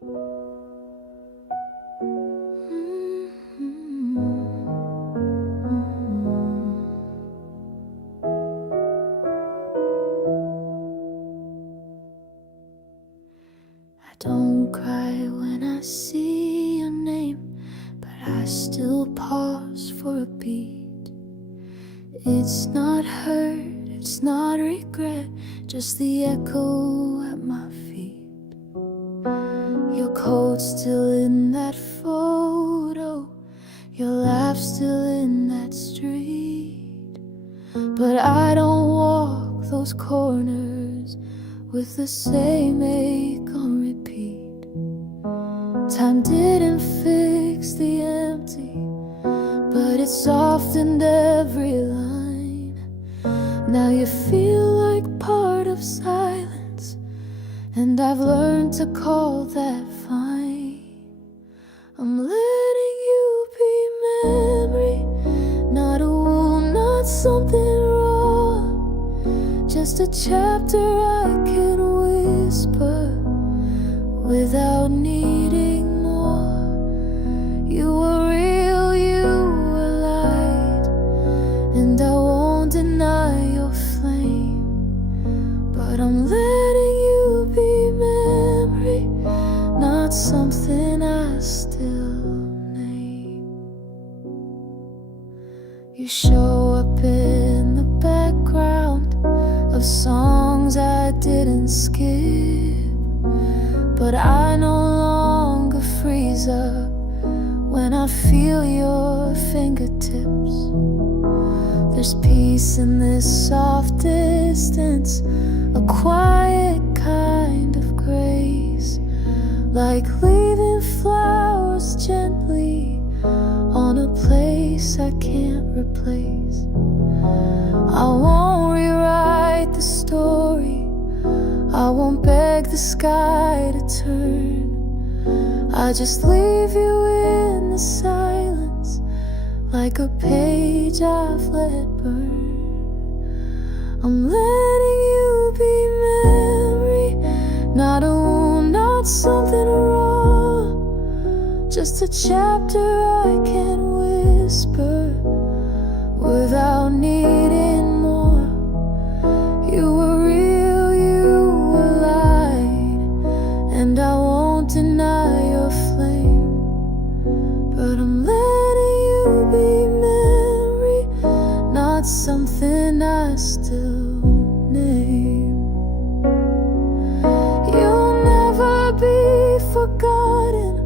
Don't cry when I see your name, but I still pause for a beat. It's not hurt, it's not regret, just the echo at my feet. Your coat still in that photo, your laugh still in that street. But I don't walk those corners with the same ache on repeat. Time didn't fix the empty, but it softened every line. Now you feel like part of silence, and I've learned to call that fine. I'm letting you be memory, not a wound, not something wrong, just a chapter I can whisper without needing more. You were real, you were light, and I won't deny your flame. But I'm letting you be memory, not something I still name. You show up in the background of songs I didn't skip, but I no longer freeze up when I feel your fingertips. There's peace in this soft distance, a quiet kind of grace, like leaving flowers gently on a place I can't replace. I won't rewrite the story, I won't beg the sky to turn. I just leave you in the silence, like a page I've let burn. I'm letting you be memory, not a wound, not something wrong, just a chapter I can whisper without needing more. You were real, you were light, and I won't deny your flame. But I'm letting you be memory, not something I still name. You'll never be forgotten,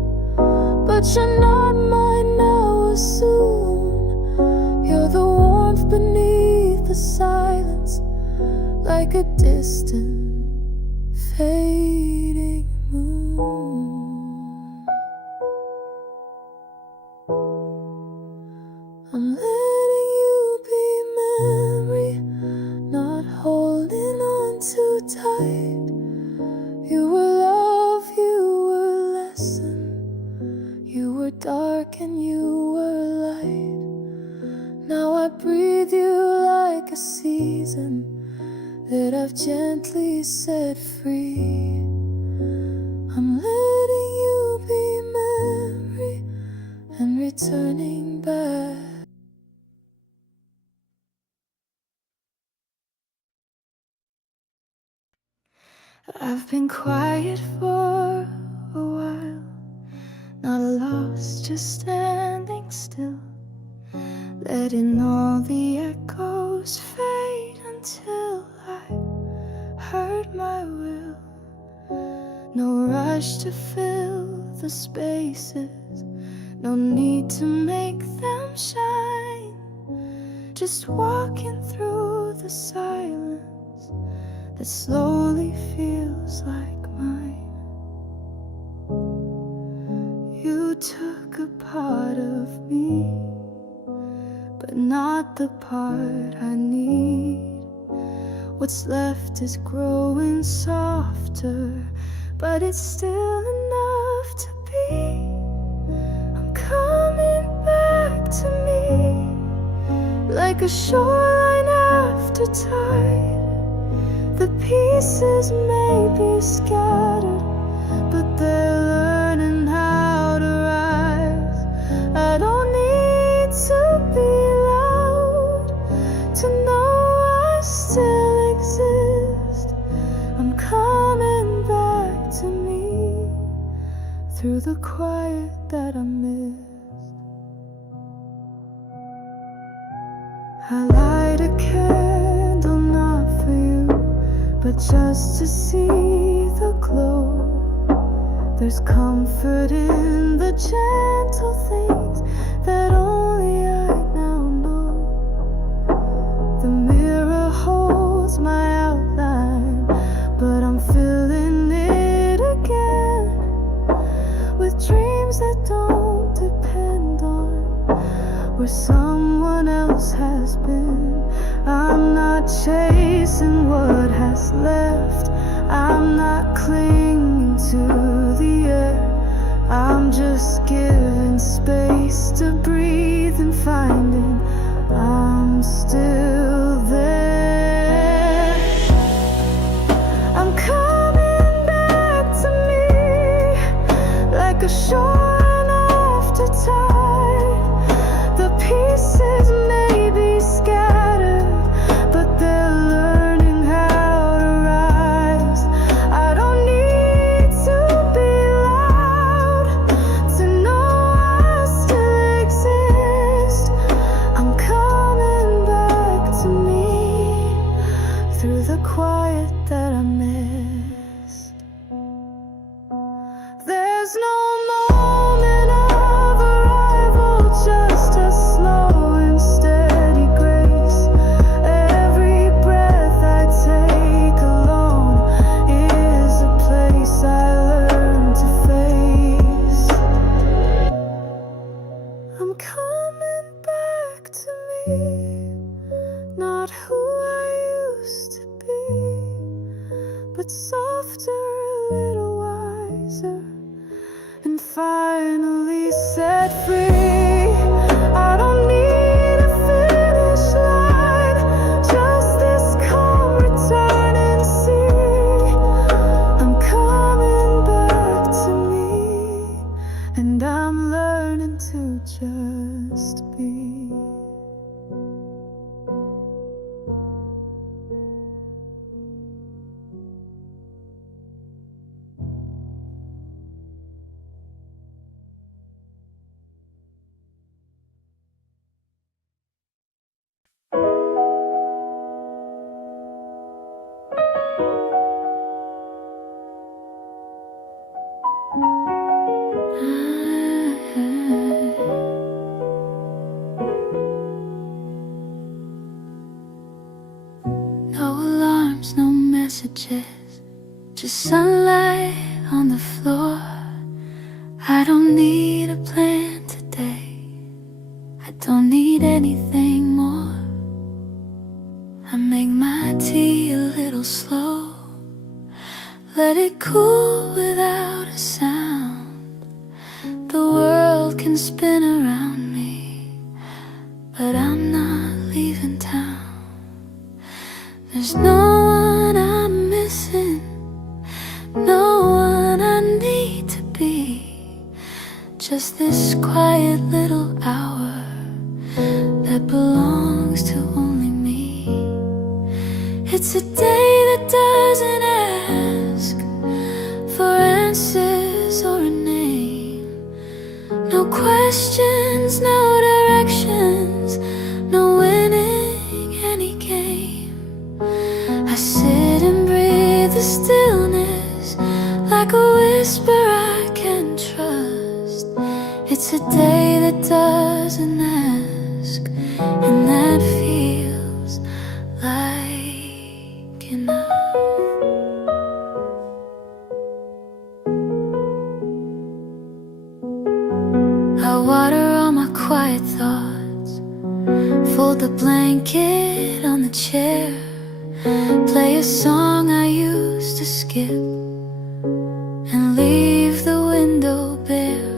but you're not mine now or soon. You're the warmth beneath the silence, like a distant fading moon. I'm letting you be memory, not holding on too tight. You were love, you were lesson, you were dark and you were light. Now I breathe you like a season that I've gently set free. I'm letting you be memory and returning back. I've been quiet for a while, not lost, just standing still, letting all the echoes fade until I heard my will. No rush to fill the spaces, no need to make them shine, just walking through the silence that slowly feels like mine. You took a part of me, but not the part I need. What's left is growing softer, but it's still enough to be. I'm coming back to me, like a shoreline after tide. The pieces may be scattered, but they're through the quiet that I missed. I light a candle not for you, but just to see the glow. There's comfort in the gentle things that only I now know. The mirror holds my outline, but I'm filling it again with dreams that don't depend on where someone else has been. I'm not chasing what has left, I'm not clinging to the air. I'm just giving space to breathe and finding I'm still there. I'm coming back to me like a shore after tide. The pieces may be scattered, but they're learning how to rise. I don't need to be loud to know I still exist. I'm coming back to me through the quiet that I missed. There's no moment of arrival, just a slow and steady grace. Every breath I take alone is a place I learn to face. I'm coming back to me, not who I used to be, but softer, a little wiser, and finally set free. I don't need a finish line, just this calm return and see. I'm coming back to me, and I'm learning to just be. No alarms, no messages, just sunlight on the floor. I don't need a plan today, I don't need anything more. I make my tea a little slow, let it cool without a sound. The world can spin around me, but I'm not leaving town. There's no one I'm missing, no one I need to be. Just this quiet little hour that belongs to only me. It's a day that doesn't ask for answers or a name. No questions, no directions, no winning any game. I sit and breathe the stillness like a whisper I can trust. It's a day that doesn't ask, and that feels like enough. I water all my quiet thoughts, fold the blanket on the chair, play a song I used to skip, and leave the window bare.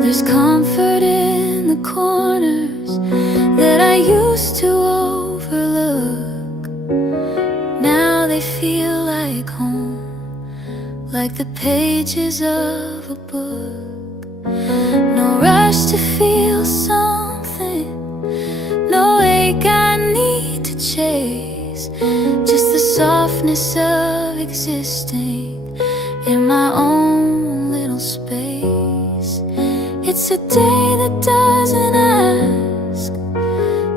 There's comfort in the corners that I used to overlook. Now they feel like home, like the pages of a book. No rush to feel something, no ache I need to chase. Just the softness of existing in my own little space. It's a day that doesn't ask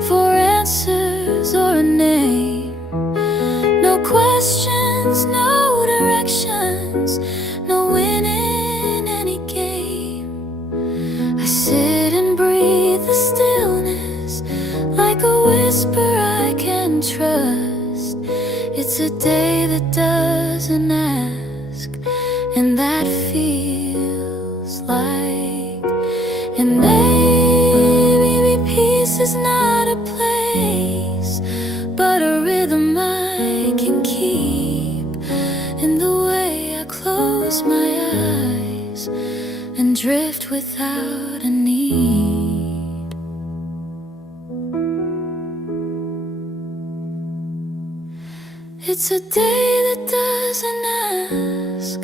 for answers or a name. No questions, no directions, no winning any game. I sit and breathe the stillness like a whisper I can trust. It's a day that doesn't ask, and that feels like. And maybe peace is not a place, but a rhythm I can keep in the way I close my eyes and drift without a need. It's a day that doesn't ask,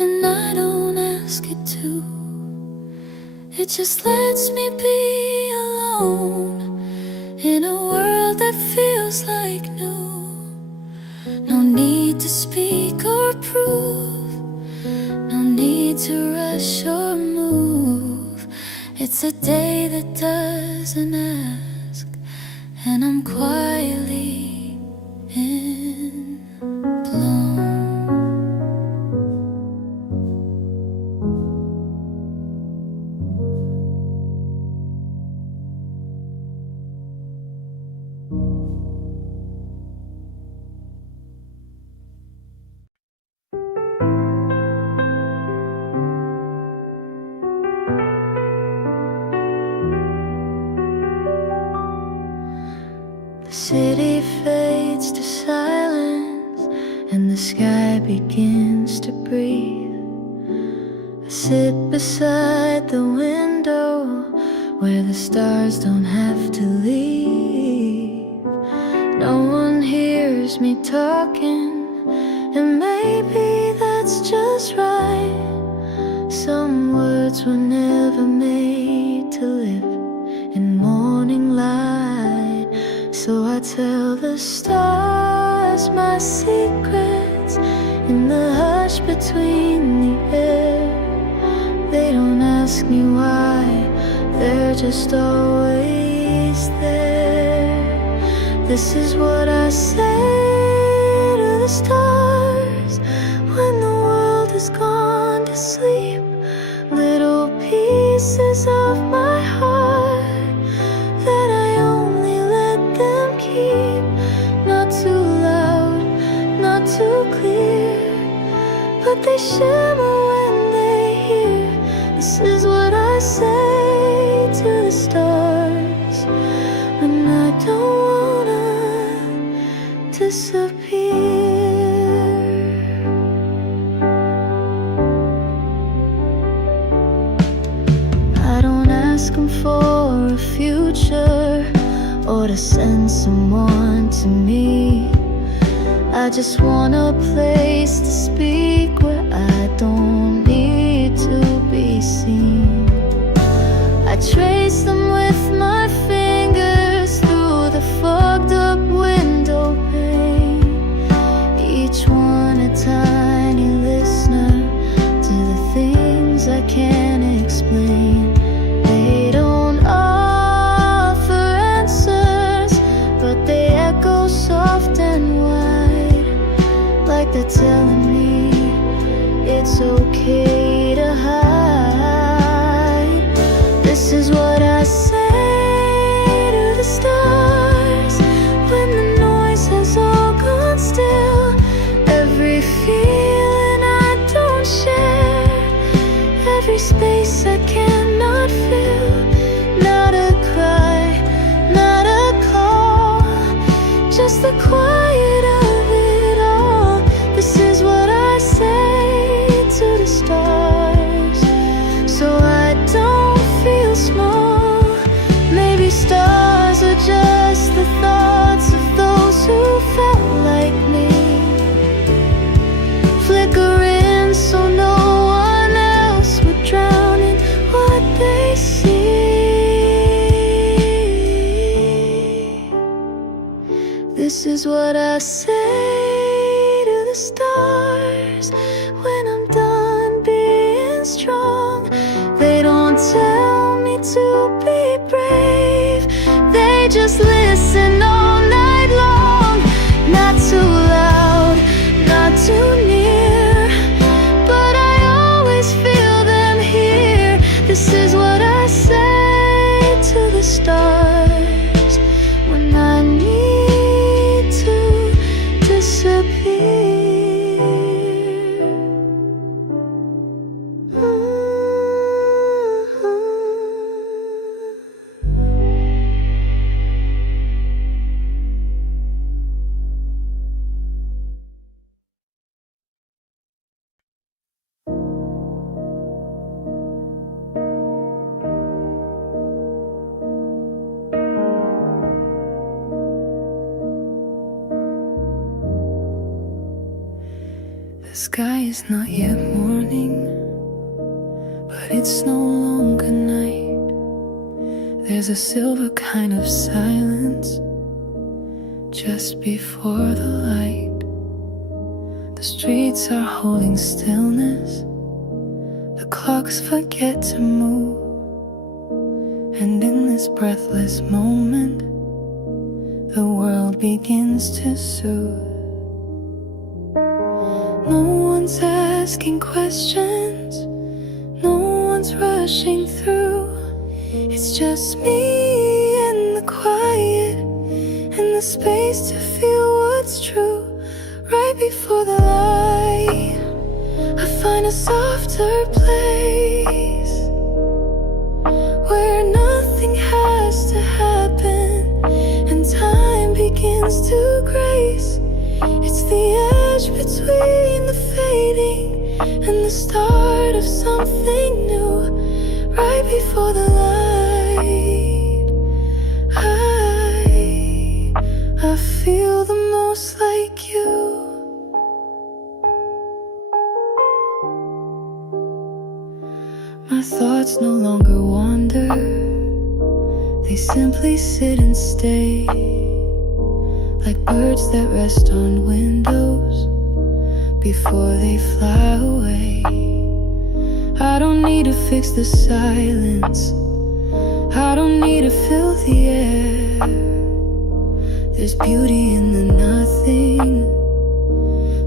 and I don't ask it to. It just lets me be alone in a world that feels like new. No need to speak or prove, no need to rush or move. It's a day that doesn't ask, and I'm quietly in bloom. The city fades to silence, and the sky begins to breathe. I sit beside the window where the stars don't have to leave. No one hears me talking, and maybe that's just right. Some words were never made to live in morning light, so I tell the stars my secrets in the hush between the air. They don't ask me why, they're just always there. This is what I say to the stars when the world has gone to sleep. Little pieces of my heart that I only let them keep. Not too loud, not too clear, but they shimmer when they hear. This is what I say to the stars when I don't wanna disappear. I don't ask them for a future or to send someone to me. I just want a place to speak where I don't need to be seen. I trace them with my fingers through the fogged up window pane. Each one a tiny listener to the things I can't explain. They don't offer answers, but they echo soft and wide, like they're telling me it's okay to hide. This is what I say to the stars when the noise has all gone still. Every feeling I don't share, every space I cannot fill. Not a cry, not a call, just the quiet of it all. This is what I say to the stars, so I don't feel small. Maybe stars are just the thoughts of those who felt like me, flickering so no one else would drown in what they see. This is what just listen all night long. Not too loud, not too near, but I always feel them here. This is what I say to the stars when I need to disappear. The sky is not yet morning, but it's no longer night. There's a silver kind of silence just before the light. The streets are holding stillness, the clocks forget to move, and in this breathless moment, the world begins to soothe. No one's asking questions, no one's rushing through. It's just me and the quiet, and the space to feel what's true. Right before the light, I find a softer place where nothing has to happen and time begins to grace. It's the edge between the fading and the start of something new. Right before the light, I feel the most like you. My thoughts no longer wander, they simply sit and stay, like birds that rest on windows before they fly away. I don't need to fix the silence, I don't need to fill the air. There's beauty in the nothing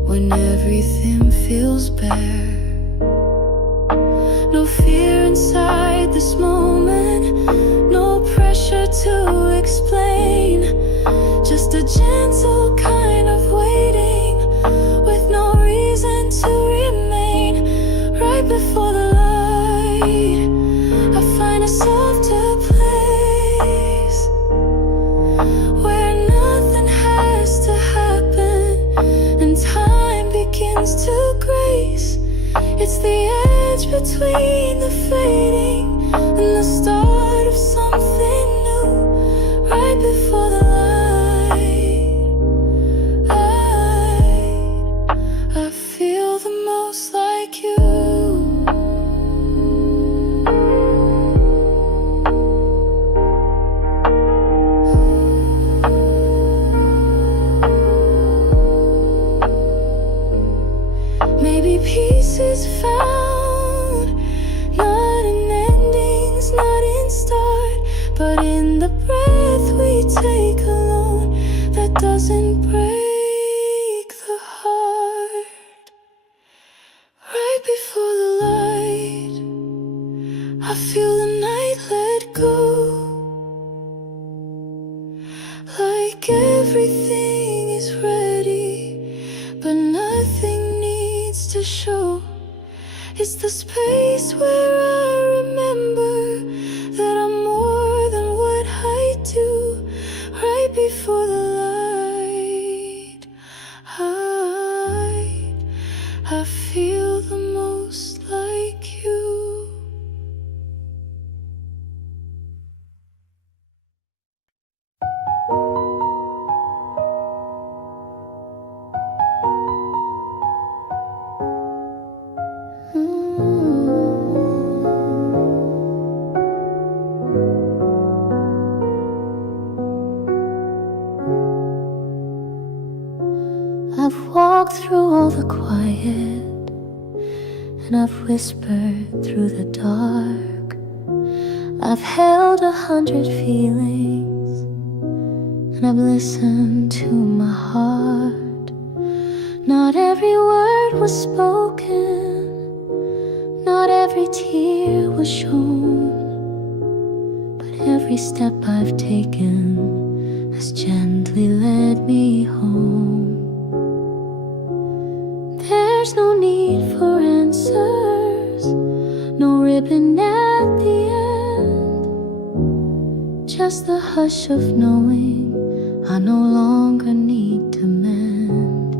when everything feels bare. No fear inside this moment, no pressure to explain, just a gentle kind of waiting with no reason to remain. Right before the light, I find a softer place where nothing has to happen and time begins to grace. It's the edge between the fading and the start of something new. Right before the light, I feel the most like you. Maybe peace is found, not in endings, not in start, but in the breath we take alone that doesn't break the heart. Right before the light, I feel the night let go, like everything is ready, but nothing needs to show. It's the space where I remember that I'm more than what I do. Right before the light, I feel the most like you. I've walked through all the quiet, and I've whispered through the dark. I've held 100 feelings and I've listened to my heart. Not every word was spoken, not every tear was shown, but every step I've taken has gently led me home. There's no need for answers, no ribbon at the end, just the hush of knowing I no longer need to mend.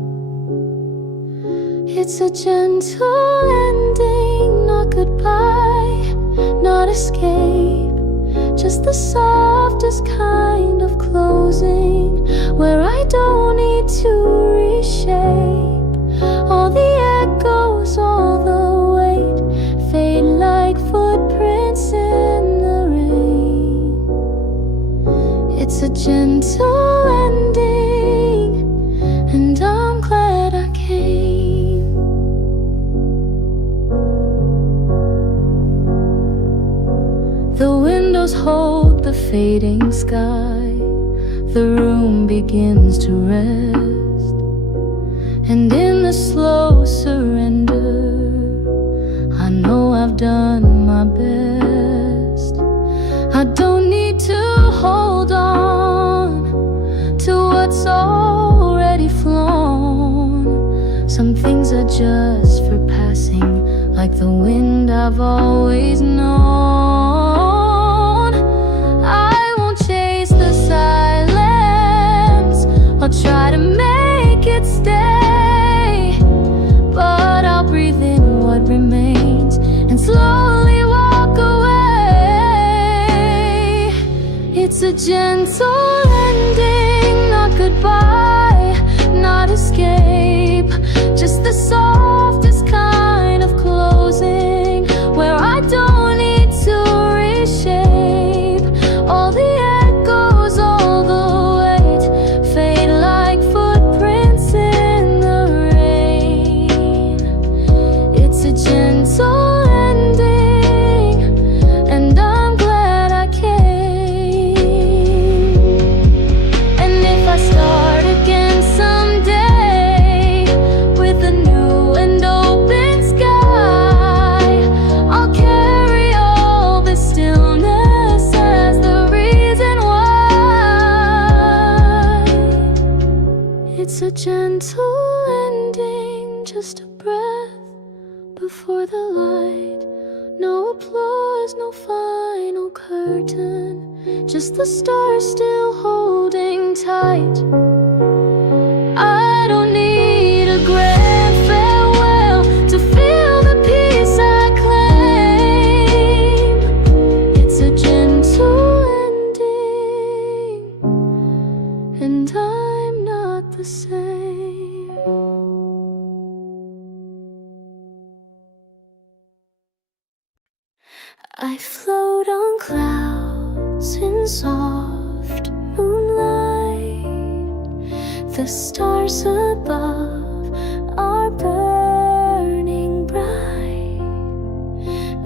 It's a gentle ending, not goodbye, not escape, just the softest kind of closing, where I don't need to reshape all the echoes, all the weight, fade like footprints in the rain. It's a gentle ending, and I'm glad I came. The windows hold the fading sky, the room begins to rest, and in the slow surrender, I know I've done my best. I don't need to hold on to what's already flown. Some things are just for passing, like the wind I've always known. I won't chase the silence, I'll try to make it stay, but I'll breathe in what remains and slowly walk away. It's a gentle ending, not goodbye, not escape, just the softest kind of closing, where I don't need to reshape all the echoes, all the weight, fade like footprints in the rain. It's a gentle ending, and I'm glad I came. And if I start again someday with a new and open sky, I'll carry all the stillness as the reason why. It's a gentle ending, just a breath before the light. No applause, no final curtain, just the stars still holding tight. I don't need a grand farewell to feel the peace I claim. It's a gentle ending, and I'm not the same. I float on clouds in soft moonlight. The stars above are burning bright.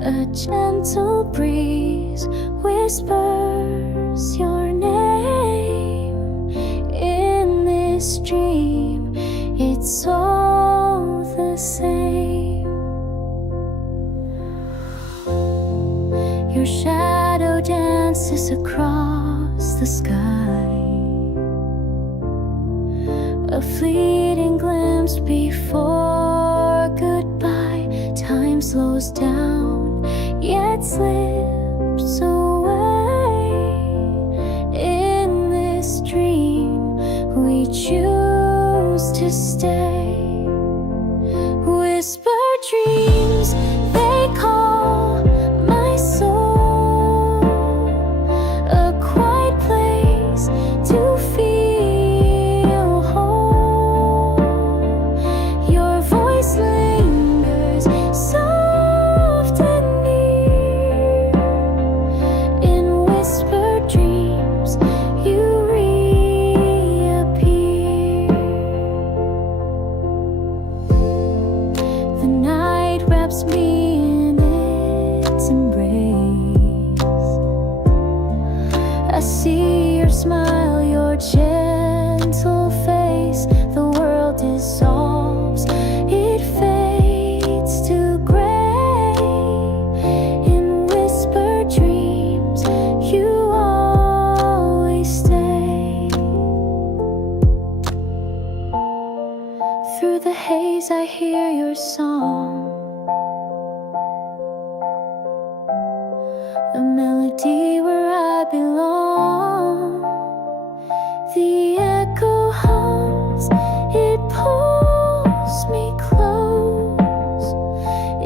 A gentle breeze whispers your name. In this dream, it's all the same. Your shadow dances across the sky, a fleeting glimpse before goodbye. Time slows down, yet slips away. In this dream, we choose to stay. Whisper dreams, they call my soul, a quiet place to feel whole. Your voice lingers soft and near. In whispered dreams, you reappear. The night wraps me in its embrace. I see your smile, your your gentle face, the world dissolves, it fades to gray. In whispered dreams, you always stay. Through the haze I hear your song, a melody where I belong. The echo hums, it pulls me close.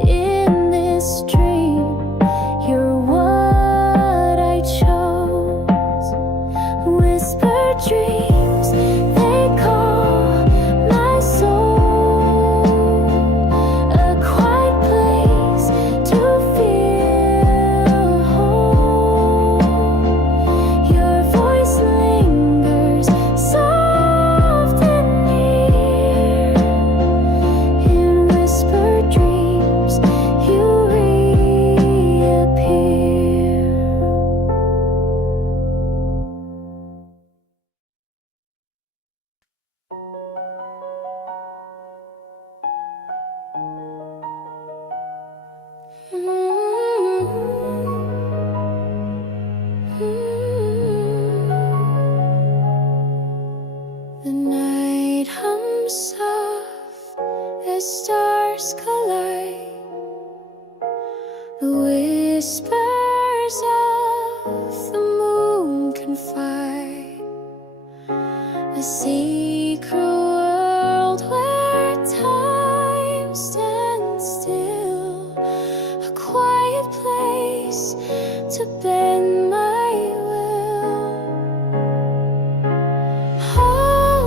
In this dream, you're what I chose. Whispered dreams, they call my soul. A quiet place to feel whole. Your voice lingers soft and near. In whispered dreams, you reappear. The night hums soft as stars collide. The whispers of the moon confide. A secret world where time stands still. A quiet place to bend my will. Oh,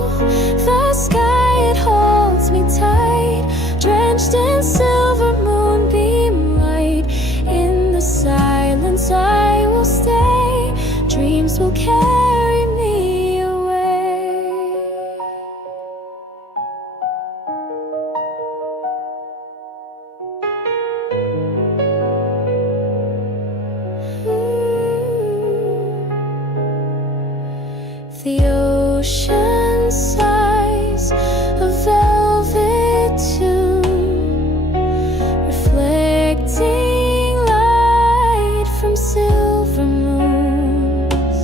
the sky, it holds me tight, drenched in silver moonbeam light. In the silence I will stay, dreams will carry me away. The ocean sighs, a velvet tune, reflecting light from silver moons.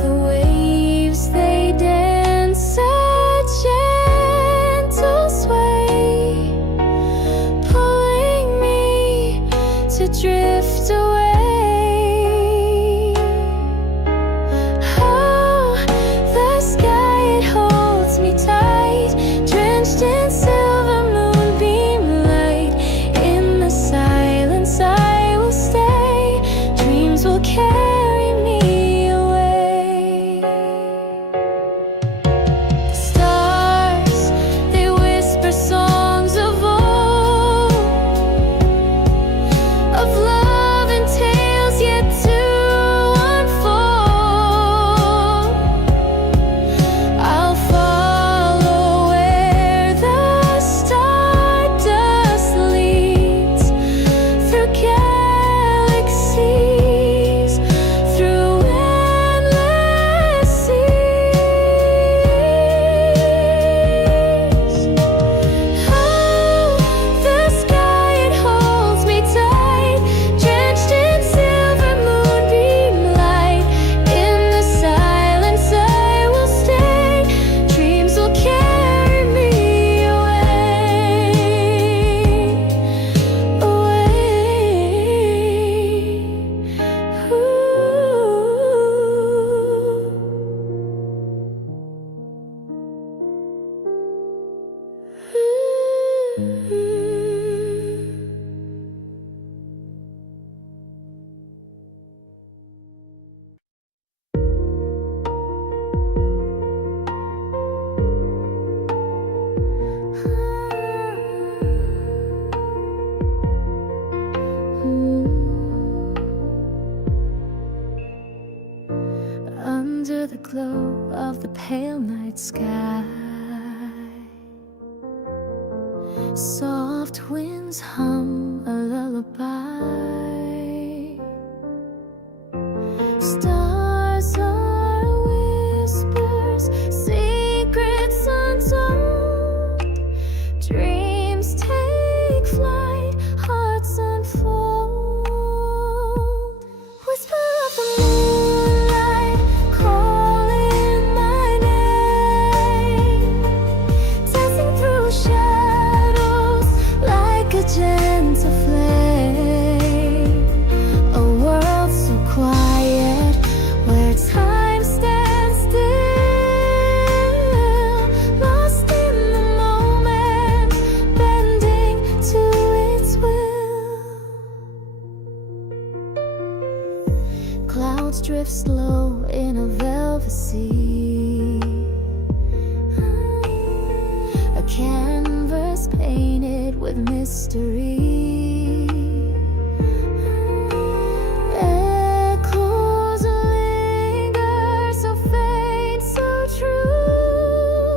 The waves, they dance a gentle sway, pulling me to drift away. Oh, the sky, it holds me tight, drenched in silver moonbeam light. In the silence I will stay, dreams will carry me away. The stars, they whisper songs of old, of love and tales yet to unfold. I'll follow where the stardust leads, through galaxies, through endless seas. Oh, the sky, it holds me tight, drenched in silver moonbeam light. In the silence I will stay, dreams will carry me away, Under the glow of the pale night sky, soft winds hum a lullaby. Stars are whispering a gentle flame, a world so quiet where time stands still, lost in the moment, bending to its will. Clouds drift slow in a velvet sea, a canvas painted with mystery. Echoes linger, so faint, so true.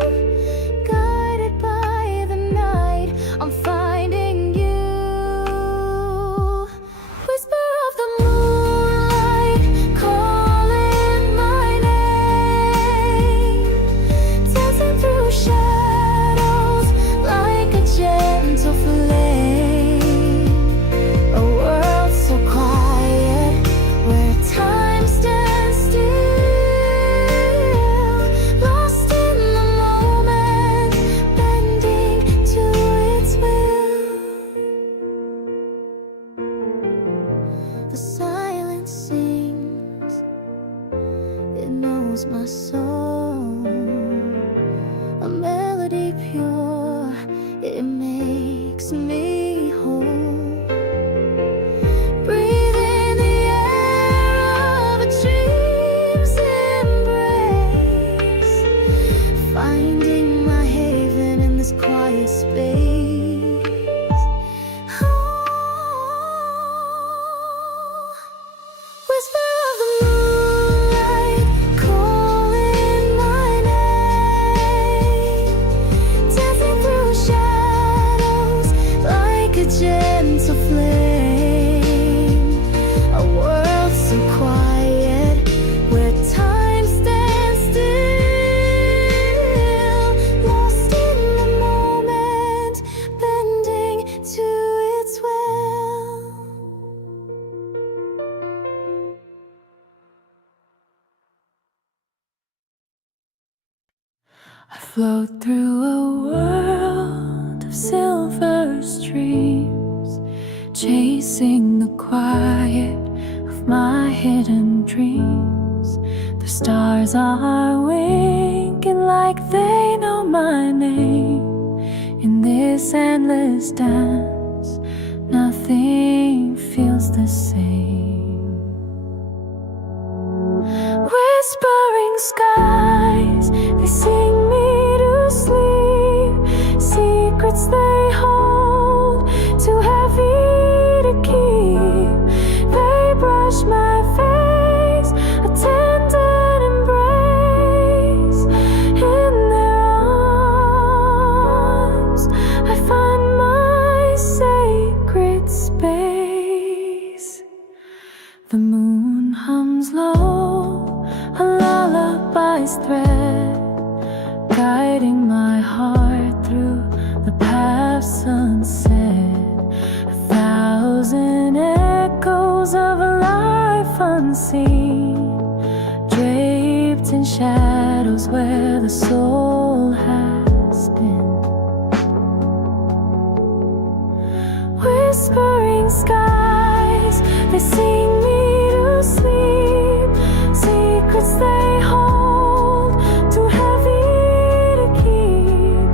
Guided by the night, I'm finding you. Whisper of the moonlight, calling my name, dancing through shadows like a gentle flame. A world so quiet where time stands still, lost in the moment, bending to its will. The silence sings, it knows my soul. A melody pure, it makes me whole. Breathe in the air of a dream's embrace, finding my haven in this quiet space. Whisper of the moonlight, calling my name, dancing through shadows like a gentle flame. A world so quiet where time stands still, lost in the moment, bending to its will. I float through a world of silver streams, chasing the quiet of my hidden dreams. The stars are winking like they know my name. In this endless dance, nothing feels the same. Whispering skies, they sing me to sleep. Secrets they hold, too heavy to keep. They brush my face, a tender embrace. In their arms, I find my sacred space. The moon hums low, a lullaby's thread, guiding my heart through the past sunset. A thousand echoes of a life unseen, draped in shadows where the soul has been. Whispering skies, they sing me to sleep. Secrets they hold, too heavy to keep.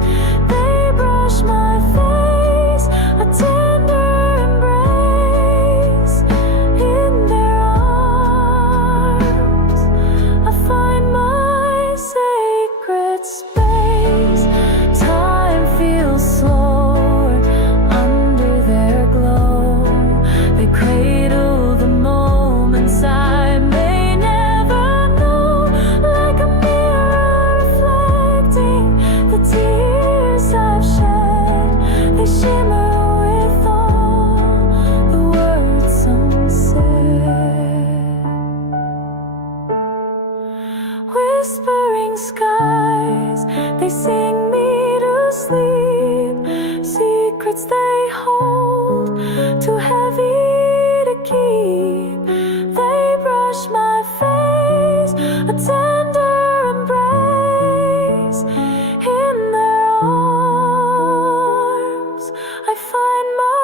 They brush my face, a tender embrace. In their arms, I find my sacred space. Time feels slower under their glow. They cradle the moments I may never know, like a mirror reflecting the tears I've shed. They shimmer with all the words unsaid. Whispering skies, they sing me to sleep. Secrets they hold, too heavy to keep. They brush my face, a tender embrace. In their arms, I find my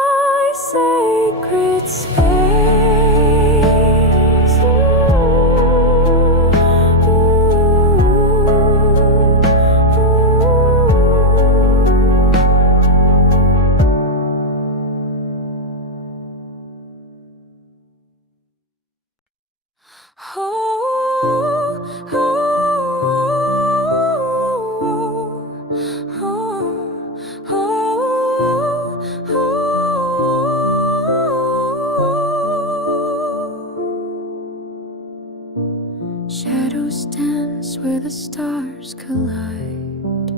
Shadows dance where the stars collide.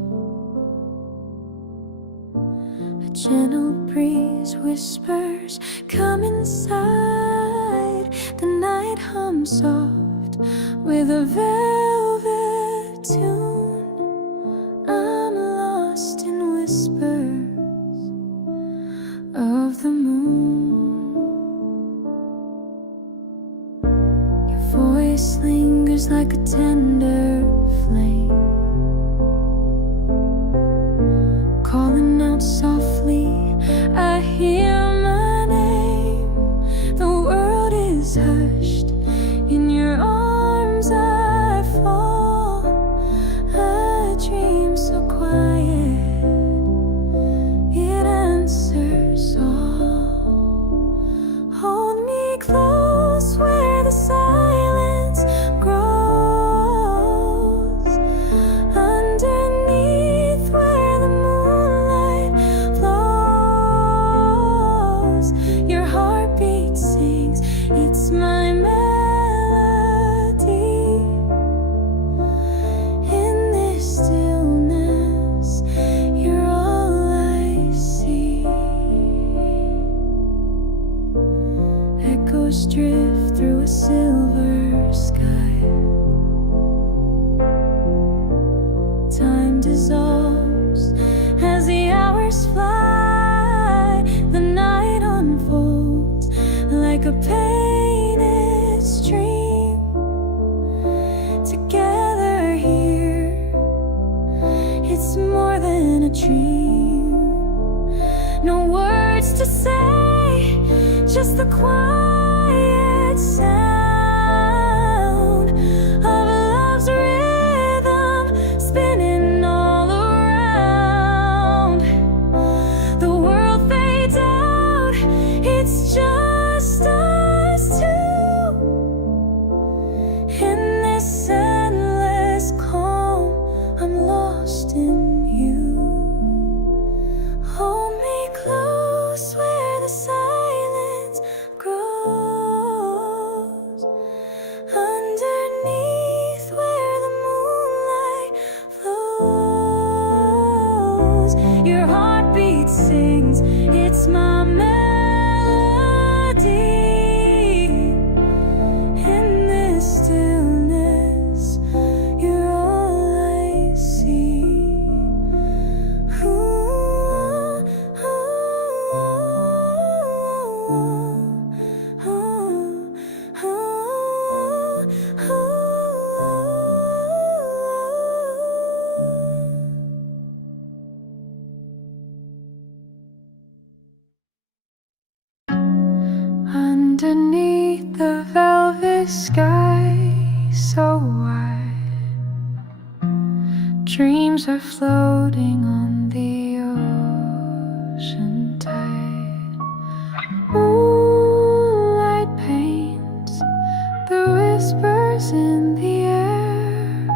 A gentle breeze whispers, come inside. The night hums soft with a velvet tune. I'm lost in whispers of the moon. Your voice lingers like a tender flame, calling out softly, I hear my name. The world is hushed, in your arms I fall. A dream so quiet, it answers all. Hold me close where the silence grows, underneath where the moonlight flows. Your heartbeat sings, it's my melody. In this stillness, you're all I see. Echoes drift through a silver sky. Time dissolves as the hours fly. The night unfolds like a painted stream. Together here, it's more than a dream. No words to say, just the quiet sound of love's rhythm spinning all around. The world fades out, it's just us two. In this endless calm, I'm lost in you. Hold me close where the silence grows, underneath where the moonlight flows. Your heartbeat sings, it's my melody. In this stillness, you're all I see. Underneath the velvet sky so wide, dreams are floating on the ocean tide. Moonlight paints the whispers in the air.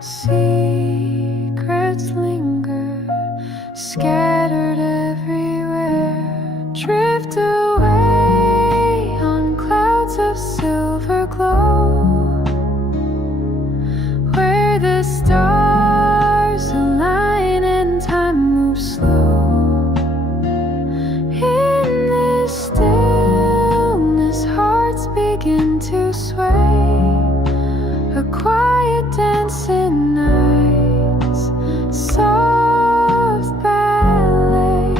Secrets linger, scattered everywhere. Drift away on clouds of silver glow, where the stars align and time moves slow. In this stillness, hearts begin to sway. A quiet dance in nights, soft ballet.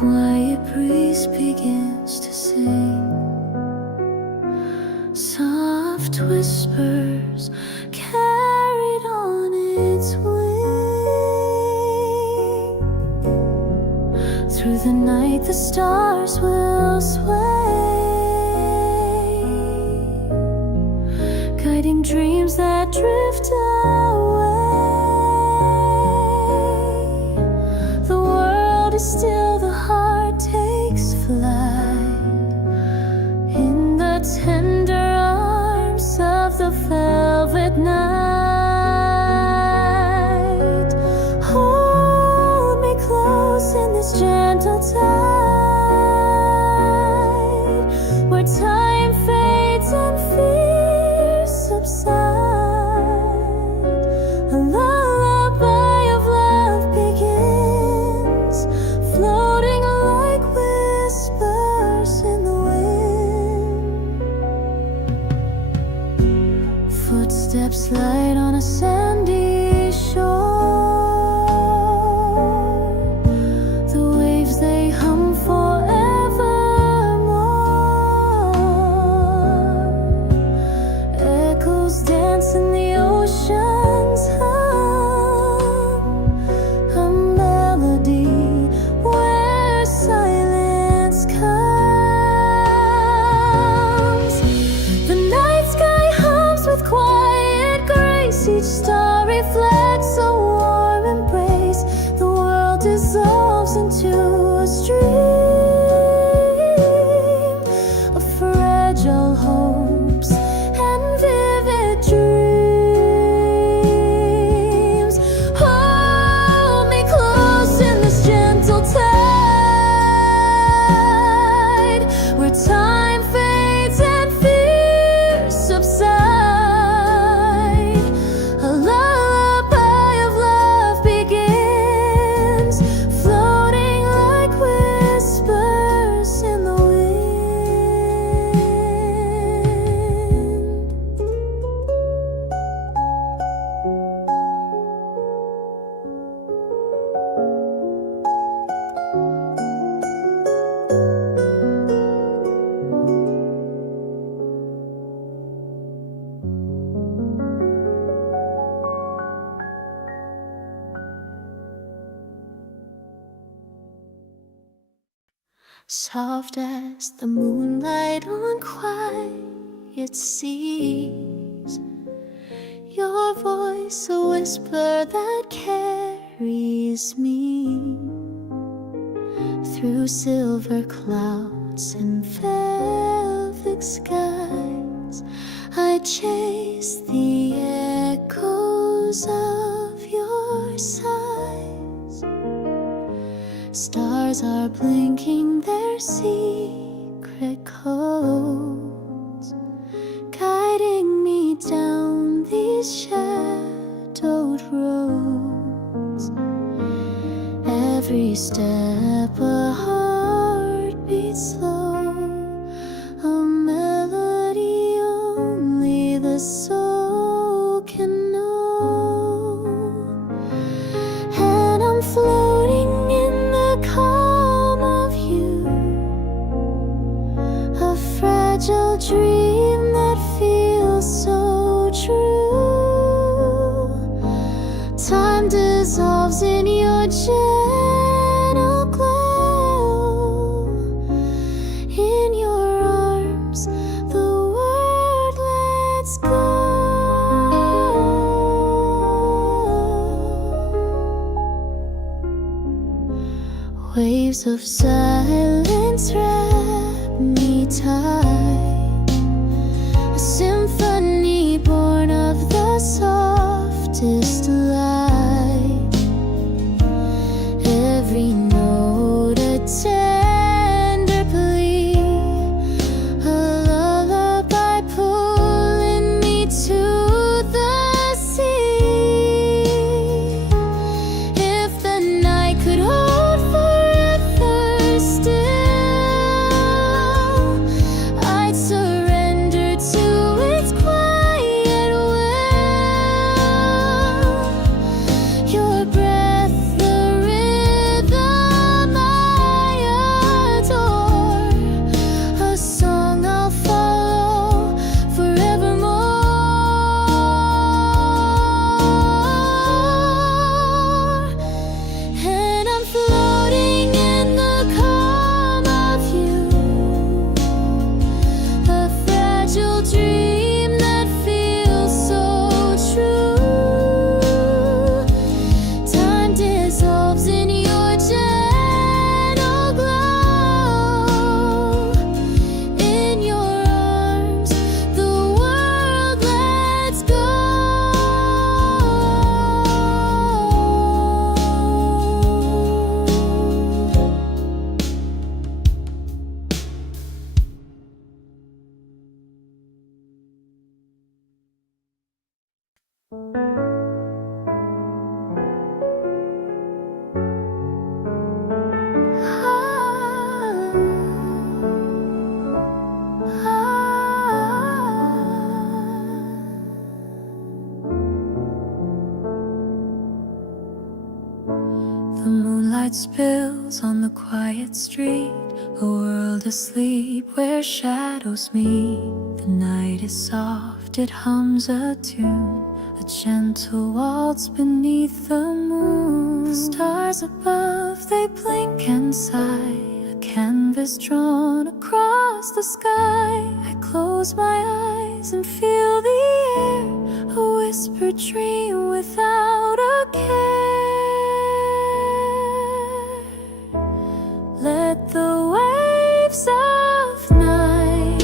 quiet breeze begins to sing. Soft whispers carried on its wing. Through the night the stars will sway, guiding dreams that drift away. The world is still, the heart takes flight in the tender arms of the velvet night. Hold me close in this gentle tide, where time fades and fears subside. A lullaby of love begins, floating like whispers in the wind. Footsteps light on a sandy shore. The waves they hum forevermore. Echoes dance in the ocean's hum. A melody where silence comes. The night sky hums with quiet grace. Each star reflects a warm embrace. The world dissolves into a stream of fragile hopes and vivid dreams. Hold me close in this gentle tide, where time fades and fears subside. A lullaby of love begins, floating like whispers in the wind. Soft as the moonlight on quiet seas, your voice a whisper that carries me through silver clouds and velvet skies. I chase the echoes of your sighs. Stars are blinking their secret codes, guiding me down these shadowed roads. Every step a heartbeat slow, a melody only the soul can know. And I'm floating in the calm of you, a fragile dream that feels so true. Time dissolves in your gentle glow. In your arms the world lets go. Waves of silence wrap me tight, a symphony born of the softest light. Every note a tender plea, a lullaby pulling me to the sea. If the night could hold forever still, I'd surrender to its quiet will. The moonlight spills on the quiet street, a world asleep where shadows meet. The night is soft, it hums a tune, a gentle waltz beneath the moon. The stars above, they blink and sigh, a canvas drawn across the sky. I close my eyes and feel the air, a whispered dream without a care. Let the waves of night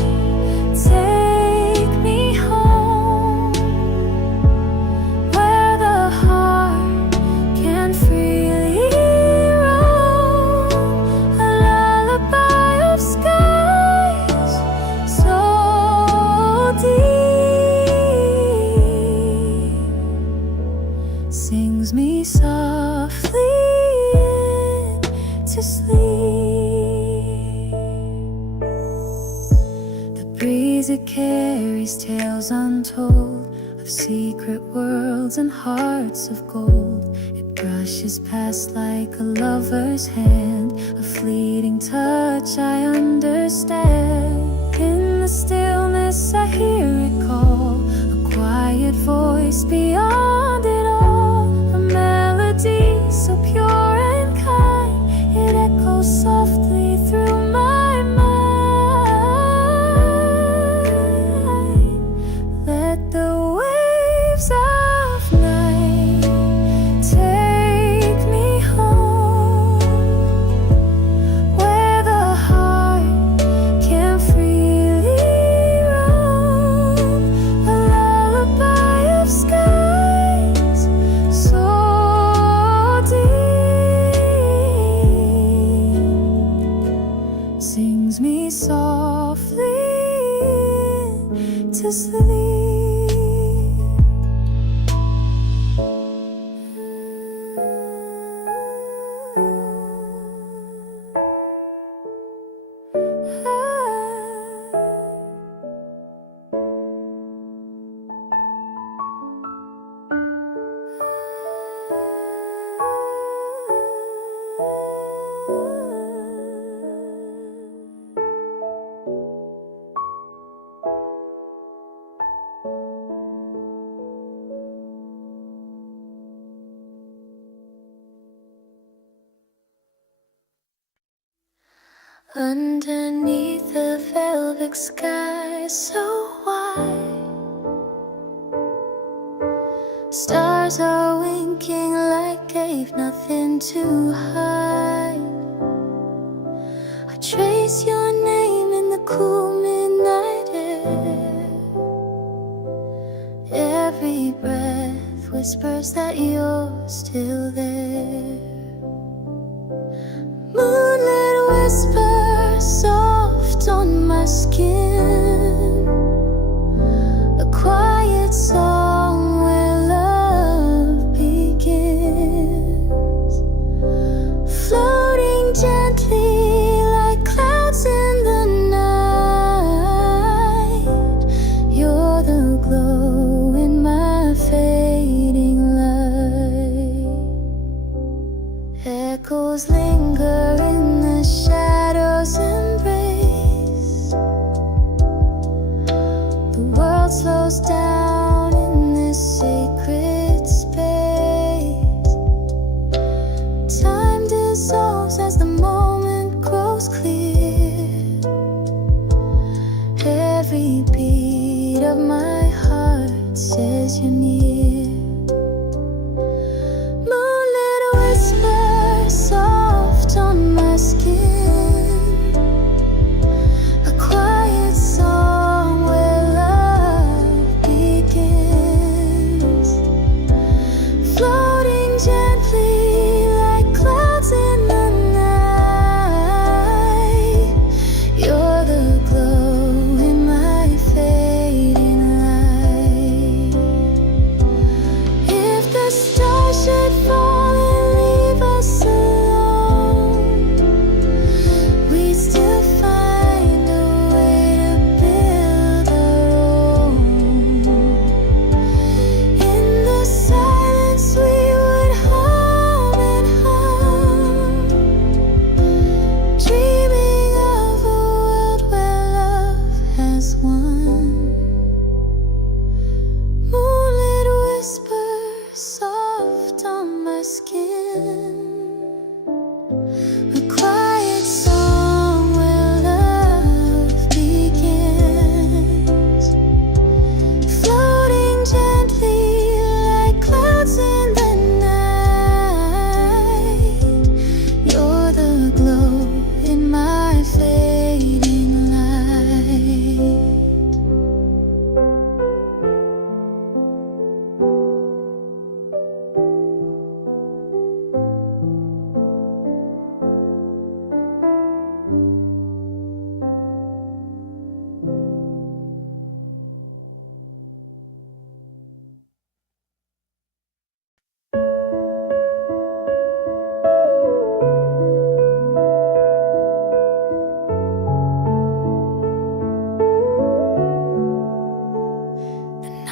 take me home, where the heart can freely roam, a lullaby of skies so deep, sings me softly into sleep. The breeze, it carries tales untold of secret worlds and hearts of gold. It brushes past like a lover's hand, a fleeting touch I understand. In the stillness I hear it call, a quiet voice beyond it all, a melody so pure and kind, it echoes softly through my mind. Let the waves of night take me home, where the heart can freely roam, a lullaby of skies so deep, sings me softly to sleep. Underneath the velvet sky so wide, stars are winking like they've nothing to hide. I trace your name in the cool midnight air. Every breath whispers that you're still there. Moonlit whisper soft on my skin, a quiet song where love begins, floating gently like clouds in the night. You're the glow in my fading light. Echoes linger in the shadows embrace. The world slows down in this sacred space. Time dissolves as the moment grows clear. Every beat of my heart says you're near. Moonlit whisper soft on my skin, a quiet song where love begins, floating gently like clouds in the night. You're the glow in my fading light. a quiet song where love begins, floating gently like clouds in the night. You're the glow in my fading light.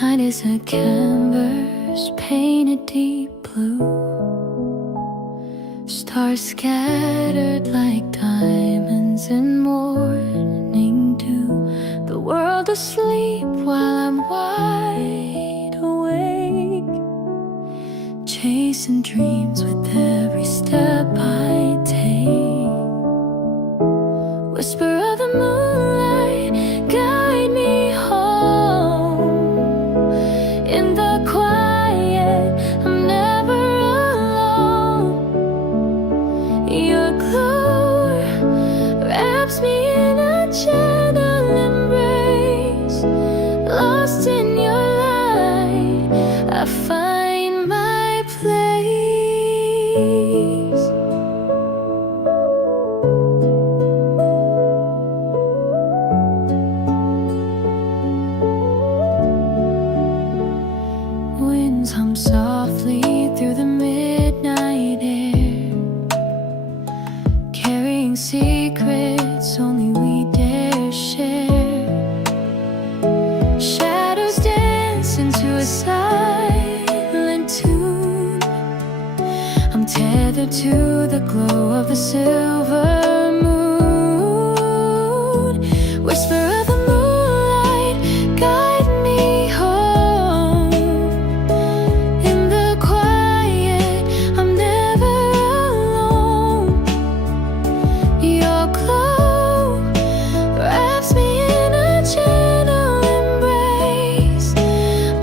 Night is a canvas painted deep blue, stars scattered like diamonds in morning dew. The world asleep while I'm wide awake, chasing dreams with every step I take. Whisper of the moonlight, guide me home. In the quiet, I'm never alone. Your glow wraps me in a gentle embrace. Lost in your light, I find my place. Winds hum softly through the midnight air, carrying secrets only we dare share. Shadows dance into a silent tune. I'm tethered to the glow of the silver moon. Whisper of the moonlight, guide me home. In the quiet, I'm never alone. Your glow wraps me in a gentle embrace.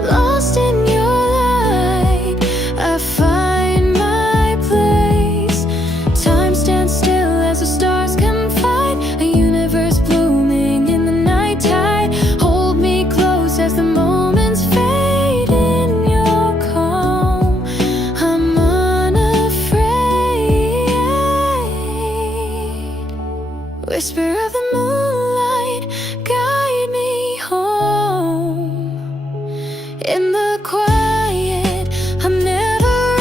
Lost in your light, I find my place. Time stands still as the stars confide, a universe blooming in the night tide. Hold me close as the moments fade in your calm. I'm unafraid. Whisper of the moonlight, guide me home. In the quiet, I'm never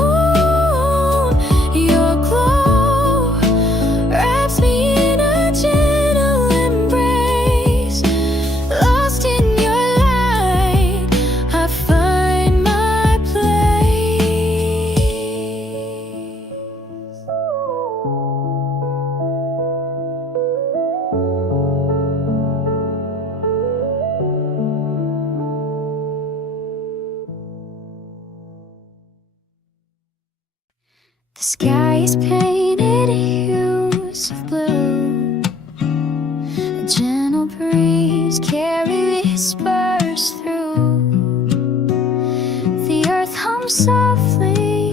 alone. Your glow wraps me in a gentle embrace. Lost in your light, I find my place. The sky is painted hues of blue. A gentle breeze carries whispers through. The earth hums softly,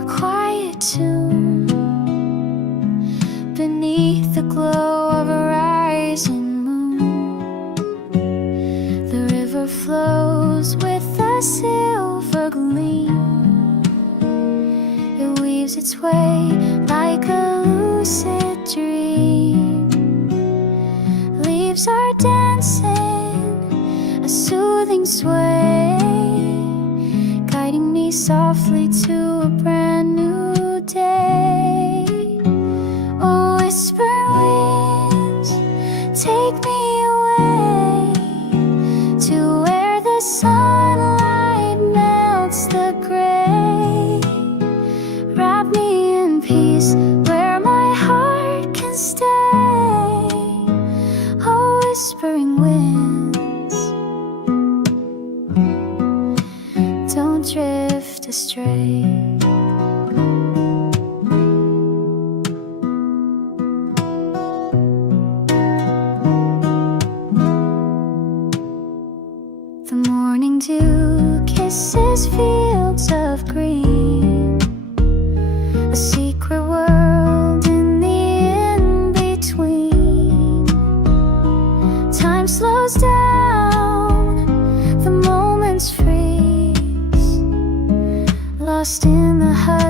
a quiet tune. Beneath the glow of a rising moon, the river flows with a silver gleam. It weaves its way like a lucid dream. Leaves are dancing, a soothing sway, guiding me softly to a brand new day. Oh, whisper winds, take me away to where the sunlight melts the gray. Wrap me in peace where my heart can stay. Oh, whispering winds, don't drift astray.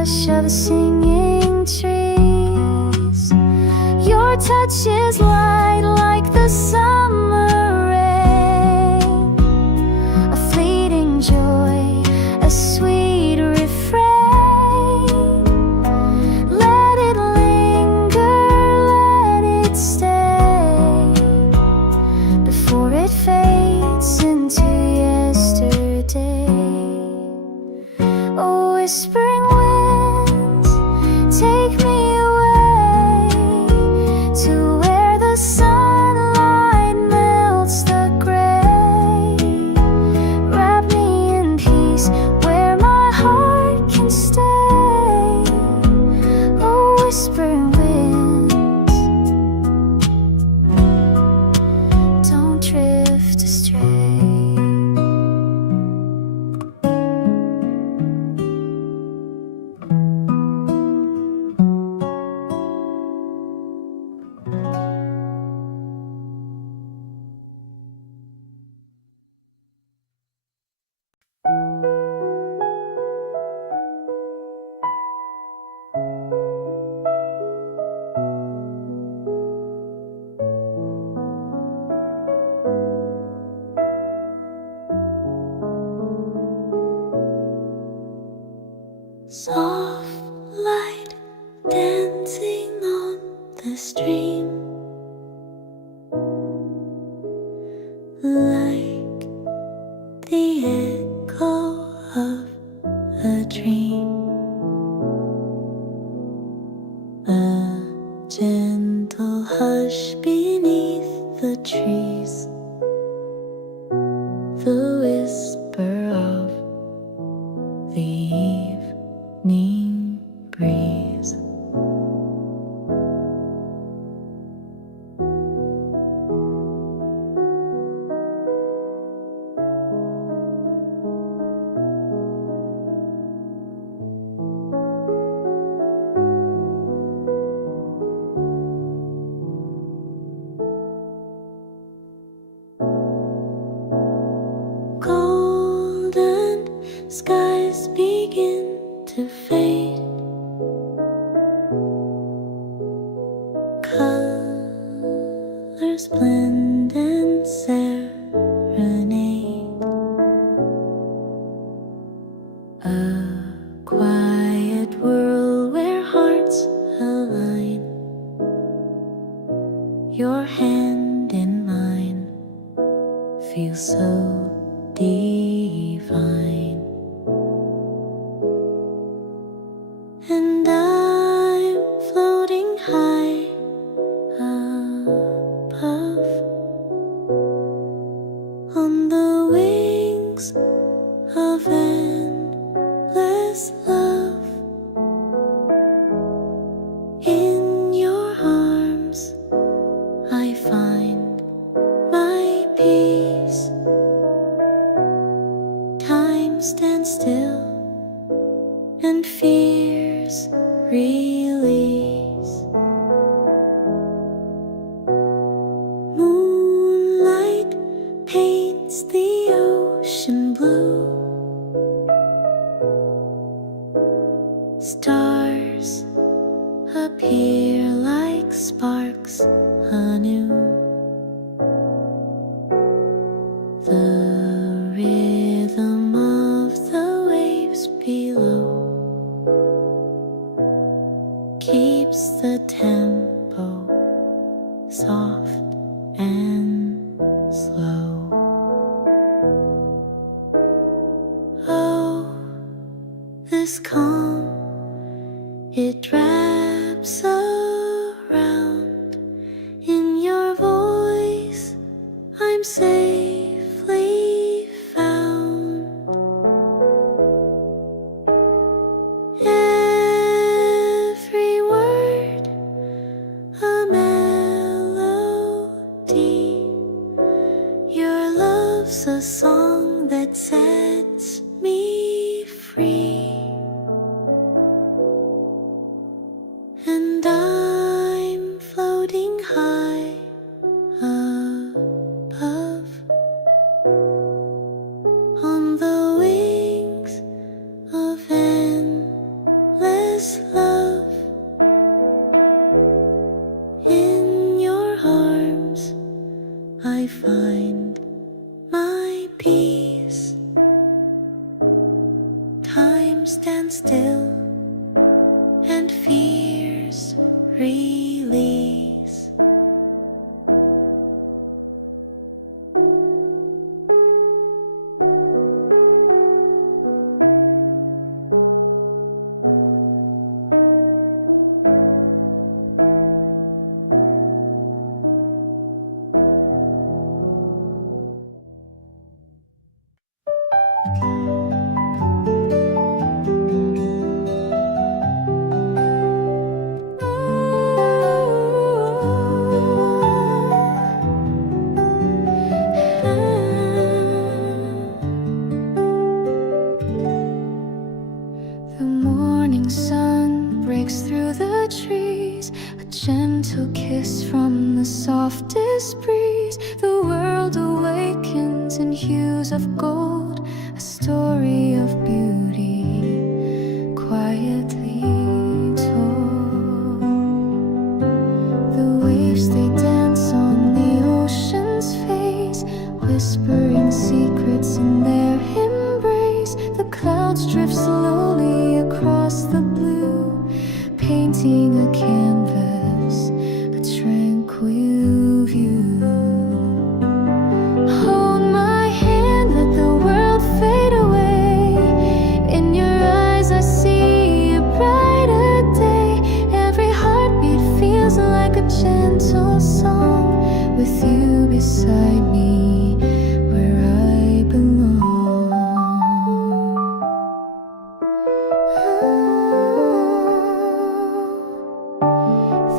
hush of the singing trees. Your touch is light like the summer rain, a fleeting joy, a sweet refrain. Let it linger, let it stay, before it fades into yesterday. Oh, whispering winds, take me away to where the sunlight melts the gray. Wrap me in peace where my heart can stay. Oh, whispering winds, don't drift astray. Soft light dancing on the stream, like the echo of a dream. A gentle hush beneath the trees, the whisper of the evening breeze. Golden skies begin to fade, colors blend and serenade. A quiet world where hearts align, your hand in mine feels so divine. And I'm floating high above, on the wings of endless love. In your arms I find my peace. Time stands still and fears release. Moonlight paints the ocean blue, stars appear like sparks anew. The rhythm of the waves below keeps the tempo soft and slow. Oh, this calm, it wraps around. In your voice I'm safely found. Every word a melody, your love's a song that sets me free. And is love. In your arms I find my peace. Time stands still and fears release. The morning sun breaks through the trees, a gentle kiss from the softest breeze. The world awakens in hues of gold, a story of beauty quietly told. The waves they dance on the ocean's face, whispering secrets in their embrace. The clouds drift slowly across the blue, painting a canvas, a tranquil view. Hold my hand, let the world fade away. In your eyes I see a brighter day. Every heartbeat feels like a gentle song, with you beside me where I belong.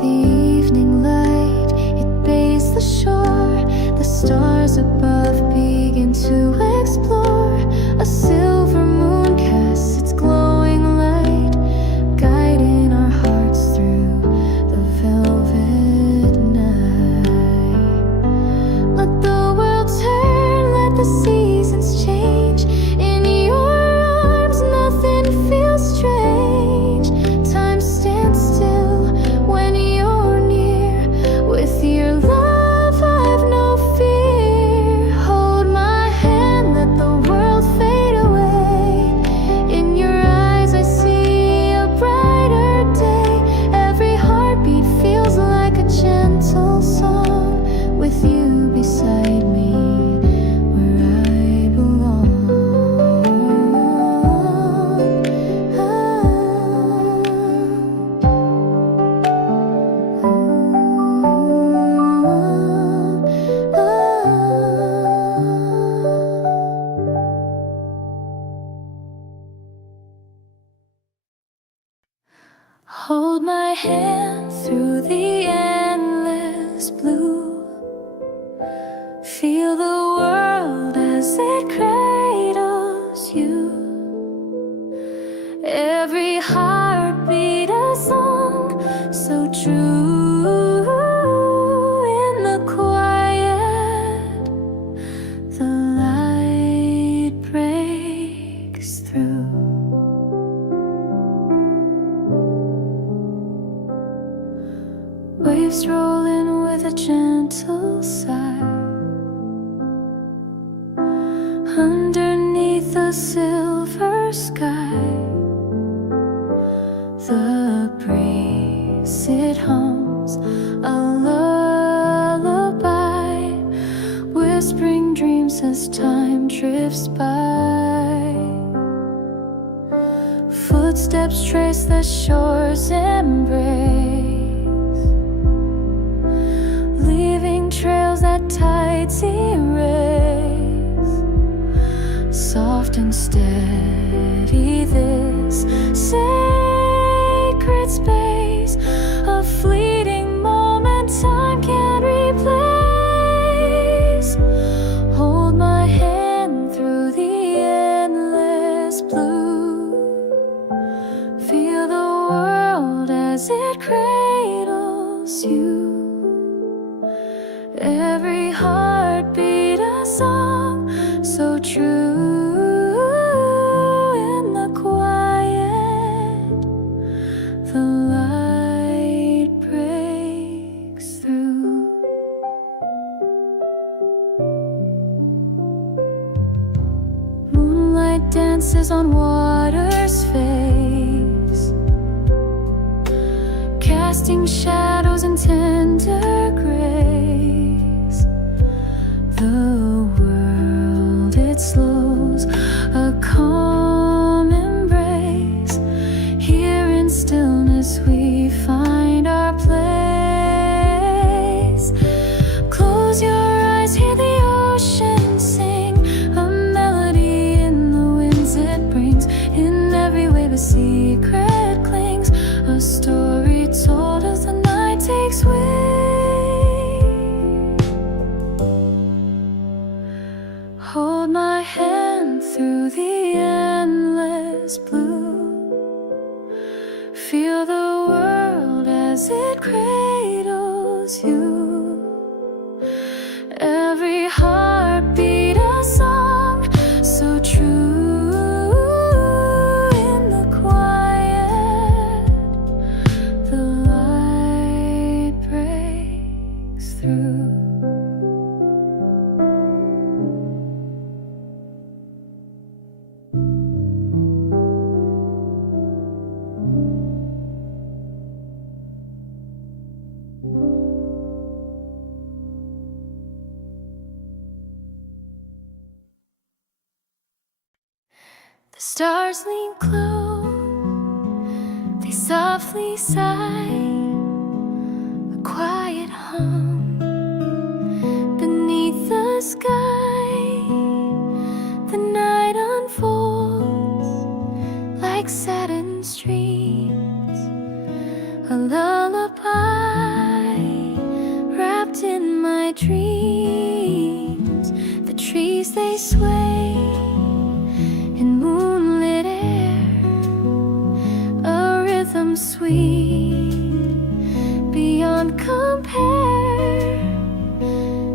The evening light, it bathes the shore. The stars above begin to explore. A silver moon casts its glowing light, guiding our hearts through the velvet night. Let the world turn, let the seasons change. In your arms nothing feels strange. Time stands still when you're near. With your love I've no fear. Hold my hand, let the world fade away. In your eyes I see a brighter day. Every heartbeat feels like a gentle song, with you beside me where I belong. Hold my hand through the endless blue. Feel the world as it cradles you. Every heartbeat a song so true. In the quiet, the light breaks through. Waves roll in with a gentle sigh. Underneath the silver sky, the breeze it hums a lullaby, whispering dreams as time drifts by. Footsteps trace the shore's embrace, leaving trails that tides erase. Soft and steady this sacred space, a fleeting moment time can't replace. Hold my hand through the endless blue. Feel the world as it cradles you. Every heartbeat a song so true. In the quiet, the light breaks through. Moonlight dances on water's face, casting shadows in tender grace. The world, it slows a calm embrace. Here in stillness we find our place. Close your eyes, hear the ocean sing, a melody in the winds it brings. In every wave a secret clings, a story told as the night takes wing. Hold my hand through the endless blue. Feel the world as it cradles you. Every heartbeat a song so true. In the quiet, the light breaks through. The stars lean close, they softly sigh, a quiet hum beneath the sky. The night unfolds like satin streams, a lullaby wrapped in my dreams. The trees, they sway in moonlit air, a rhythm sweet beyond compare.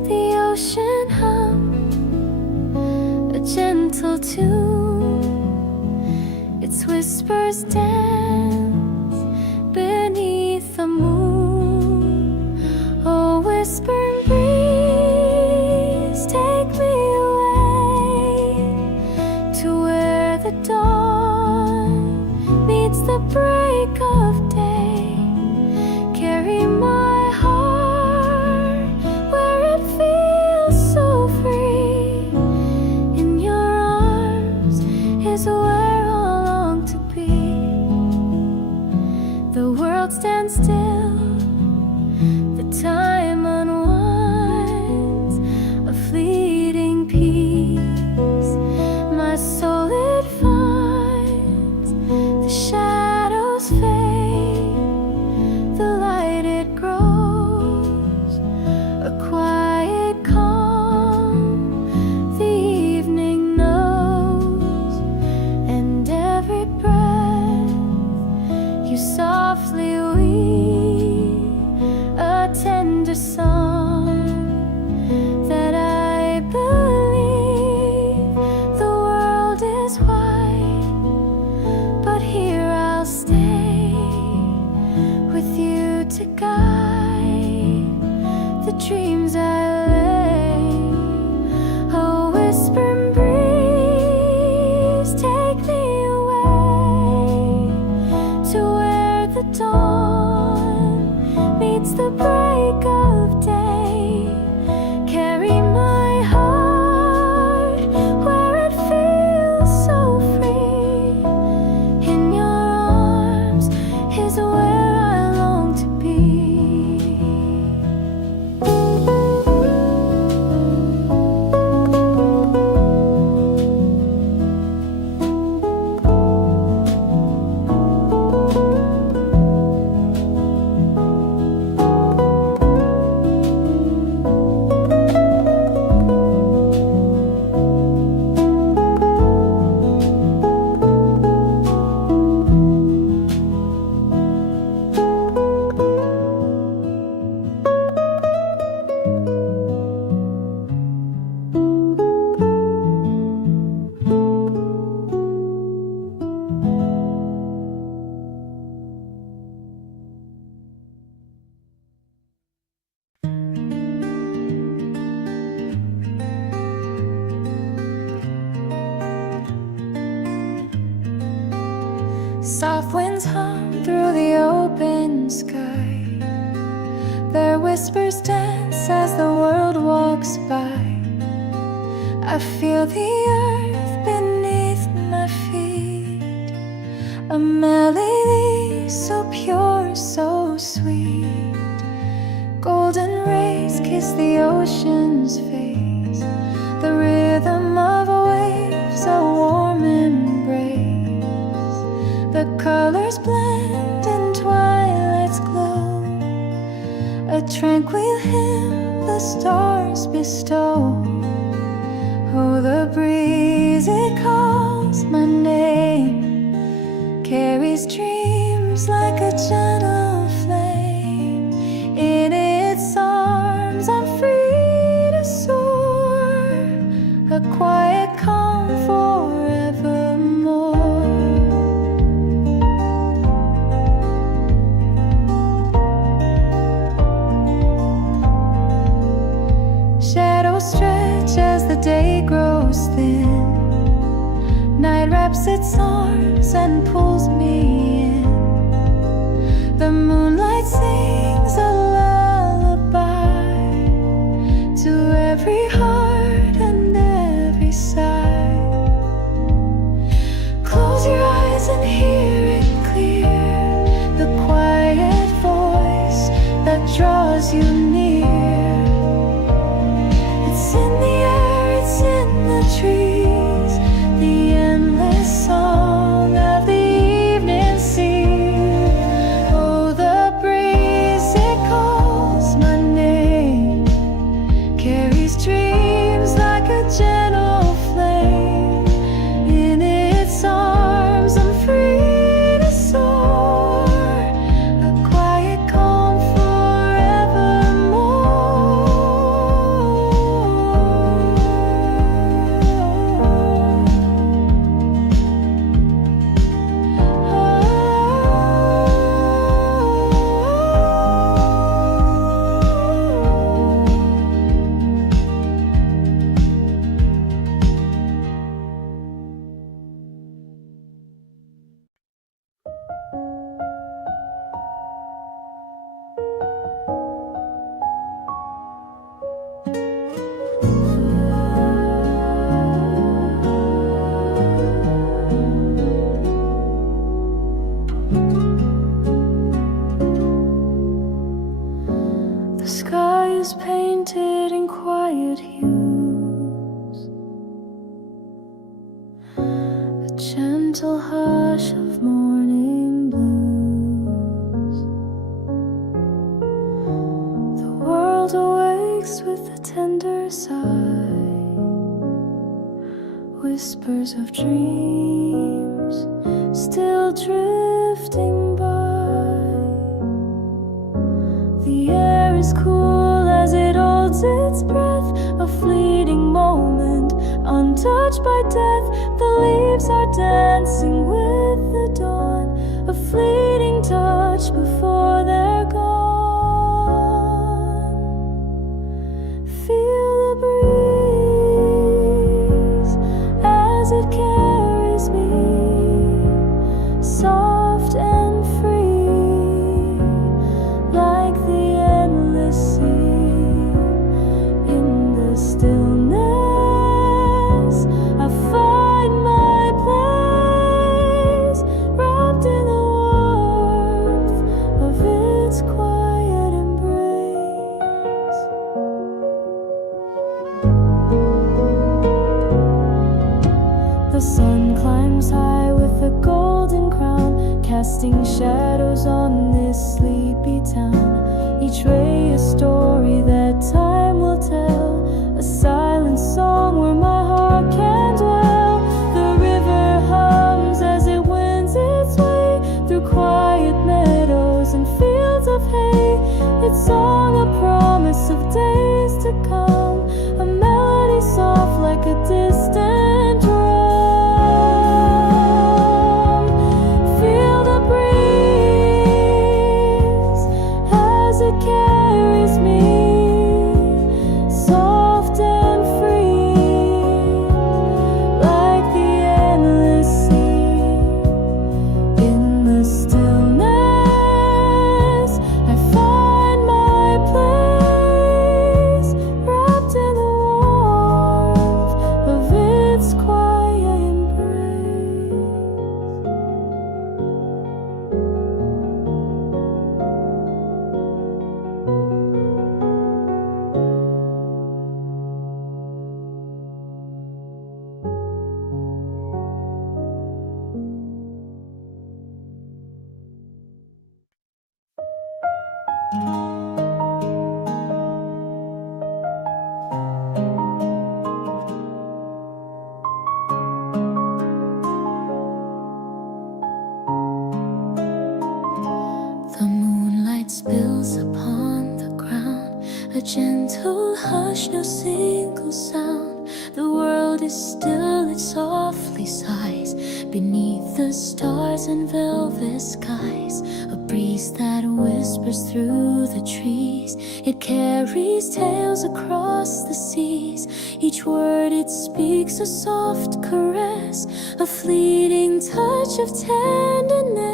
The ocean hums a gentle tune, its whispers dance beneath the moon. Oh, whispering breeze, take me away to where the dawn meets the break of day. Carry my heart where it feels so free. In your arms is where I long to be. The world stands still, the time unwinds, a fleeting peace. My soul, it finds, the shadows fade, the light, it grows, a quiet calm the evening knows. And every breath you softly weave, a tender song that I believe. The world is wide, but here I'll stay with you to guide the dreams I lay. A whispering breeze, take me away to where the dawn meets the break of day. Carry my heart where it feels so free. In your arms is where I long to be. Soft winds hum through the open sky. Their whispers dance as the world walks by. I feel the earth beneath my feet, a melody so pure, so sweet. Golden rays kiss the ocean's face, the rhythm of waves, a warm embrace. The colors blend in twilight's glow, a tranquil hymn the stars bestow. Oh, the breeze, it calls my name, carries dreams like a gentle flame. In its arms I'm free to soar, a quiet calm forevermore. Shadows stretch as the day grows thin. Night wraps its arms and pulls me in. The moonlight sings a lullaby to every heart and every sigh. Close your eyes and hear it clear, the quiet voice that draws you near. It's in the air, it's in the trees, the endless song of the evening sea. Oh, the breeze, it calls my name, carries dreams like a gentle flame. In its arms I'm free to soar, a quiet calm forevermore. The sky is painted in quiet hues, a gentle hush of morning blues. The world awakes with a tender sigh, whispers of dreams still drifting by. The air is cool as it holds its breath, a fleeting moment untouched by death. The leaves are dancing with the dawn, a fleeting touch before they're gone. Feel the breeze as it carries me, soft and free, like the endless sea. In the stillness I find my place, wrapped in the warmth of its quiet embrace. The sun climbs high with a golden crown, casting shadows on this sleepy town. Each ray a story that time will tell, a silent song where my heart can dwell. The river hums as it wends its way through quiet meadows and fields of hay. Its song a promise of days to come, a melody soft like a distant drum. Feel the breeze as it carries me, soft and free, like the endless sea. In The moonlight spills upon the ground, a gentle hush, no single sound. The world is still, it softly sighs beneath the stars and velvet skies. A breeze that whispers through the trees, it carries tales across the seas. Each word it speaks a soft caress, a fleeting touch of tenderness.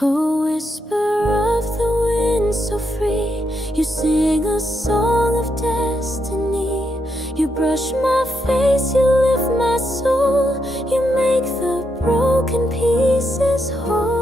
A whisper of the wind so free, you sing a song of destiny. You brush my face, you lift my soul, you make the broken pieces whole.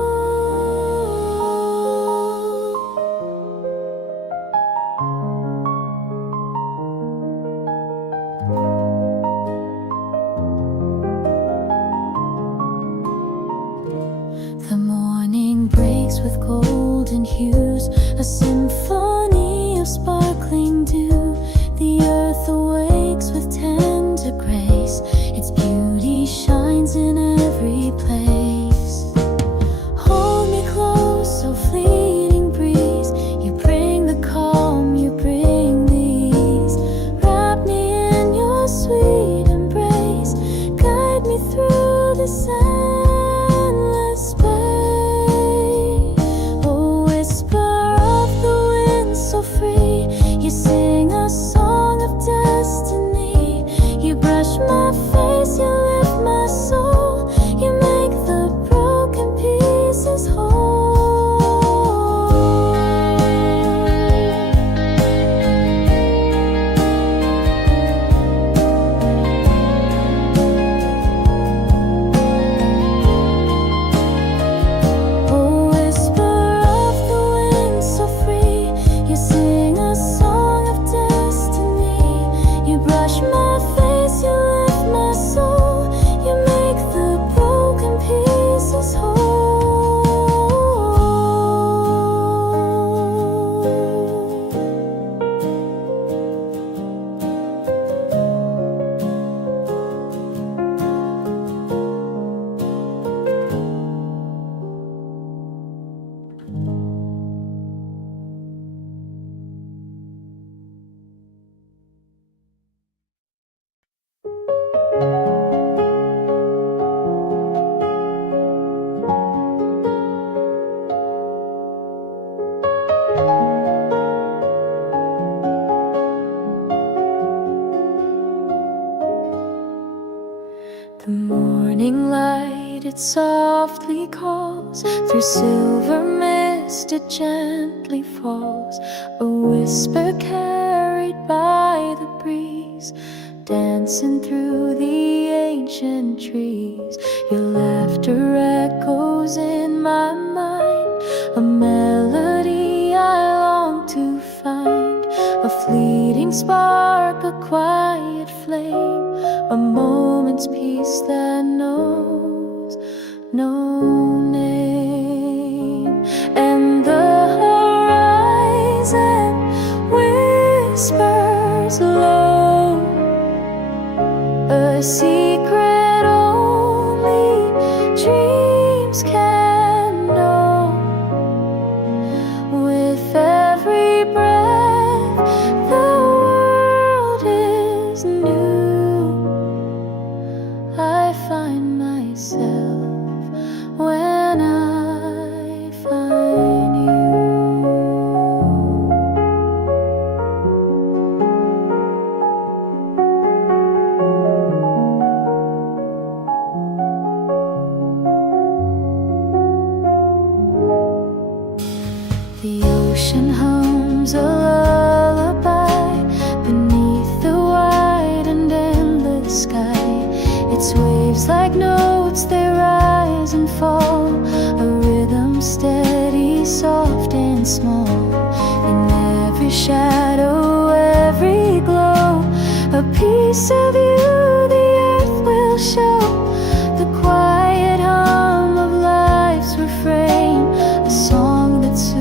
The morning breaks with golden hues, a symphony of sparkling dew. The earth awakes with tender grace, its beauty shines in every place. Hold me close, so fleeting breeze, you bring the calm, you bring the ease. Wrap me in your sweet embrace, guide me through this endless space. A whisper of the wind so free, you sing a song of destiny. You brush my face, you lift my soul, you make the broken pieces whole. A whisper of the wind so free, you sing a song of destiny. You brush my face, you lift my soul, you make the broken pieces whole. The morning light, it softly calls, through silver mist it gently falls. A whisper carried by the breeze, dancing through the ancient trees. Your laughter echoes in my mind, a melody I long to find. A fleeting spark, a quiet flame, a moment's peace that knows no name. And the horizon whispers low, a secret only dreams can know. With every breath, the world is new. I find myself when I find you. The ocean hums a lullaby beneath the wide and endless sky. Its waves like notes, they rise and fall, a rhythm steady, soft and small. In every shadow, every glow, a piece of you the earth will show. The quiet hum of life's refrain, a song that soothes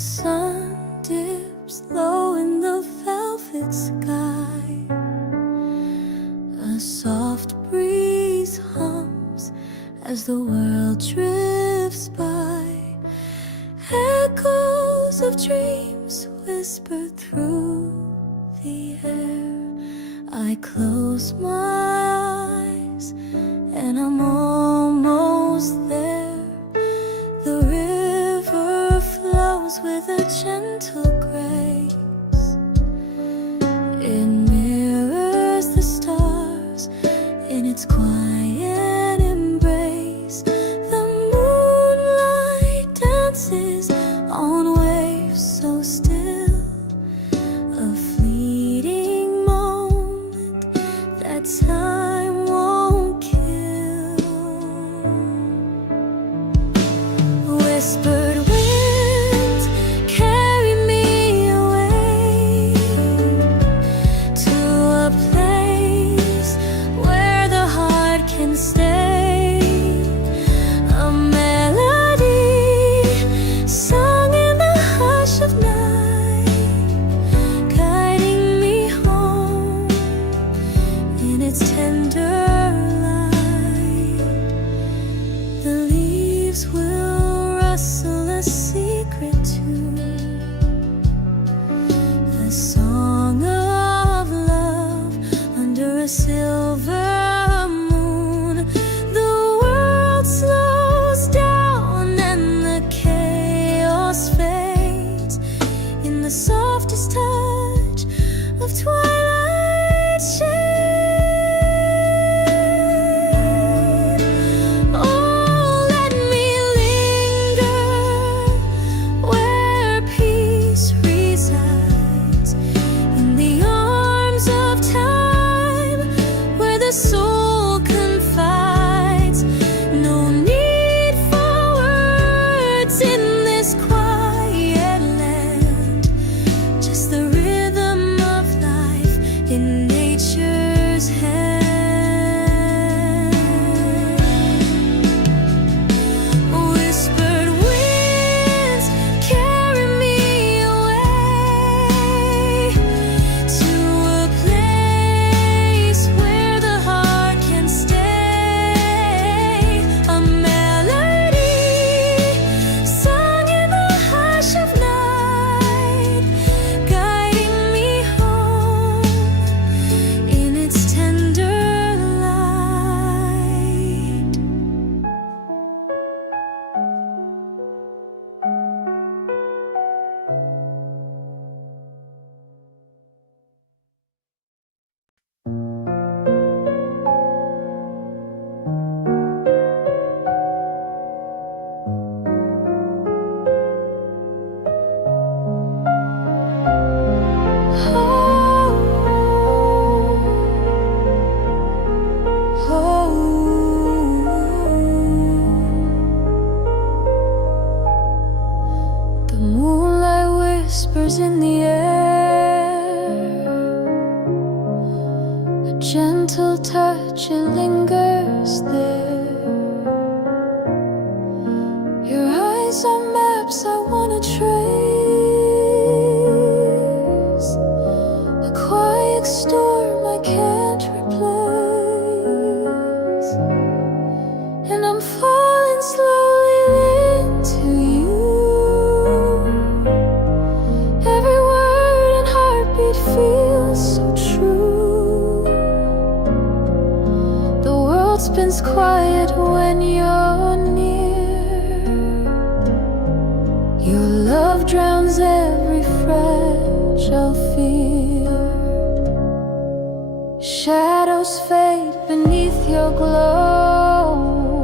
sun dips low in the velvet sky. A soft breeze hums as the world drifts by. Echoes of dreams whisper through the air. I close my eyes and I'm almost there. The river flows with a gentle grace. It mirrors the stars in its quiet embrace. The moonlight dances on waves so still. A fleeting moment that time won't kill. Whispered winds carry me away to a place where the heart can stay. A melody sung in the hush of night, guiding me home in its tender light. The leaves will rustle a secret tune, a song of love under a silver moon. The world slows down and the chaos fades in the softest touch of twilight shade. Oh, let me linger where peace resides, in the arms of time, where the soul confides. No need for words in this quiet land, just the rhythm of life in nature's hand. Whispered winds carry me away to a place where the heart can stay. A melody sung in the hush of night, guiding me home in its tender light. The moonlight whispers in the air, a gentle touch, it lingers there. Your eyes are maps I wanna trace, a quiet storm I can't replace. And I'm falling slowly into you. Every word and heartbeat feels so true. The world spins quiet when you're near. Your love drowns every fragile fear. Shadows fade beneath your glow,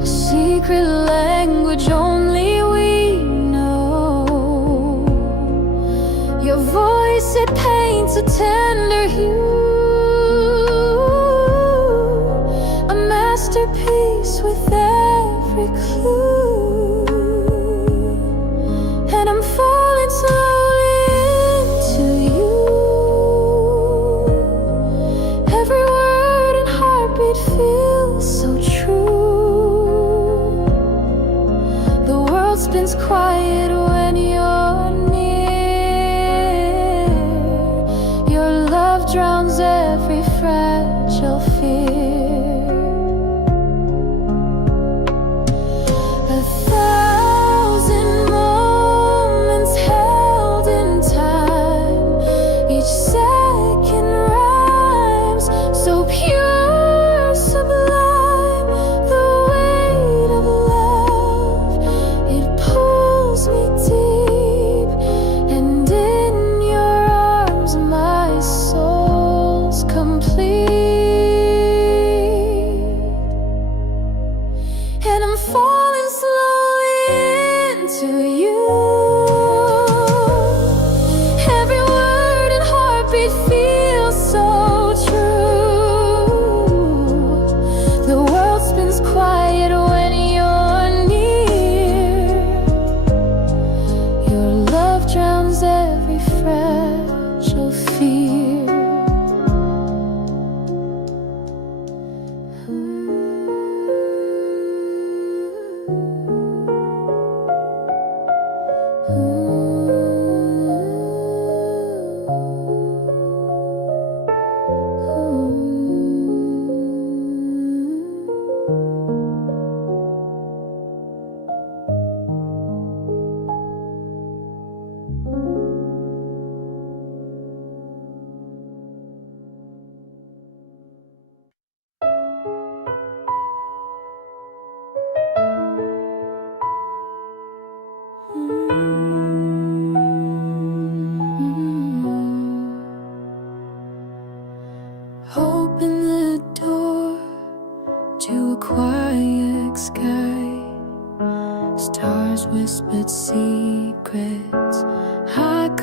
a secret language only we know. Your voice, it paints a tender hue, a masterpiece with every clue. And I'm falling slowly into you. Every word and heartbeat feels so true. The world spins quiet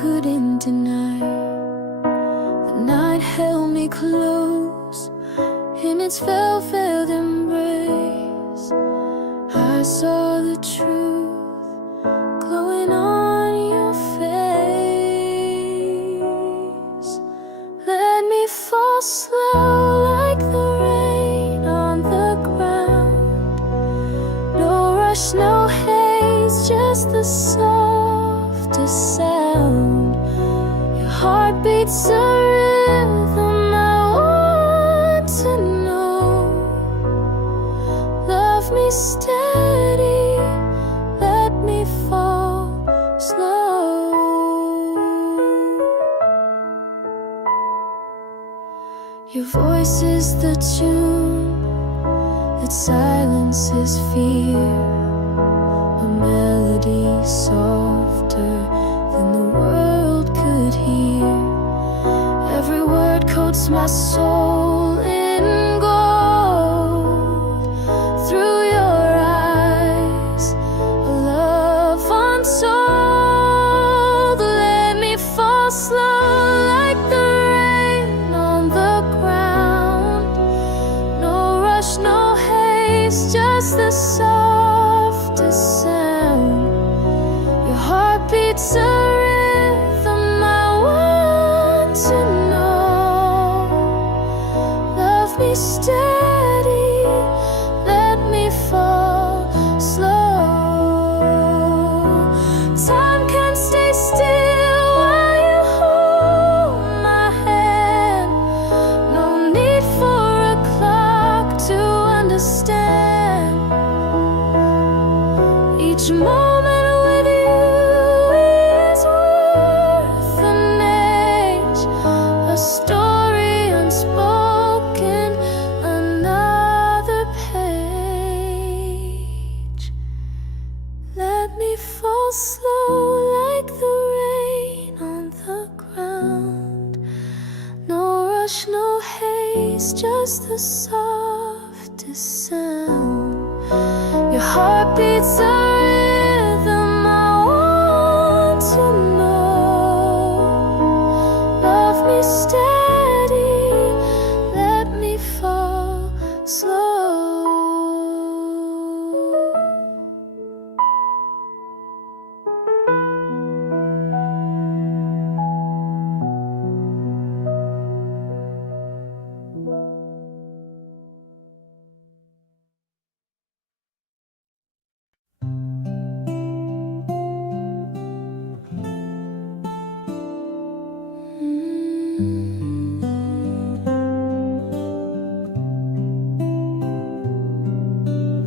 couldn't deny. The night held me close in its velvet embrace. I saw the truth glowing on your face. Let me fall slow like the rain on the ground. No rush, no haze, just the softest sound. Your heart beats a rhythm I want to know. Love me steady, let me fall slow. Your voice is the tune that silences fear, a melody softer than the world could hear. Every word coats my soul in gold. Through your eyes, a love untold. Let me fall slow like the rain on the ground. No rush, no haste, just the softest sound. Your heart beats a rhythm I want to know. Love me steady, let me fall slow. Time can stay still while you hold my hand. No need for a clock to understand. Each moment with you is worth an age, a story unspoken, another page. Let me fall slow like the rain on the ground. No rush, no haste, just the softest sound. Your heart beats a rhythm I want to know. Love me steady, let me fall slow.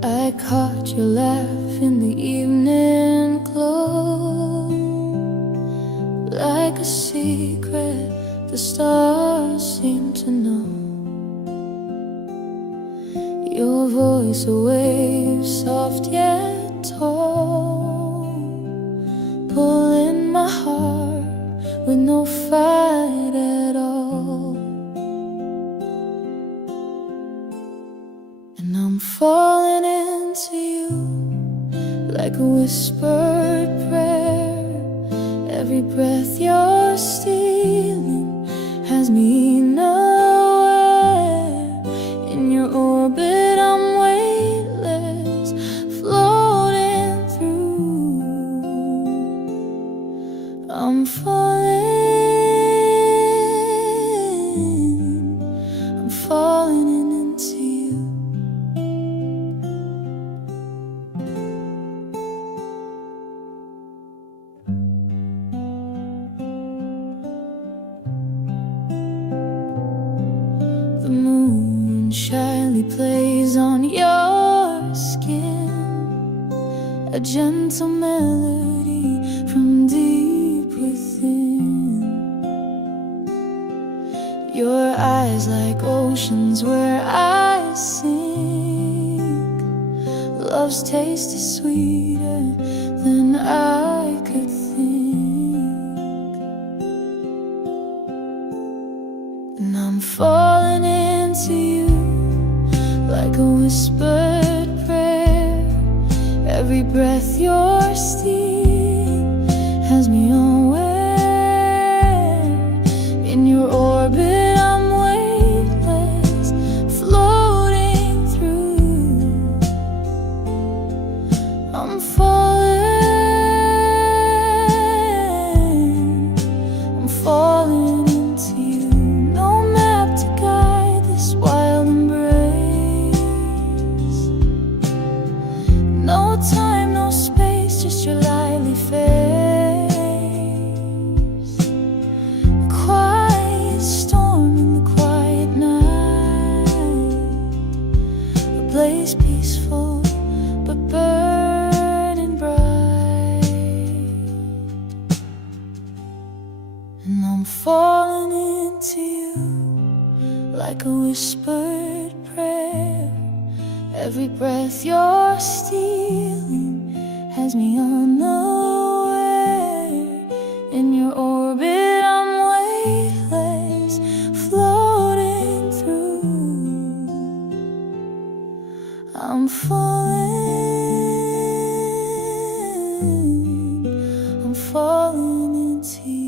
I caught your laugh in the evening glow. Like a secret the stars seem to know. Your voice a wave, soft yet tall, pulling my heart with no fight at all. And I'm falling into you like a whispered prayer. Every breath you're stealing has me nowhere. In your orbit I'm weightless, floating through. I'm falling into you. The moon shyly plays on your skin, a gentle melody from deep within. Your eyes like oceans where I sink. Love's taste is sweeter than I could think. And I'm falling into you like a whispered prayer. Every breath you're stealing has me unaware. I'm falling into you like a whispered prayer. Every breath you're stealing has me unaware. In your orbit I'm weightless, floating through. I'm falling into you.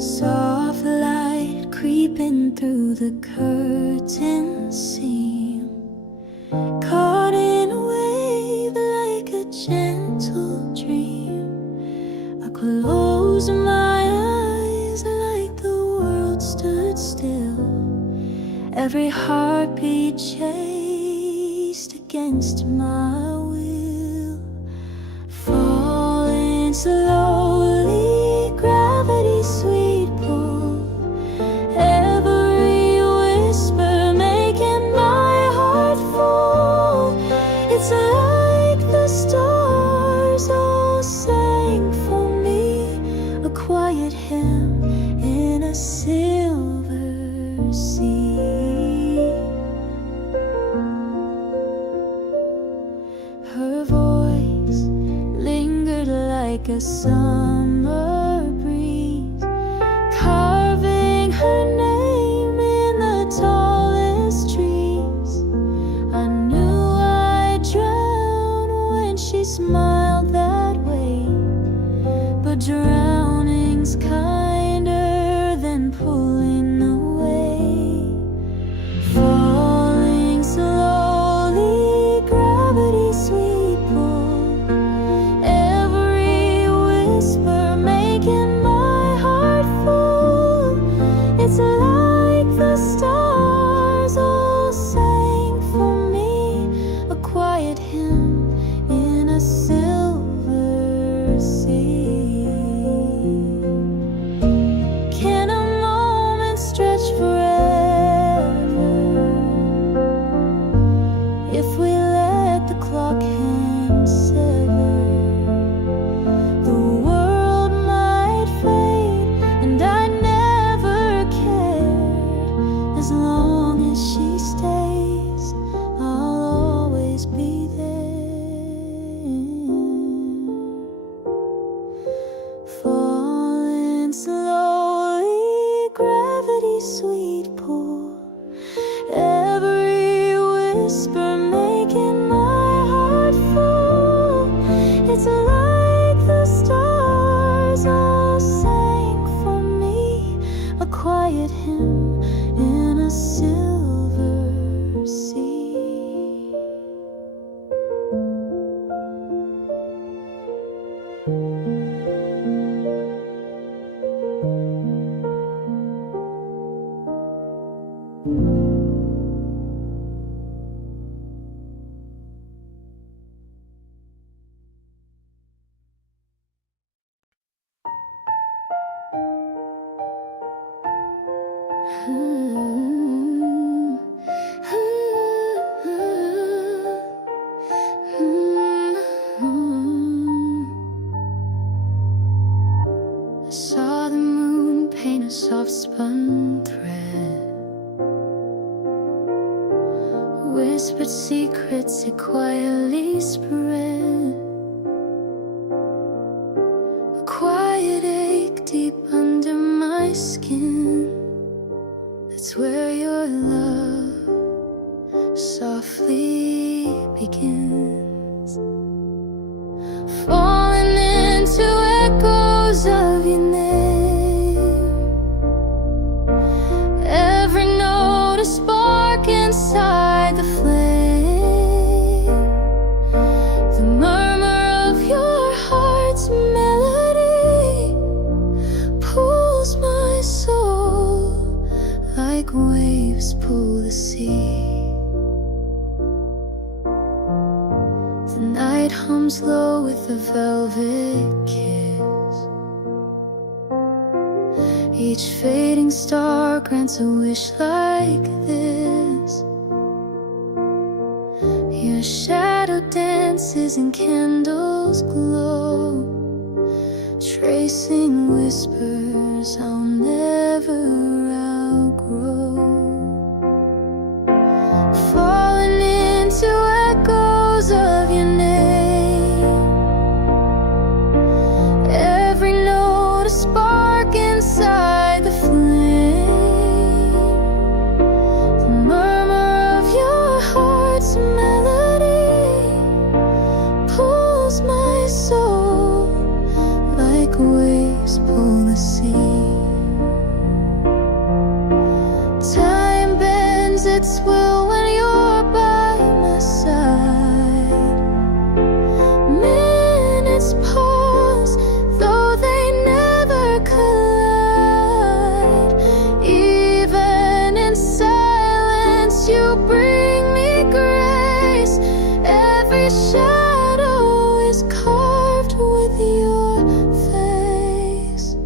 Soft light creeping through the curtain seam, caught in a wave like a gentle dream. I close my eyes like the world stood still, every heartbeat chased against my will. Falling slowly, gravity sweet pull, every whisper making my heart full. It's like the stars all sang for me, a quiet hymn in a silver sea. Her voice lingered like a summer breeze, carving her name in the tallest trees. I knew I'd drown when she smiled that way, but drowning's kinder than pulling away. Falling slowly, gravity sweet pull, every whisper making my heart full. It's like the stars all sang for me, a quiet hymn in a silver sea. Can a moment stretch forever if we let the clock hand sever? The world might fade and I never care. As long as she stays, I'll always be there. Falling slowly, gravity sweet pull, every whisper making my heart full. It's like the stars all sang for me, a quiet hymn in a silver sea. I saw the moon paint a soft spun thread, whispered secrets it quietly spread. A quiet ache deep under my skin, that's where your love softly begins. Falling into echoes of your name, every note a spark inside the flame. The murmur of your heart's melody slow with a velvet kiss. Each fading star grants a wish like this. Your shadow dances and candles glow, tracing whispers I'll never outgrow. Falling into echoes of your name, every note a spark inside the flame. The murmur of your heart's melody pulls my soul like waves pull the sea. Time bends its will when you're by my side. Minutes pause, though they never collide. Even in silence, you bring me grace. Every shadow is carved with your face.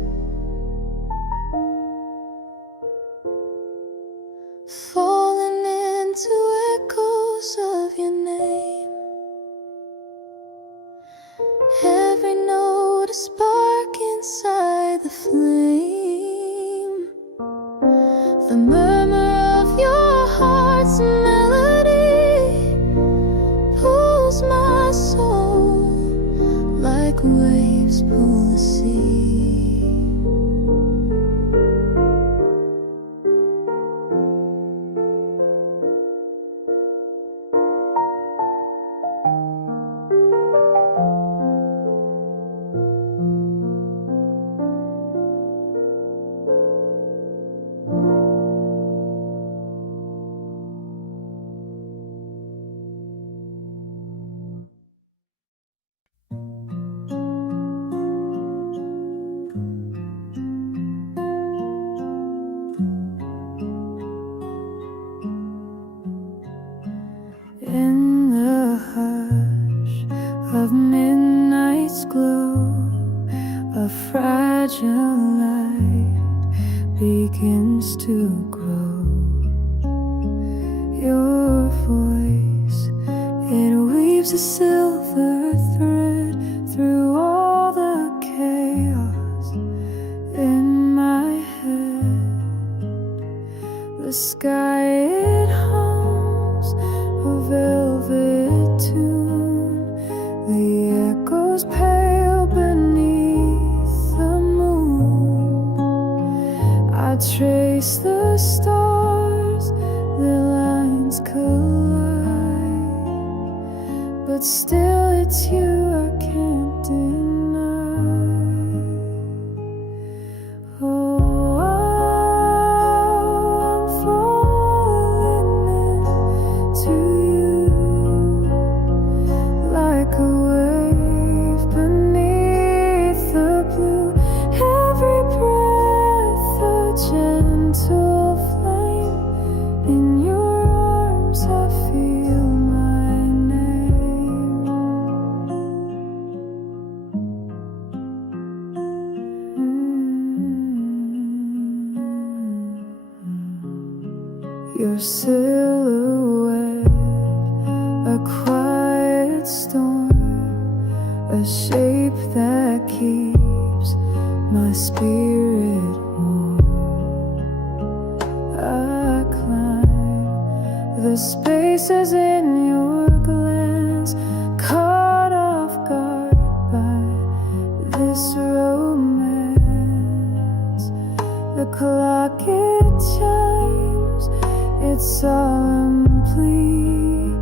Falling into echoes of your name, every note a spark inside the flame. The murmur of your heart's melody pulls my soul like waves pull the sea. In the hush of midnight's glow, a fragile light begins to grow. Your voice, it weaves a silver thread through all the chaos in my head. The sky, it hums a velvet tune, the echoes pale beneath the moon. I trace the stars, their lines collide, but still it's you I can't deny. Oh, I'm falling into you like a wave beneath the blue. Every breath a gentle flame. In your arms I feel my name. Your silhouette, a quiet storm, a shape that keeps my spirit warm. I climb the spaces in your glance, caught off guard by this romance. The clock, it chimes its solemn plea,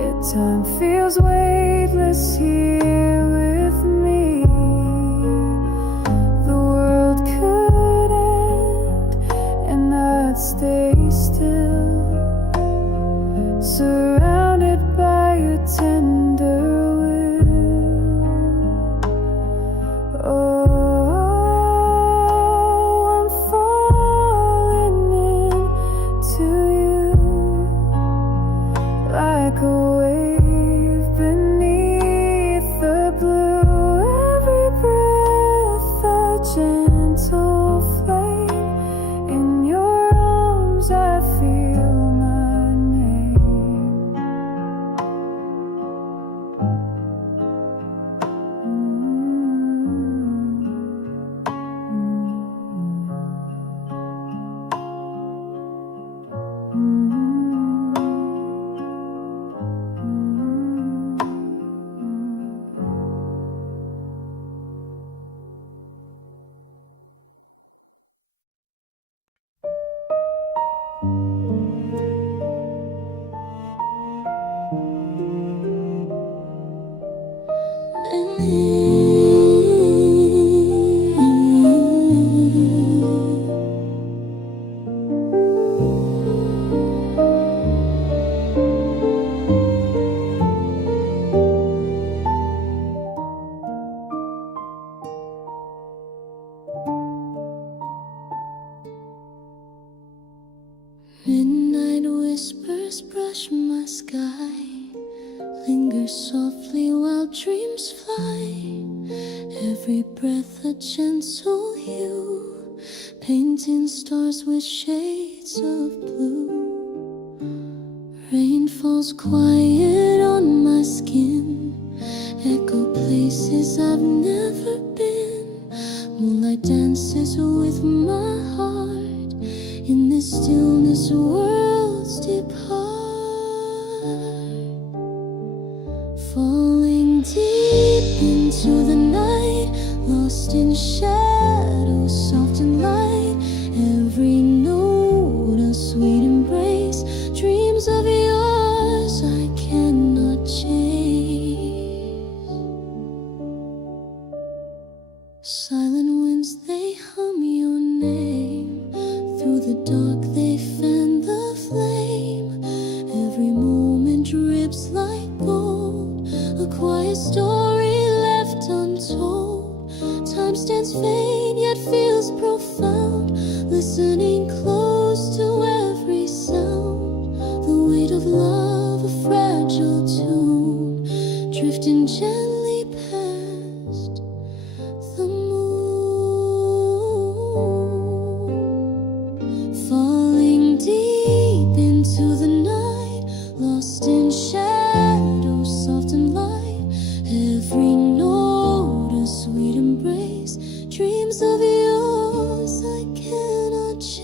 yet time feels weightless here with me. The world could end and I'd stay still, surrounded by your tender will. Oh, I'm falling into you like a wave beneath Every breath a gentle hue, painting stars with shades of blue. Rain falls quiet on my skin, echo places I've never been. Moonlight dances with my heart, in this stillness worlds depart. Falling deep into the night, lost in shadows, soft and light. Every note a sweet embrace, dreams of yours I cannot chase. Silent winds, they hum your name, through the dark they fan the flame. Every moment drips like gold, a quiet story left untold. Time stands faint yet feels profound, listening close to every sound. The weight of love, a fragile tune, drifting gently past the moon. Falling deep into the night, lost in shadows, soft and light. Every note a sweet embrace, dreams of yours I cannot chase.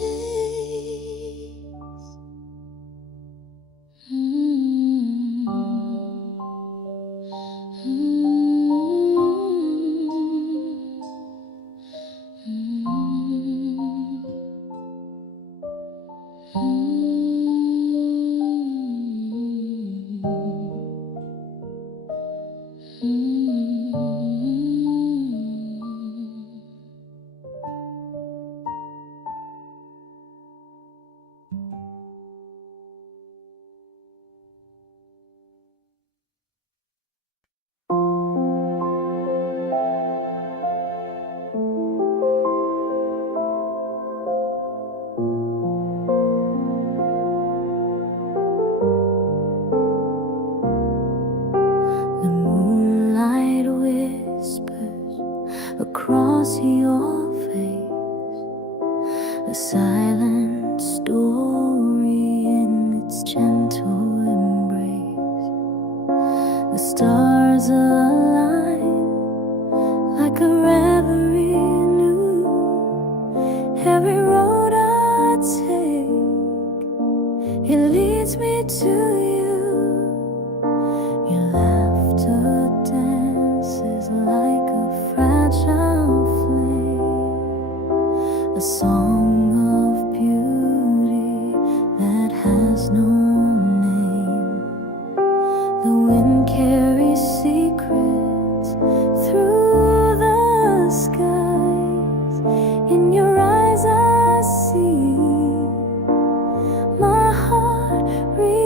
The moonlight whispers across your face, a silent story in its gentle embrace. The stars align like a reverie new. Every road I take, it leads me to you. Your laughter dances like a fragile flame, a song of beauty that has no name. The wind carries secrets through the skies. In your eyes I see my heart realize.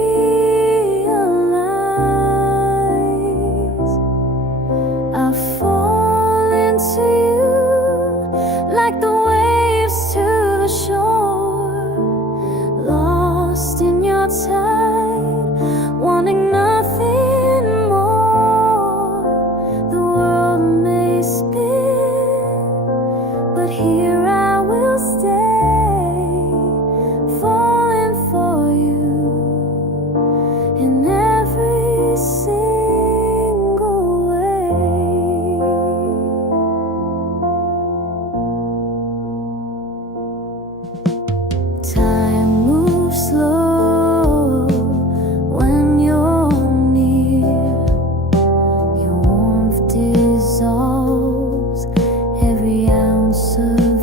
I fall into you like the waves to the shore, lost in your tide, wanting nothing more. The world may spin, but here I will stay, falling for you in every single way. Time moves slow when you're near. Your warmth dissolves every ounce of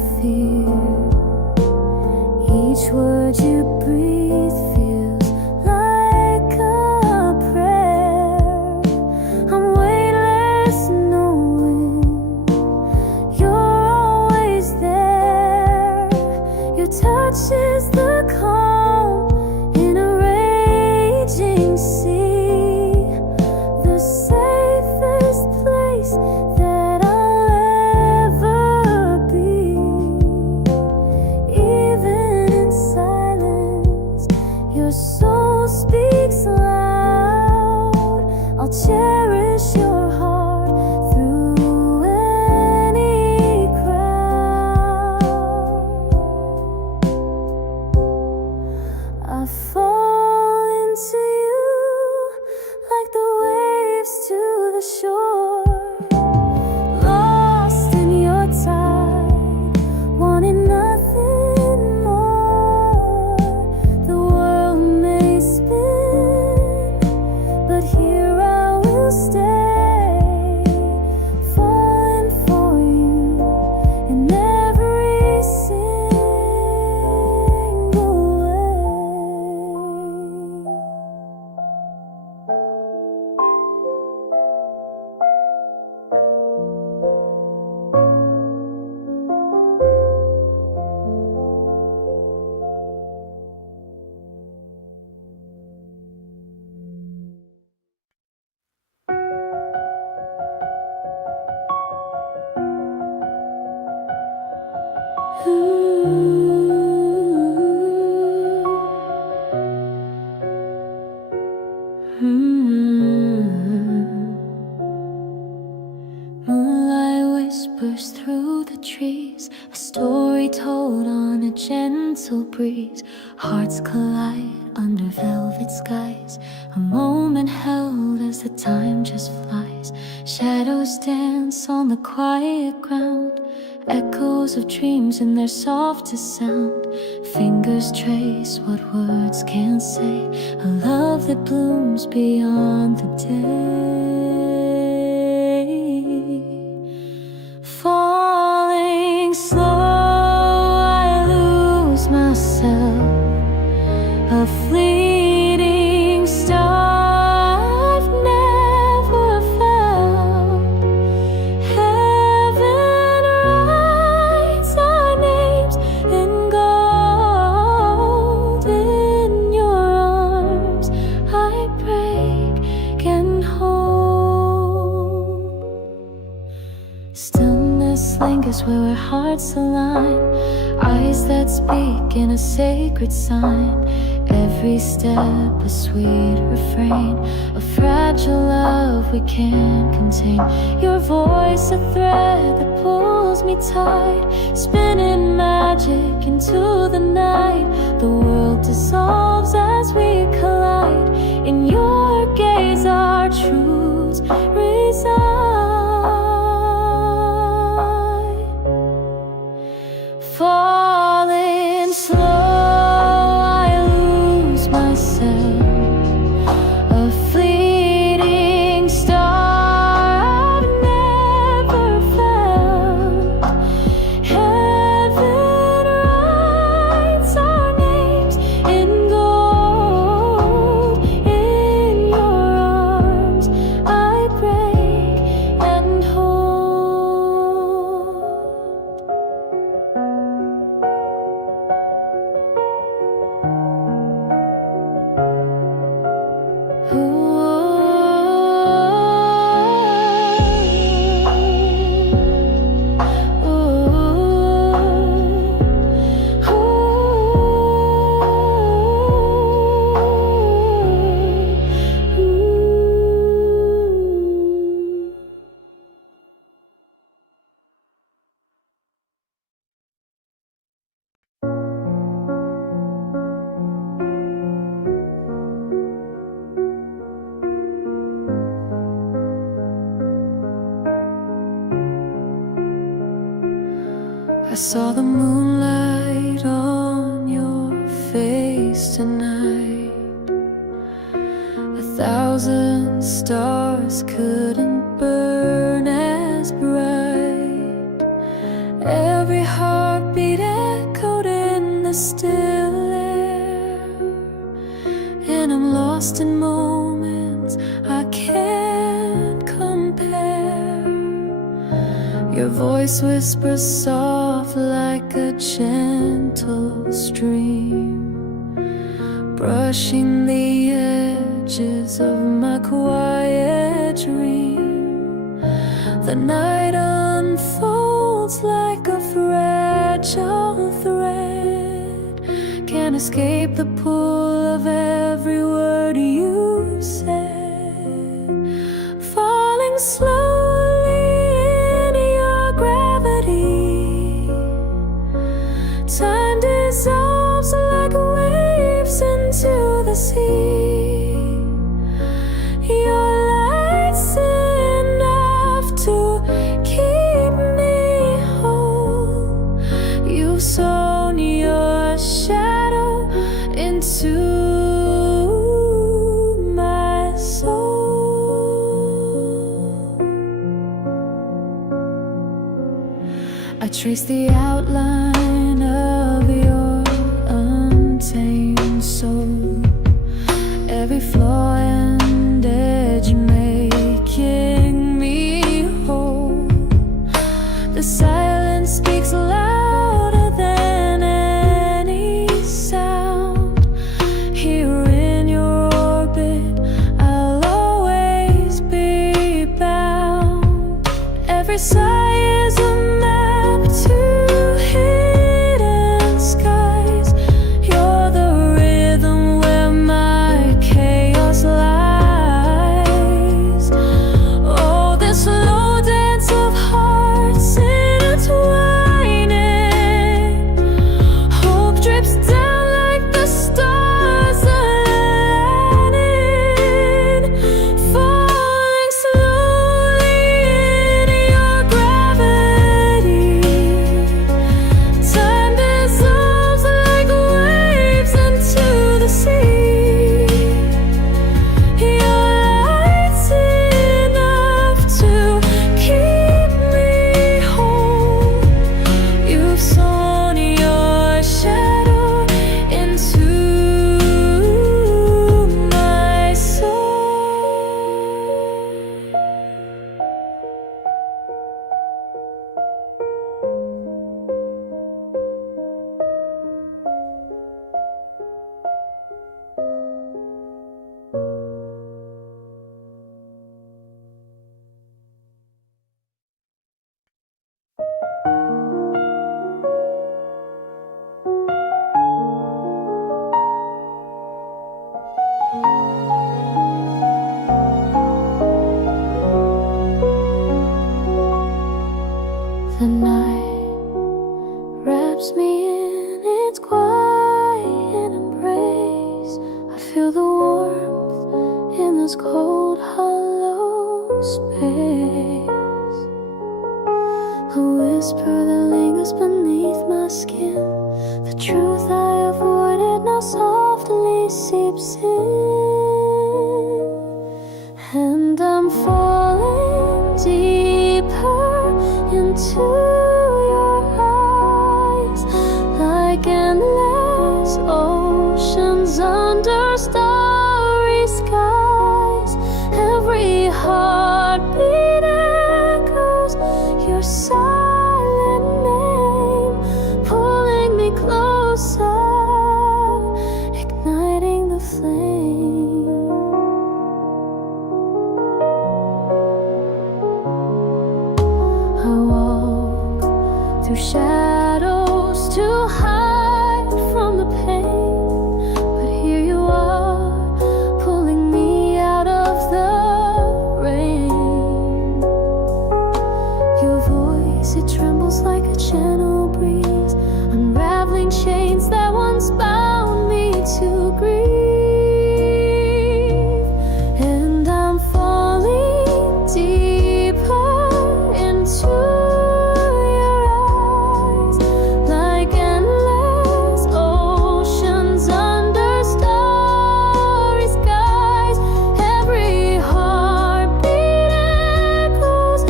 Moonlight whispers through the trees, a story told on a gentle breeze. Hearts collide under velvet skies, a moment held as the time just flies. Shadows dance on the quiet ground, echoes of dreams in their softest sound. Fingers trace what words can't say, a love that blooms beyond the day. Falling slow, I lose myself, a fleeting star I've never found. Heaven writes our names in gold. In your arms I break and hold. Stillness lingers where our hearts align, eyes that speak in a sacred sign. Every step a sweet refrain, a fragile love we can't contain. Your voice a thread that pulls me tight, spinning magic into the night. The world dissolves as we collide. In your gaze our truths reside. Falling slow, I lose myself, a fleeting star I've never found. Heaven writes our names in gold. In your arms I break and hold. I saw the moonlight on your face tonight. 1,000 stars couldn't burn as bright. Every heartbeat echoed in the still air, and I'm lost in moments I can't compare. Your voice whispers soft like a gentle stream, brushing the edges of my quiet dream. The night unfolds like a fragile thread, can't escape the pull of every word you said. Falling slowly in your gravity, time dissolves like waves into the sea. Your light's enough to keep me whole. You've sown your shadow into my soul. I trace the outline of your untamed soul, every flaw and edge making me whole. The silence speaks louder than any sound. Here in your orbit, I'll always be bound. Every sigh is a map to healing. night wraps me in its quiet embrace. I feel the warmth in this cold, hollow space. A whisper that lingers beneath my skin. The truth I avoided now softly seeps in. And I'm falling deeper into your eyes, like endless oceans under starry skies. Every heartbeat echoes your silent name, pulling me closer, igniting the flame. I walk through shadows to hide from the pain, but here you are, pulling me out of the rain. Your voice, it trembles like a gentle breeze, unraveling chains that once bound me to grief. And I'm falling deeper into your eyes, like endless oceans under starry skies. Every heartbeat echoes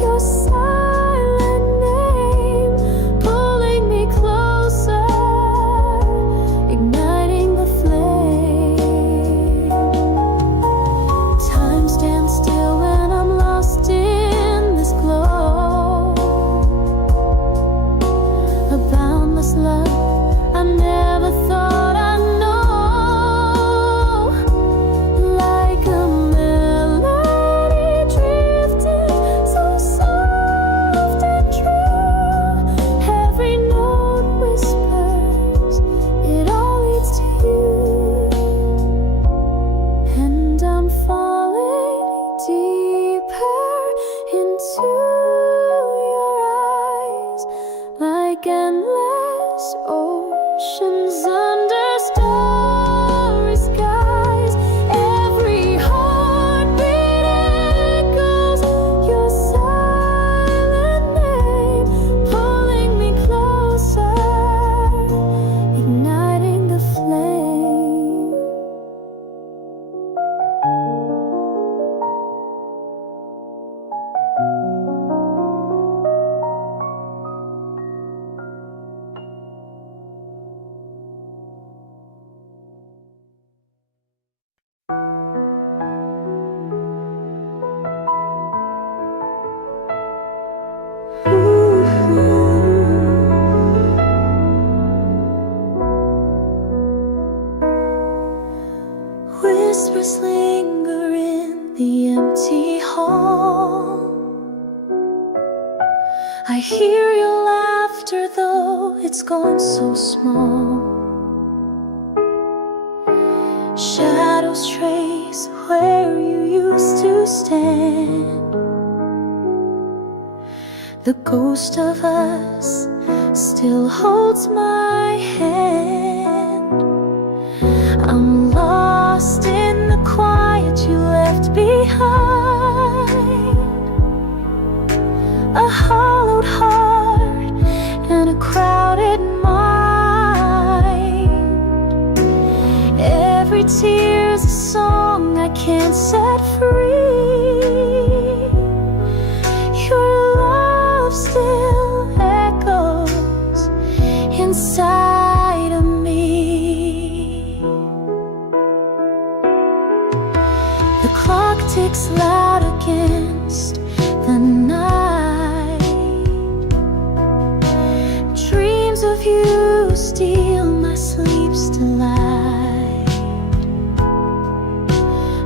your silent name, pulling me closer, igniting the flame. Time stands still when I'm lost in this glow. A boundless love I never thought I'd know. Like a melody drifting so soft and true. Every note whispers, it all leads to you. And I'm falling deeper into your eyes, like endless oceans under starry skies. Every heartbeat echoes your silent name, pulling me closer, igniting the flame. Whispers linger in the empty hall. I hear your laughter, though it's gone so small. Shadows trace where you used to stand. The ghost of us still holds my hand. I'm lost in the quiet you left behind. A hollowed heart and a crowded mind. Every tear's a song I can't set free. Your love still echoes inside of me. The clock ticks loud against the night. Dreams of you steal my sleep's delight.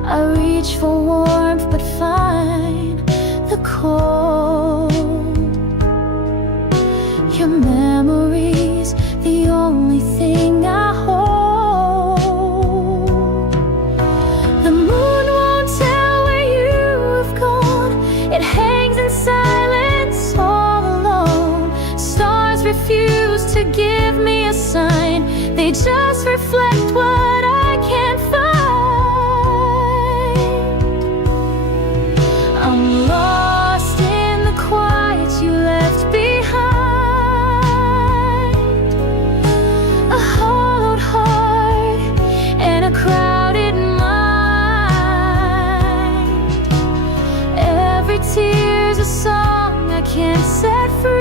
I reach for warmth but find the cold. Your memory's the only thing I hold. The moon won't tell where you've gone. It hangs in silence all alone. to give me a sign. They just reflect what I can't find. I'm lost in the quiet you left behind. A hollowed heart and a crowded mind. Every tear's a song I can't set free.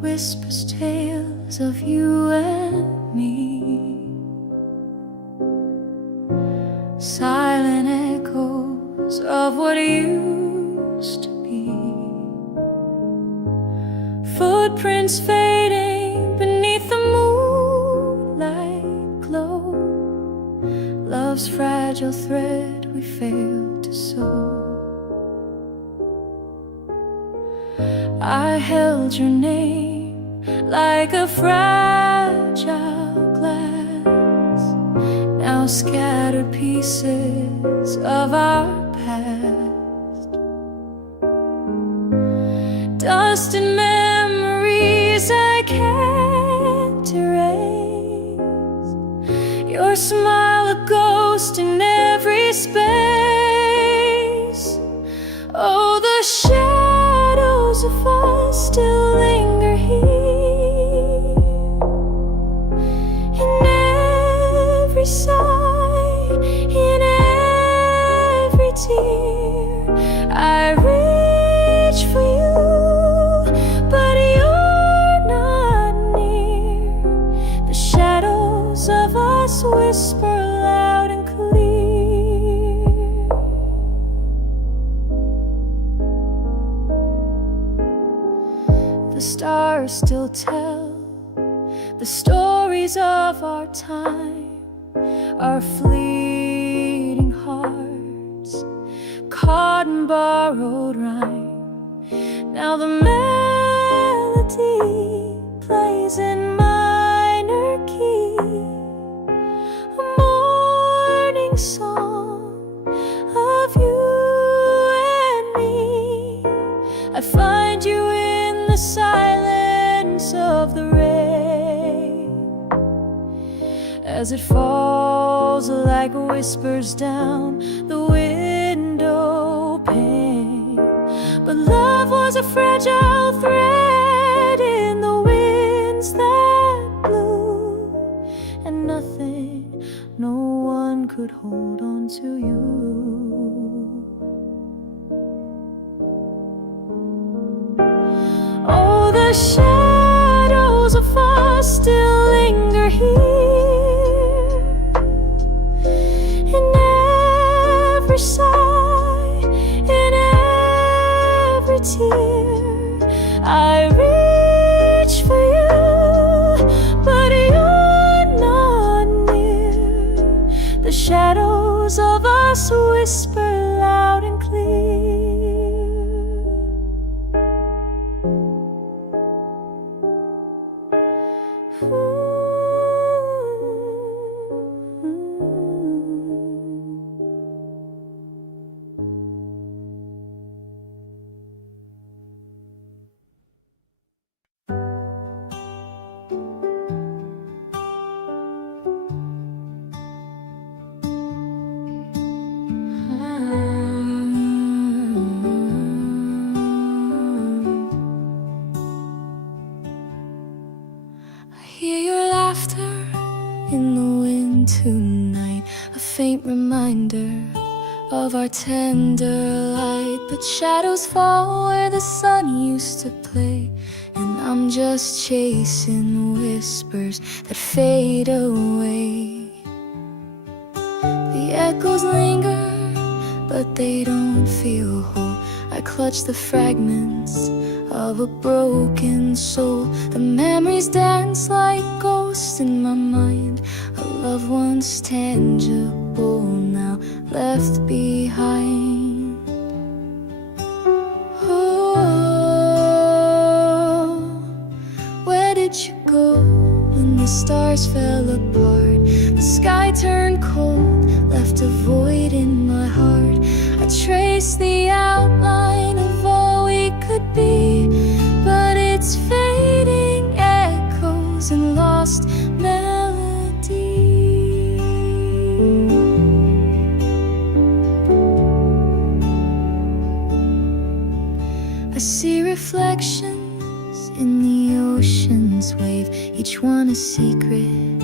Whispers tales of you and me, silent echoes of what used to be, footprints fading beneath the moonlight glow, love's fragile thread we failed to sew. I held your name like a fragile glass, now scattered pieces of our past, dust and memories I can't erase, your smile a ghost in every space. Oh, the shadows of us still linger here, sigh, in every tear. I reach for you, but you're not near. The shadows of us whisper loud and clear. The stars still tell the stories of our time, our fleeting hearts caught in borrowed rhyme. Now the melody plays in minor key, a morning song of you and me. I find you in the silence of the rain, as it falls like whispers down the window pane. But love was a fragile thread in the winds that blew, and nothing, no one could hold on to you. Oh, the shadows of us still linger here, in every sigh, in every tear. I reach for you, but you're not near. The shadows of us whisper loud and clear. In the wind tonight, a faint reminder of our tender light. But shadows fall where the sun used to play, and I'm just chasing whispers that fade away. The echoes linger, but they don't feel whole. I clutch the fragments of a broken soul. The memories dance like ghosts in my mind. A love once tangible, now left behind. Oh, where did you go when the stars fell apart? The sky turned cold, left a void in my heart. I traced the outline of all we could be, but it's fading echoes and lost melody. I see reflections in the ocean's wave, each one a secret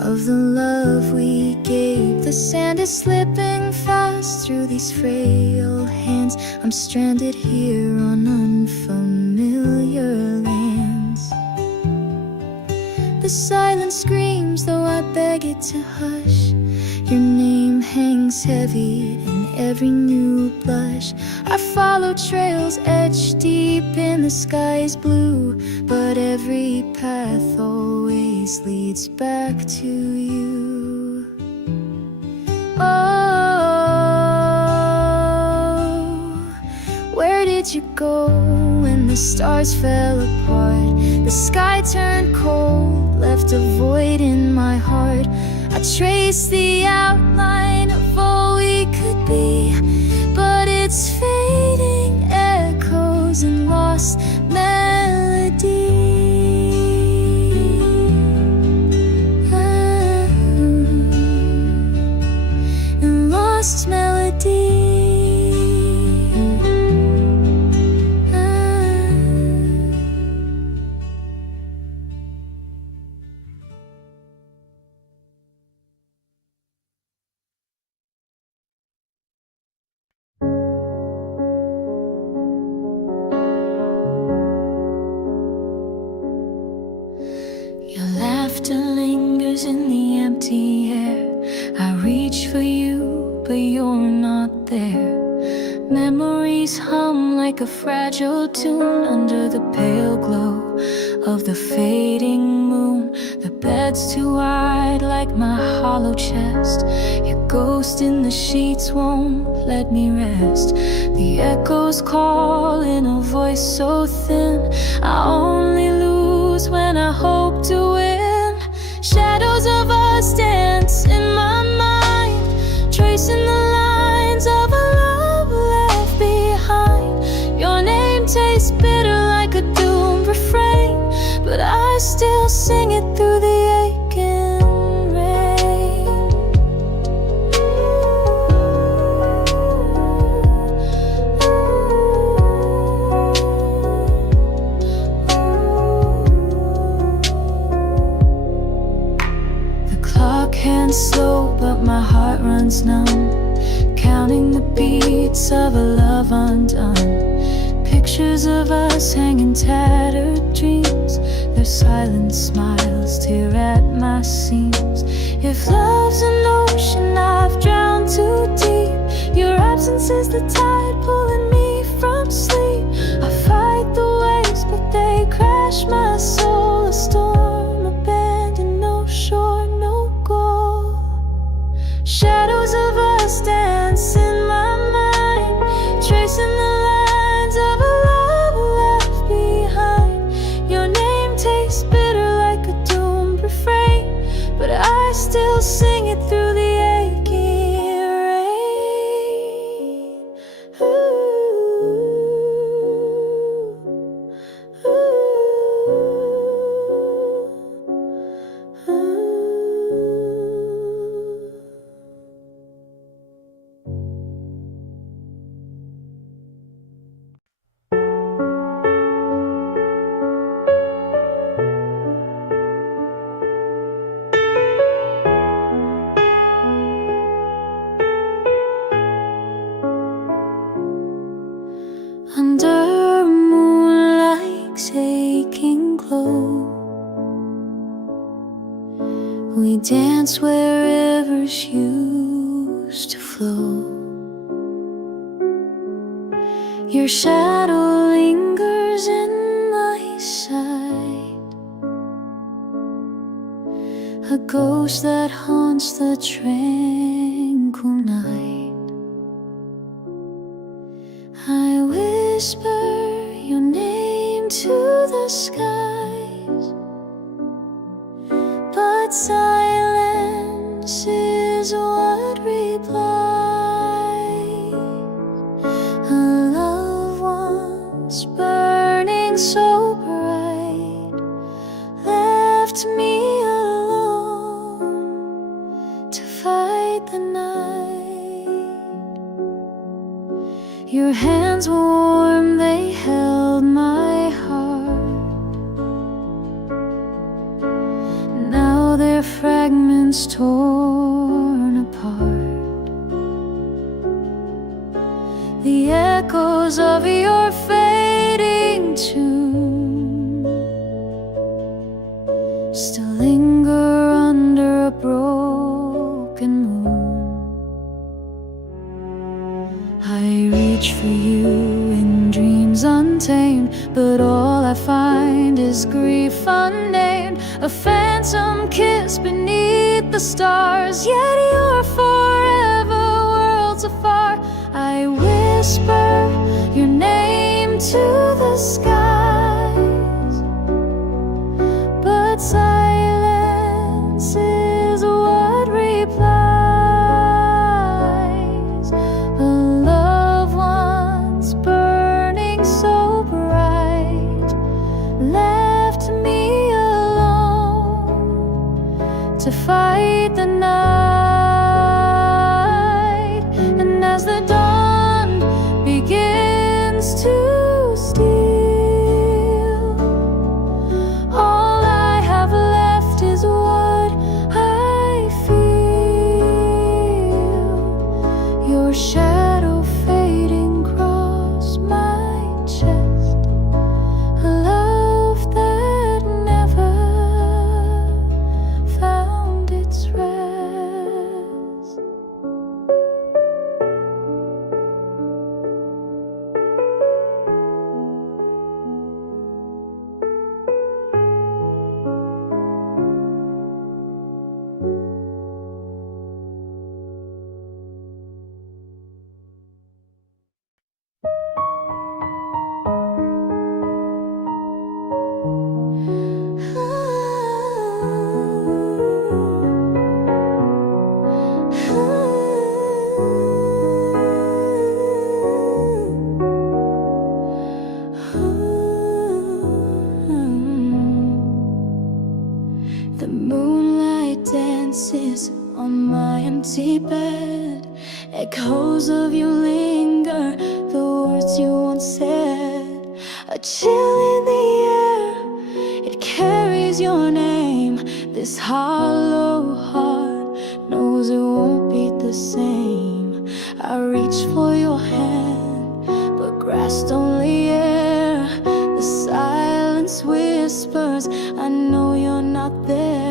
of the love we gave. The sand is slipping fast through these frail hands. I'm stranded here on unfamiliar lands. The silence screams, though I beg it to hush. Your name hangs heavy in every new blush. I follow trails etched deep in the sky's blue, but every path always leads back to you. Oh, where did you go when the stars fell apart? The sky turned cold, left a void in my heart. I traced the outline of all we could be, but it's fading echoes and lost melody. And lost melody. Your laughter lingers in the empty air. I reach for you, but you're not there. Memories hum like a fragile tune under the pale glow of the fading moon. The bed's too wide like my hollow chest. Your ghost in the sheets won't let me rest. The echoes call in a voice so thin. I only lose when I hope to win. Shadows of us dance in my mind, tracing the lines of a love left behind. Your name tastes bitter like a doomed refrain, but I still sing it through the aching rain. The clock hands slow, but my heart runs numb, counting the beats of a love undone. Pictures of us hanging tattered dreams, their silent smiles tear at my seams. If love's an ocean I've drowned too deep, your absence is the tide pulling me from sleep. I fight the waves, but they crash my soul. A storm abandoned, no shore, no goal. Shadows of us dance in my mind, tracing the lines of a love left behind. Your name tastes bitter like a doom still sing it through the aching rain. Under moonlight's aching glow, we dance where rivers used to flow. Your shadow lingers in my sight, a ghost that haunts the tranquil night. I whisper your name to the skies, but silence is what replies. A love once burning so bright left me alone to fight the night. Your hands were warm, they held my heart. Now they're fragments torn apart. The echoes of your fading tune still linger under a broken moon. I reach for you in dreams untamed, but all I find is grief unnamed. A phantom kiss beneath the stars, yet you're forever worlds afar. I whisper your name to the skies, but silence is what replies. A love once burning so bright left me alone to fight the night. And as the dawn begins to steal, all I have left is what I feel. Your shadow fading across my chest, a love that never found its rest. The moonlight dances on my empty bed. Echoes of you linger, the words you once said. A chill in the air, it carries your name. This hollow heart knows it won't beat the same. I reach for your hand, but grasped only air. The silence whispers, I know you're not there.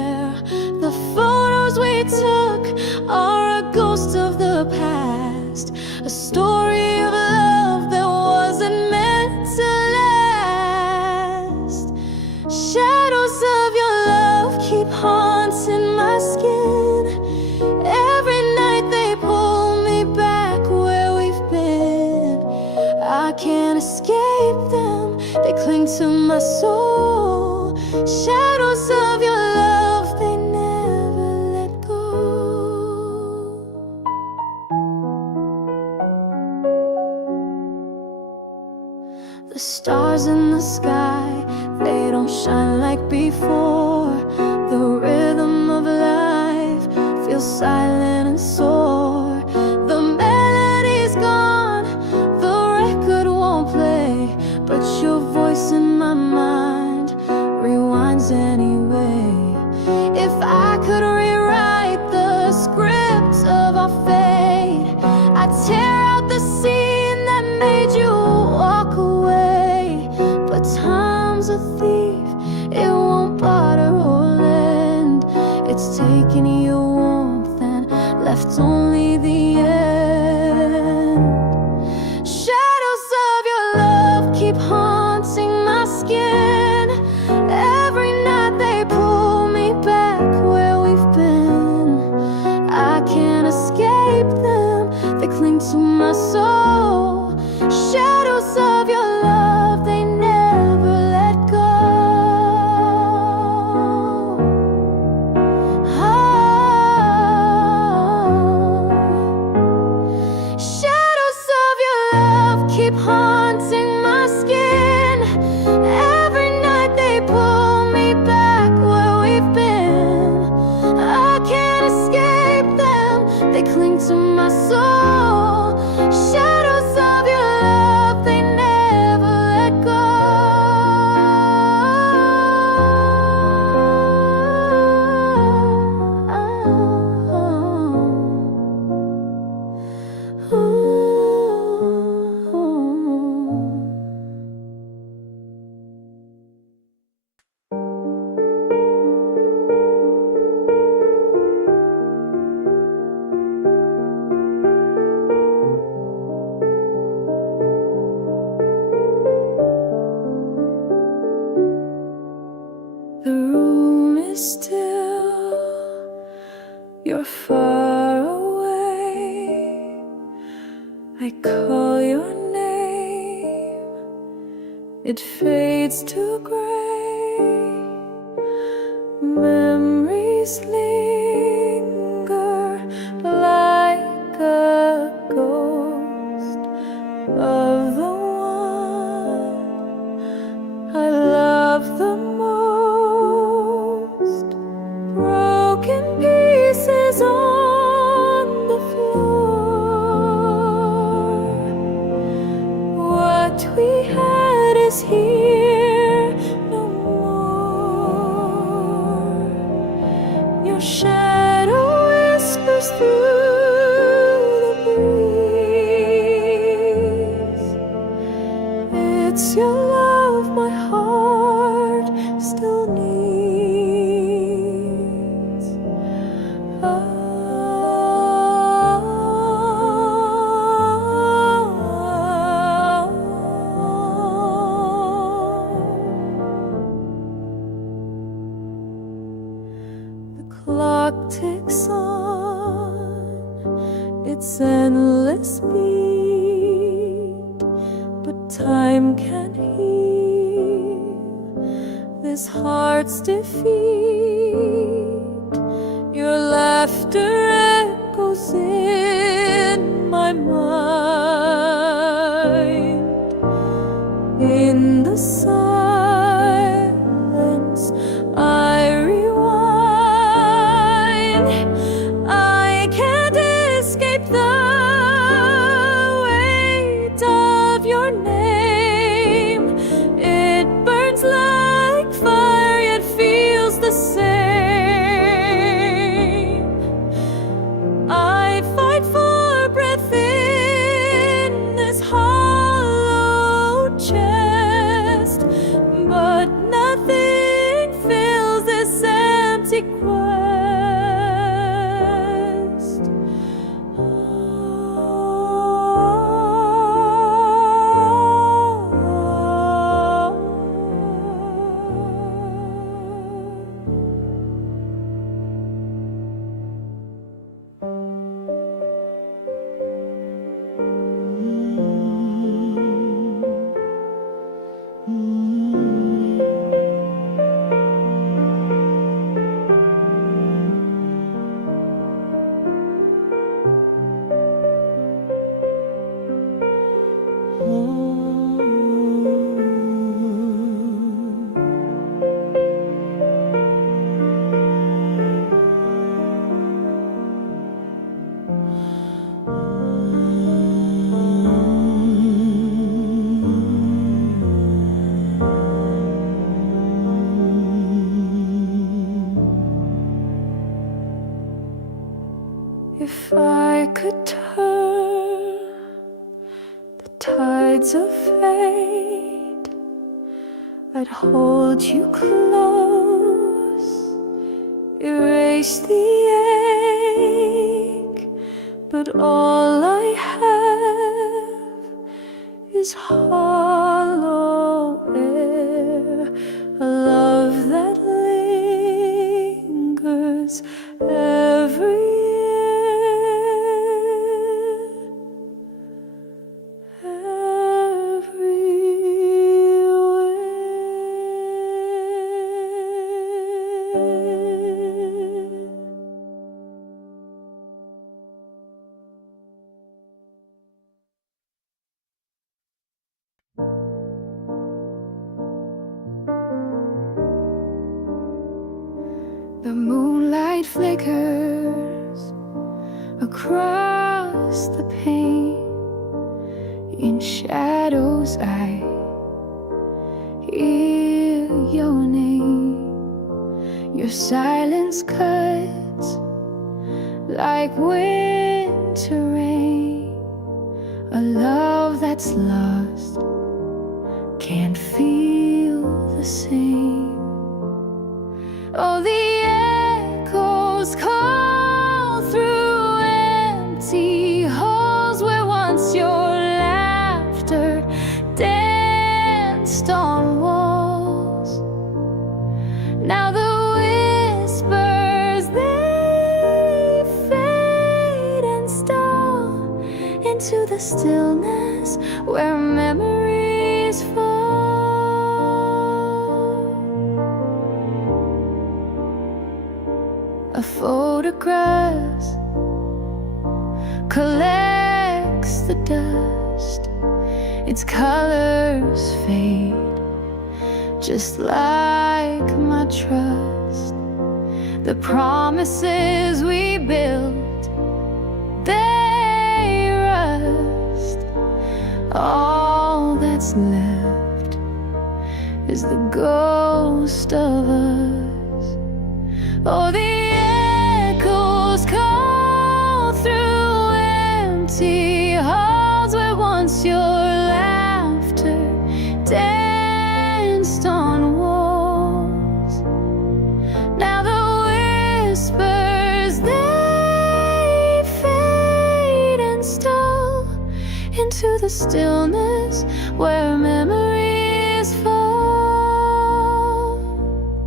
The photos we took are a ghost of the past, a story of love that wasn't meant to last. Shadows of your love keep haunting my skin. Every night they pull me back where we've been. I can't escape them, they cling to my soul. Shadows of your love, they never let go. stars in the sky, they don't shine like before. The rhythm of life feels silent and sore. The melody's gone, the record won't play, but your voice in my mind rewinds anyway. If I could rewrite the script of our fate, I'd tear out the scene that made you walk away. But time's a thief, it won't barter or lend. It's taking your warmth and left only the end. Shadows of your love keep haunting my skin. Every night they pull me back where we've been. I can't escape them, they cling to my soul. Shadows of your love, they never let go. Shadows of your love keep haunting my skin. Every night they pull me back where we've been. I can't escape them, they cling to my soul. Shadows of your love, they never let go. The room is still, you're far away. I call your name, it fades to gray. Memories linger like a ghost of the one I love the most. Broken pieces on the floor. What we had is here no more. Your shadow whispers through the breeze. It's your love my heart still needs. The clock ticks on, its endless beat, but time can't heal this heart's defeat. Your laughter echoes in my mind. In the silence, I rewind. I can't escape the weight of your name. It burns like fire, yet feels the same. I fight for breath in this hollow chest, but nothing fills this empty quest. If I could turn the tides of fate, I'd hold you close, erase the ache, but all I have is hollow air, a love that lingers every The moonlight flickers across the pane. In shadows I hear your name. Your silence cuts like winter rain. A love that's lost can't feel the same. Oh, the echoes call through empty halls where once your laughter danced on walls. Now the whispers, they fade and stall into the stillness where memories fall. A photograph collects the dust. Its colors fade, just like my trust. The promises we built, they rust. All that's left is the ghost of us. Oh, the echoes call through empty halls where once your laughter danced on walls. Now the whispers, they fade and stall into the stillness where memories fall.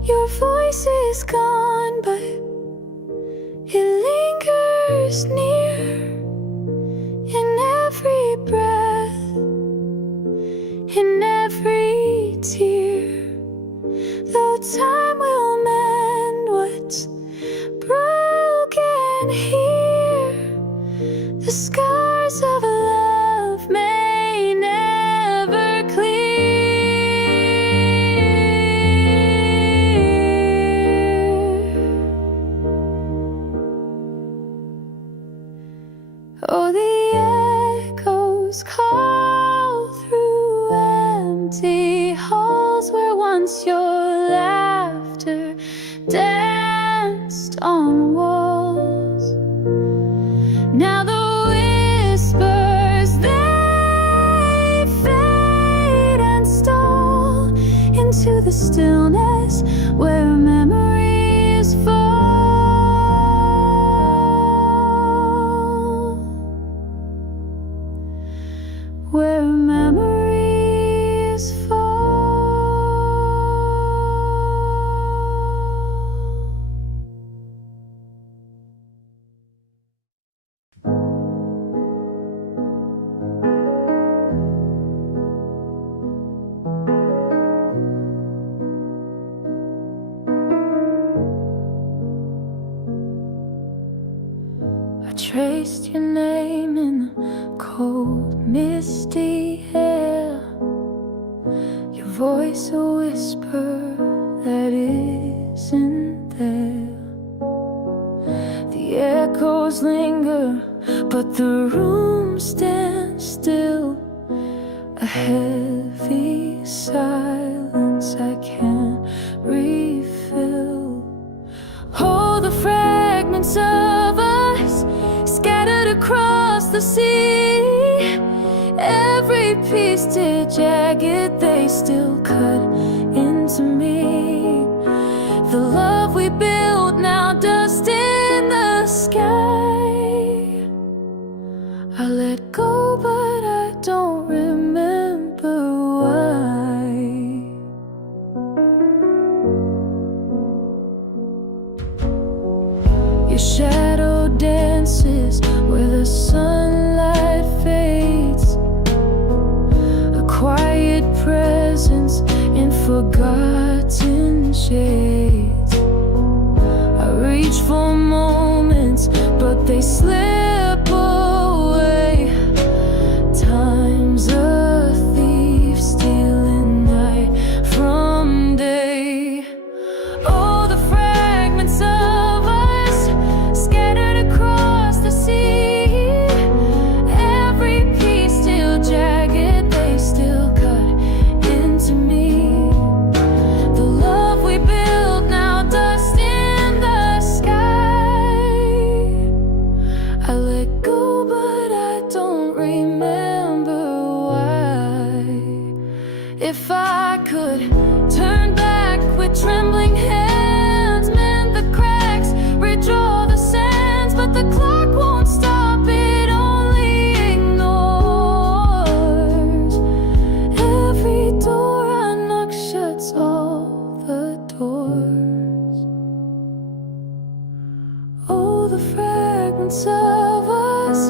Your voice is gone, but it lingers near in every breath, in every tear. Though time will mend what's broken here, the scars of love may never clear. Oh, the echoes call through empty halls where once your laughter danced on walls. Now the whispers, they fade and stall into the stillness where memories fall. Where memories I traced your name in the cold, misty air. Your voice a whisper that isn't there. The echoes linger, but the room stands still. A heavy silence I can't refill. Oh, the fragments of us the sea. Every piece did jagged, they still cut into me. The love we built, now dust in the sky. I let go, but I don't remember why. Your shadow dances where the sunlight fades. A quiet presence in forgotten shades. I reach for moments, but they slip away. Time's a thief, stealing night from day. Oh, the fragments of us scattered across the sea. Every piece still jagged, they still cut into me. The love we built, now dust in the sky. I let go, but I don't remember why. If I could turn back with trembling hands, mend the cracks, redraw the sands, but the clock won't stop, it only ignores. Every door I knock shuts all the doors. Oh, the fragments of us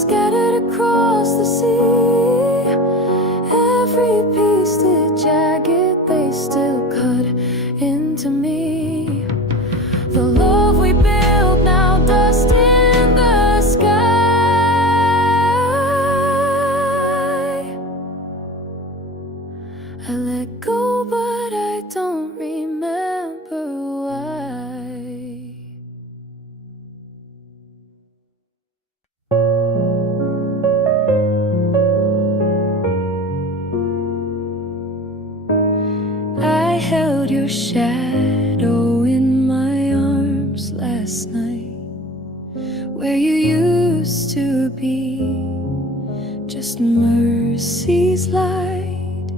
scattered across the sea. Every piece did jagged, they still cut into me. The love we built, now dust in the sky. I let go, but I don't remember why. I held your shadow in my arms last night, where you used to be, just mercy's light.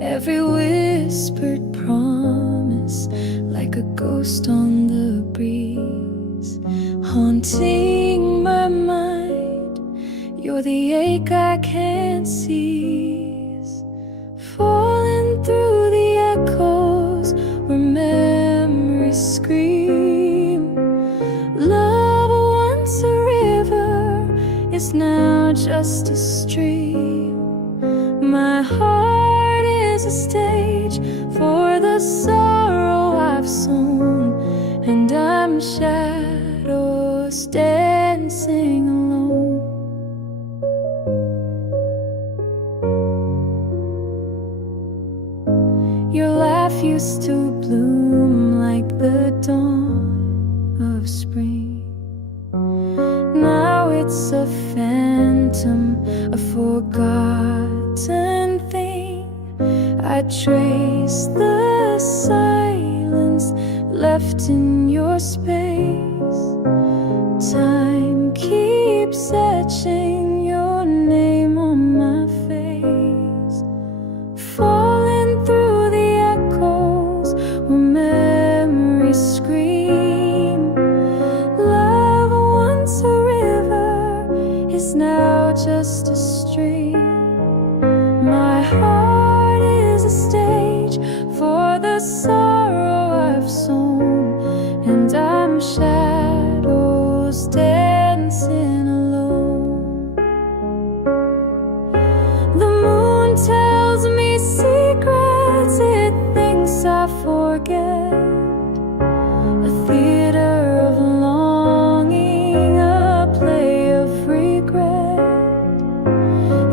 Every whispered promise, like a ghost on the breeze, haunting my mind. You're the ache I can't cease, falling through the echoes where memories scream. Love, once a river, is now just a stream. My heart is a stage for the sorrow I've sown, and I'm shadows dancing alone. Your laugh used to bloom like the dawn of spring. Now it's a phantom, a forgotten thing. I trace the silence left in your space. Time keeps etching your name on my face, falling through the echoes where memories scream. Love, once a river, is now just a stream. My heart is a stage for the sorrow I've sown, and I'm shadows dancing alone. The moon tells me secrets it thinks I forget. A theater of longing, a play of regret.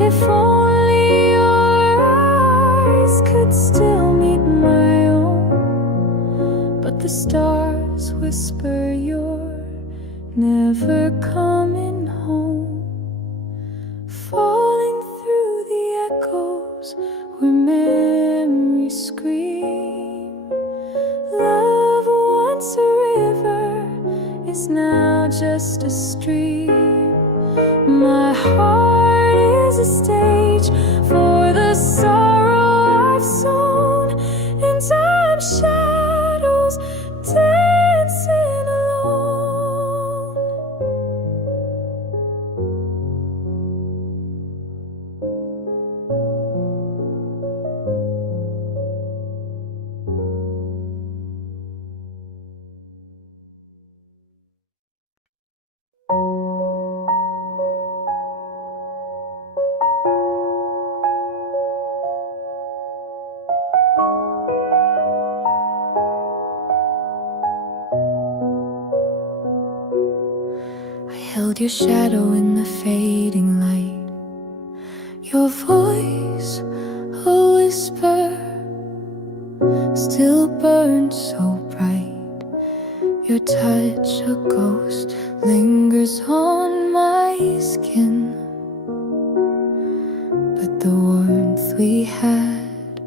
If only your eyes could still meet my own, but the stars whisper you're never coming home. Falling through the echoes where memories scream. Love, once a river, is now just a stream. My heart is a stage for the sorrow I've sown, and I'm shadows dancing alone. Held your shadow in the fading light, your voice a whisper still burns so bright. Your touch a ghost lingers on my skin, but the warmth we had,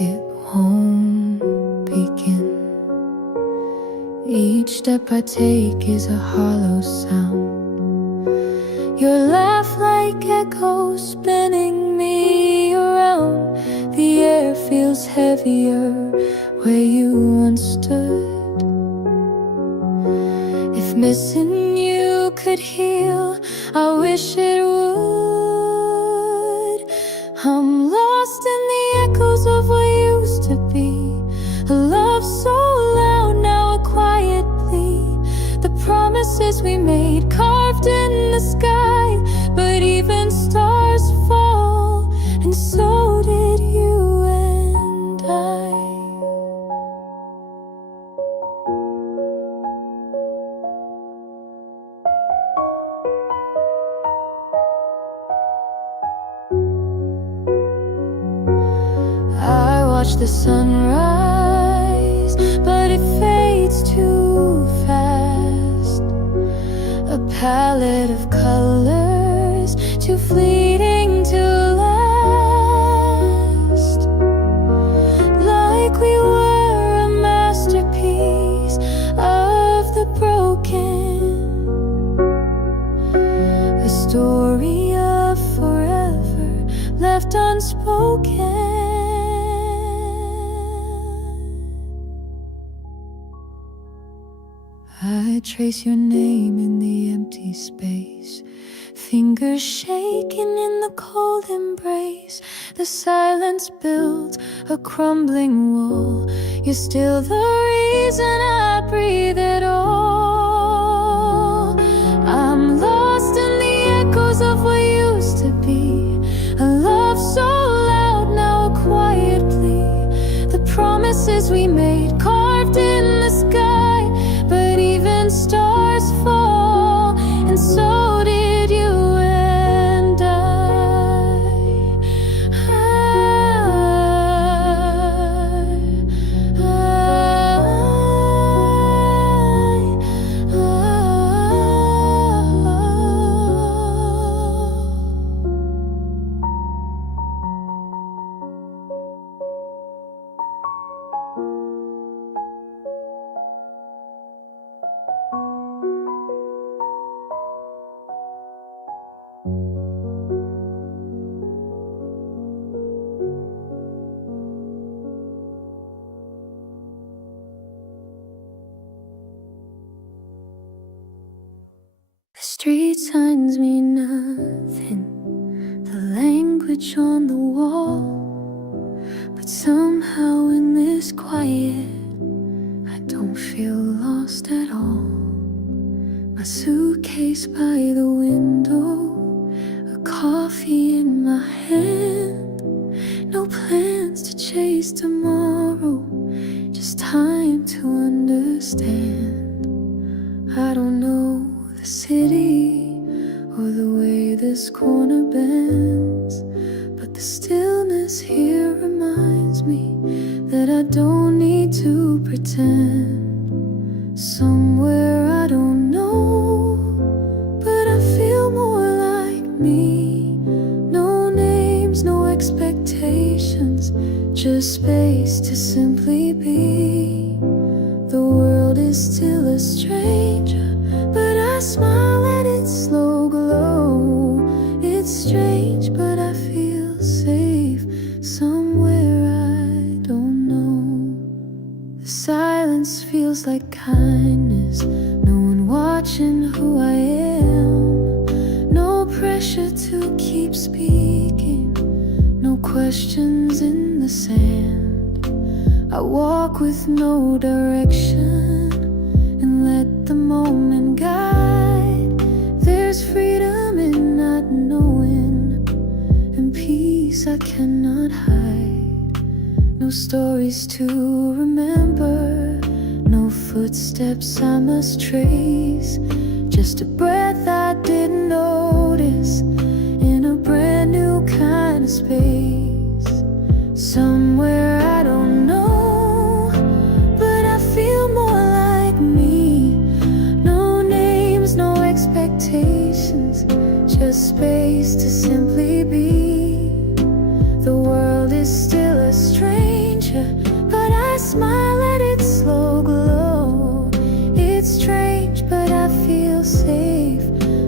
it won't begin. Each step I take is a hollow sound, your laugh like echoes spinning me around. The air feels heavier where you once stood. If missing you could heal, I wish it would. I'm lost in the echoes of what used to be, a love so loud, now a quiet plea. The promises we made carved in the sky, but even stars fall, and so did you and I. I watch the sunrise, but it fades too fast. A palette of colors, too fleeting to last. Like we were a masterpiece of the broken, a story of forever left unspoken. I trace your name in the empty space, fingers shaking in the cold embrace. The silence builds a crumbling wall. You're still the reason I breathe at all. I'm lost in the echoes of what used to be, a love so loud, now a quiet plea. The promises we made carved in the sky, but even stars fall, and so did you and The street signs mean nothing, the language on the wall. But somehow in this quiet, I don't feel lost at all. My suitcase by the window, a coffee in my hand. No plans to chase tomorrow, just time to understand. I don't know the city or the way this corner bends, but the stillness here reminds me that I don't need to pretend. Somewhere I don't know, but I feel more like me. No names, no expectations, just space to simply be. The world is still a stranger, but I smile at its slow glow. kindness, no one watching who I am. No pressure to keep speaking, no questions in the sand. I walk with no direction and let the moment guide. There's freedom in not knowing, and peace I cannot hide. No stories to remember, no footsteps I must trace. Just a breath I didn't notice in a brand new kind of space. Somewhere I don't know, but I feel more like me. No names, no expectations, just space to simply be. The world is still a stranger, but I smile at its slow glow. It's strange, but I feel safe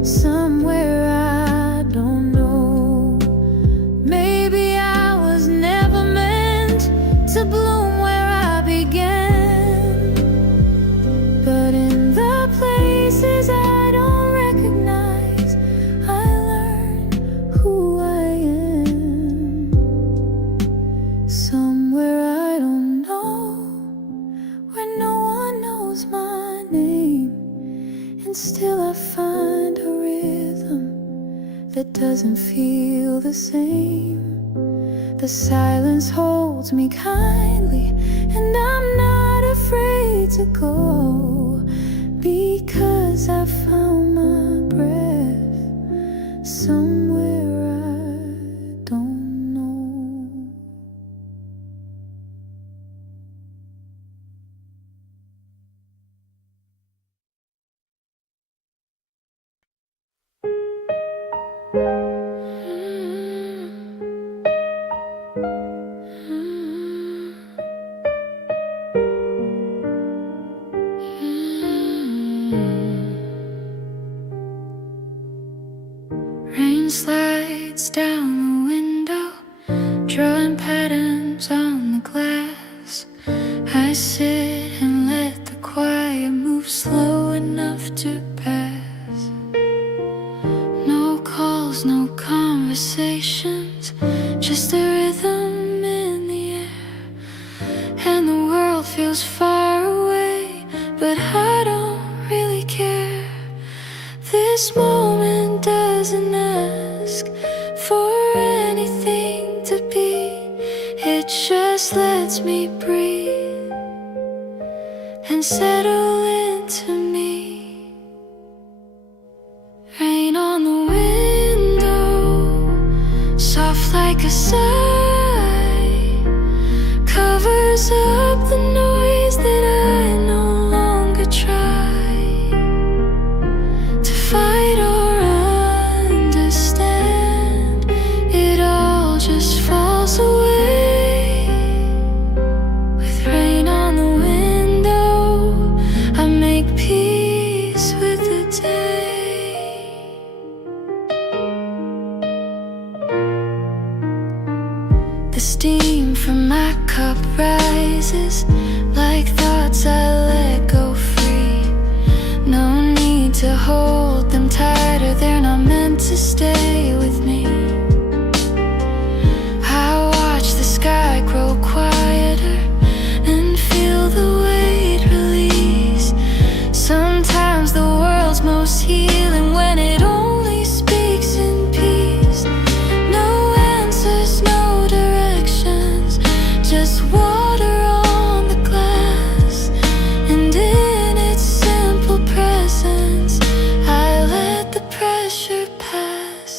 somewhere I don't know. Maybe I was never meant to bloom where I began, but in the places I don't recognize, I learn who I am. Somewhere I don't know, where no one knows my name, and still I find a rhythm that doesn't feel the same. The silence holds me kindly, and I'm not afraid to go, because I found my breath somewhere I don't know. Rain slides down the window, drawing patterns on the glass. I sit and let the quiet move slow enough to pass. No calls, no conversations, just a rhythm in the air. And the world feels far away, but I don't really care. This moment doesn't ask for anything to be. It just lets me breathe and settle into me. Rain on the window, soft like a sigh, covers up the noise that I no longer try to fight or understand. It all just falls away. With rain on the window, I make peace with the day. The steam from my cup rises like thoughts I let go free. No need to hold them tighter, they're not meant to stay with me. I watch the sky grow quieter and feel the weight release. Sometimes the world's most healing when it only speaks in peace. No answers, no directions, just water on the glass. And in its simple presence, I let the pressure pass.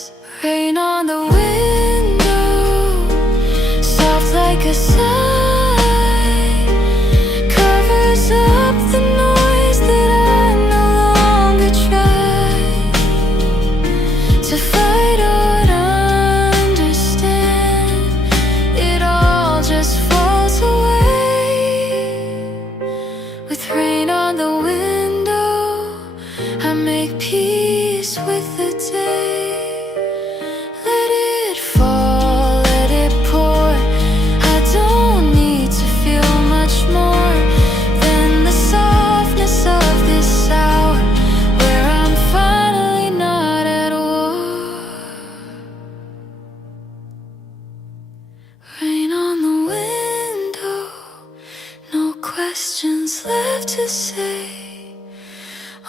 say.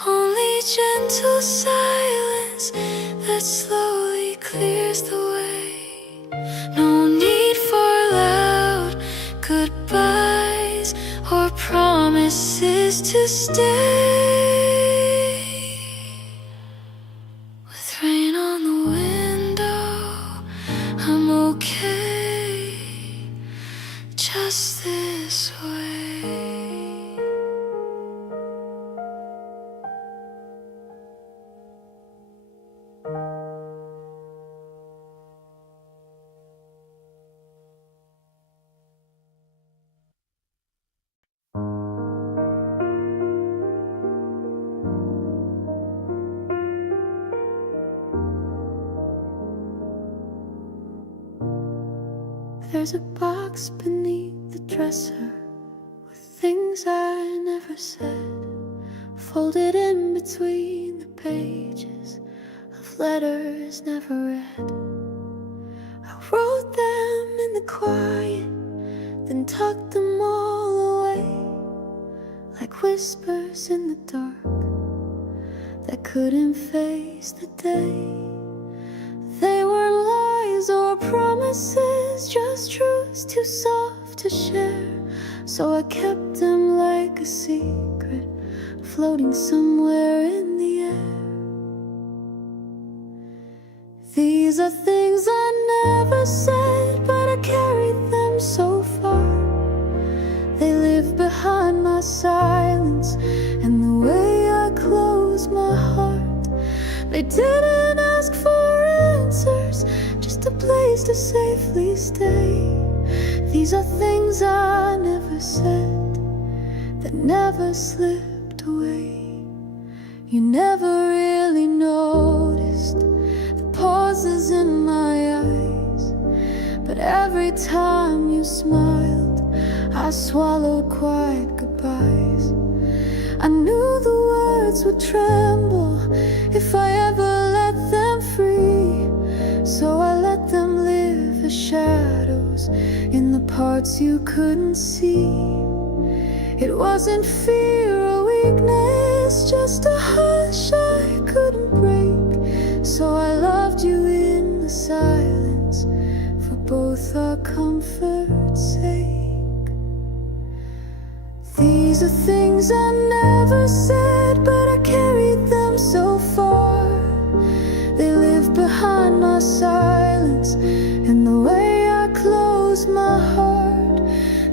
Only gentle silence that slowly clears the way. No need for loud goodbyes or promises to stay. With rain on the window, I'm okay just this way. There's a box beneath the dresser with things I never said, folded in between the pages of letters never read. I wrote them in the quiet, then tucked them all away, like whispers in the dark that couldn't face the day. They weren't lies or promises, just truths too soft to share. So I kept them like a secret, floating somewhere in the air. These are things I never said, but I carried them so far. They live behind my silence and the way I close my heart. They didn't ask for answers, just a place to safely stay. These are things I never said, that never slipped away. You never really noticed the pauses in my eyes, but every time you smiled, I swallowed quiet goodbyes. I knew the words would tremble if I ever let them free, so I let them live as shadows in the parts you couldn't see. It wasn't fear or weakness, just a hush I couldn't break, so I loved you in the silence for both our comfort's sake. These are things I never said, but I carried them so far. They live behind my silence and the way I close my heart.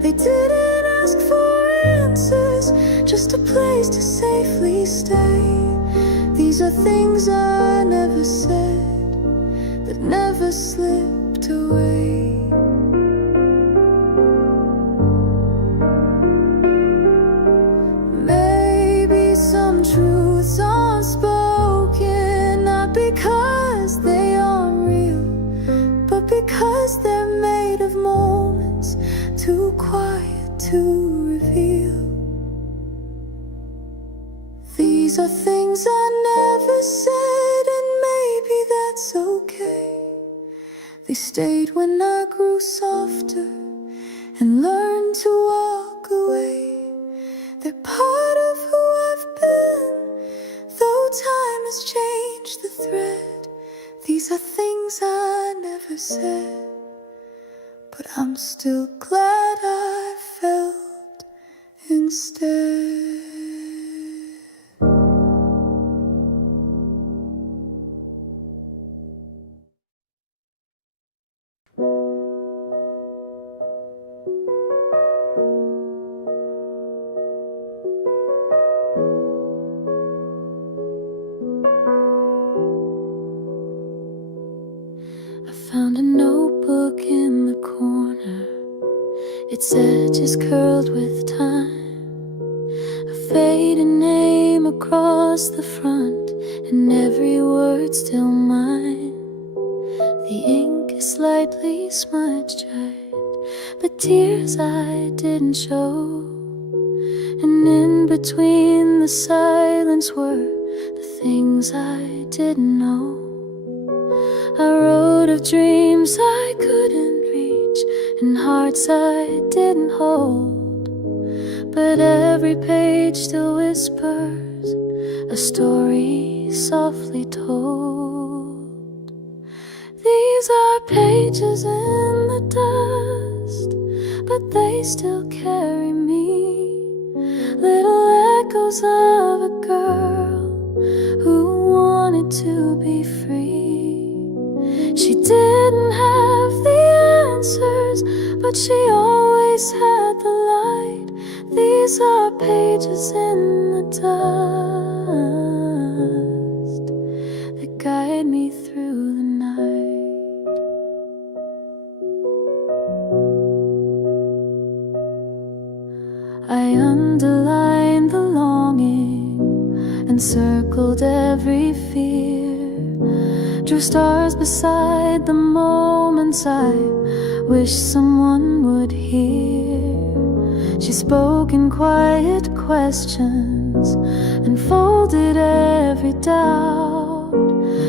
They didn't ask for answers, just a place to safely stay. These are things I never said, that never slipped away. Some truths unspoken, not because they aren't real, but because they're made of moments too quiet to reveal. These are things I never said, and maybe that's okay. They stayed when I grew softer and learned to walk away. They're part of who I've been, though time has changed the thread. These are things I never said, but I'm still glad I felt instead. Found a notebook in the corner, its edges curled with time, a faded name across the front, and every word still mine. The ink is slightly smudged-eyed, but tears I didn't show, and in between the silence were the things I didn't know. I wrote of dreams I couldn't reach and hearts I didn't hold, but every page still whispers a story softly told. These are pages in the dust, but they still carry me, little echoes of a girl who wanted to be free. She didn't have the answers, but she always had the light. These are pages in the dust that guide me through the night. I underlined the longing and circled every fear, drew stars beside the moments I wish someone would hear. She spoke in quiet questions and folded every doubt,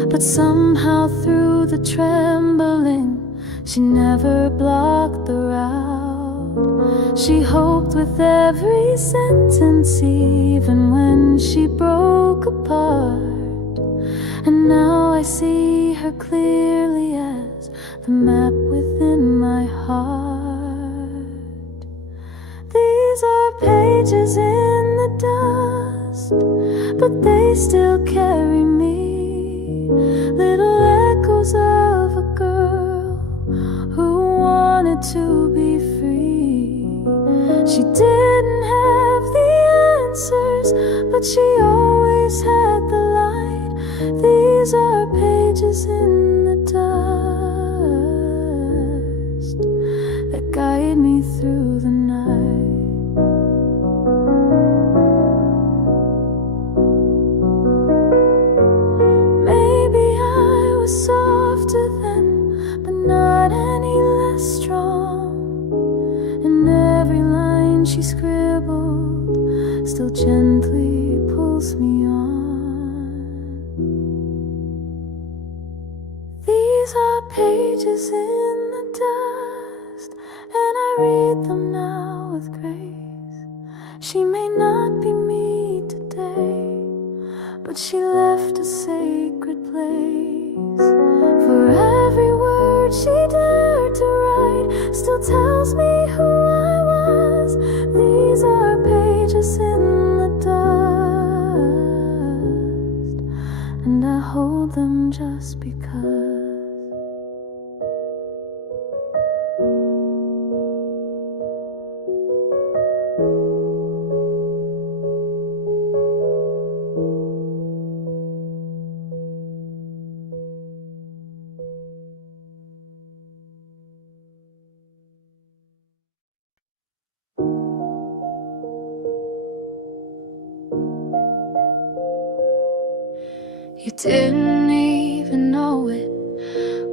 but somehow through the trembling she never blocked the route. She hoped with every sentence, even when she broke apart. And now I see her clearly as the map within my heart. These are pages in the dust, but they still carry me, little echoes of a girl who wanted to be free. She didn't have the answers, but she always had the light. These are pages in the dust that guide me through the night. Maybe I was softer then, but not any less strong. And every line she scribbled still gently pulls me on. These are pages in the dust, and I read them now with grace. She may not be me today, but she left a sacred place. For every word she dared to write still tells me who I was. These are pages in the dust, and I hold them just because. You didn't even know it,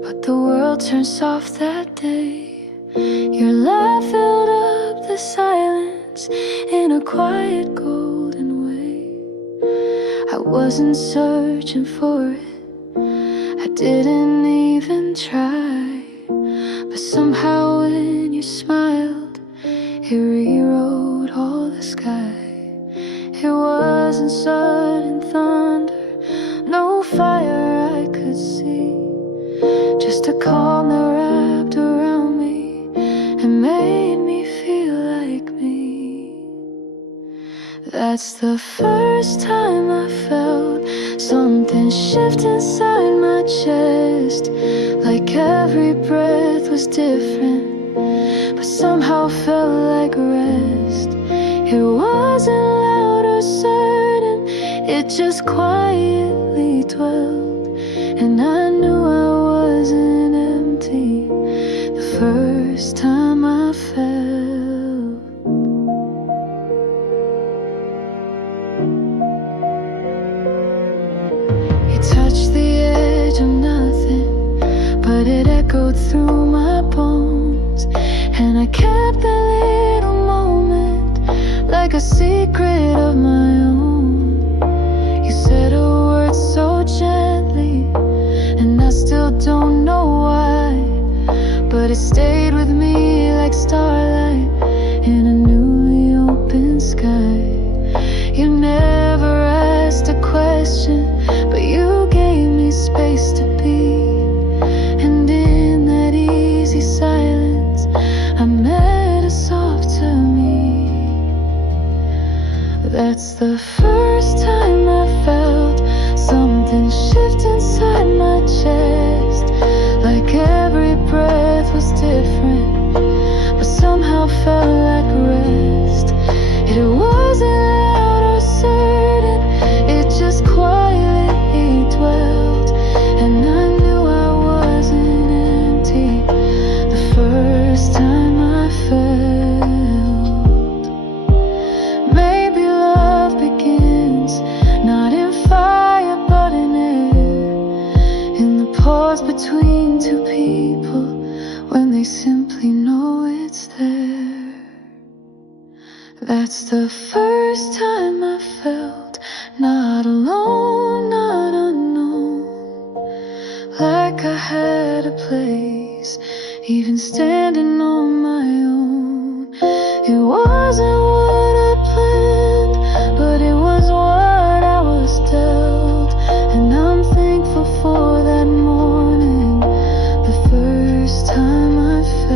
but the world turned soft that day. Your laugh filled up the silence in a quiet golden way. I wasn't searching for it, I didn't even try, but somehow when you smiled, it rewrote all the sky. It wasn't sudden thunder, no fire I could see, just a calm that wrapped around me and made me feel like me. That's the first time I felt something shift inside my chest, like every breath was different, but somehow felt like rest. It wasn't loud or certain, it just quietly dwelled, and I knew I wasn't empty the first time I felt. You touched the edge of nothing, but it echoed through my bones, and I kept that little moment like a secret of my own. You said a word so gently, and I still don't know why, but it stayed with me like starlight in a newly open the first time I felt not alone, not unknown, like I had a place, even standing on my own. It wasn't what I planned, but it was what I was dealt, and I'm thankful for that morning, the first time I felt.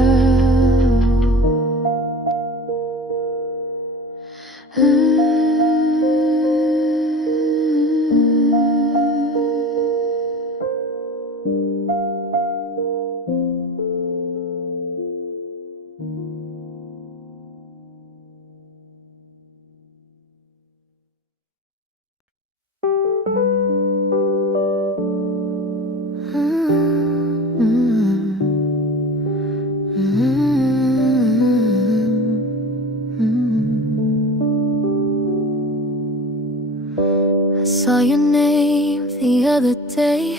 I saw your name the other day,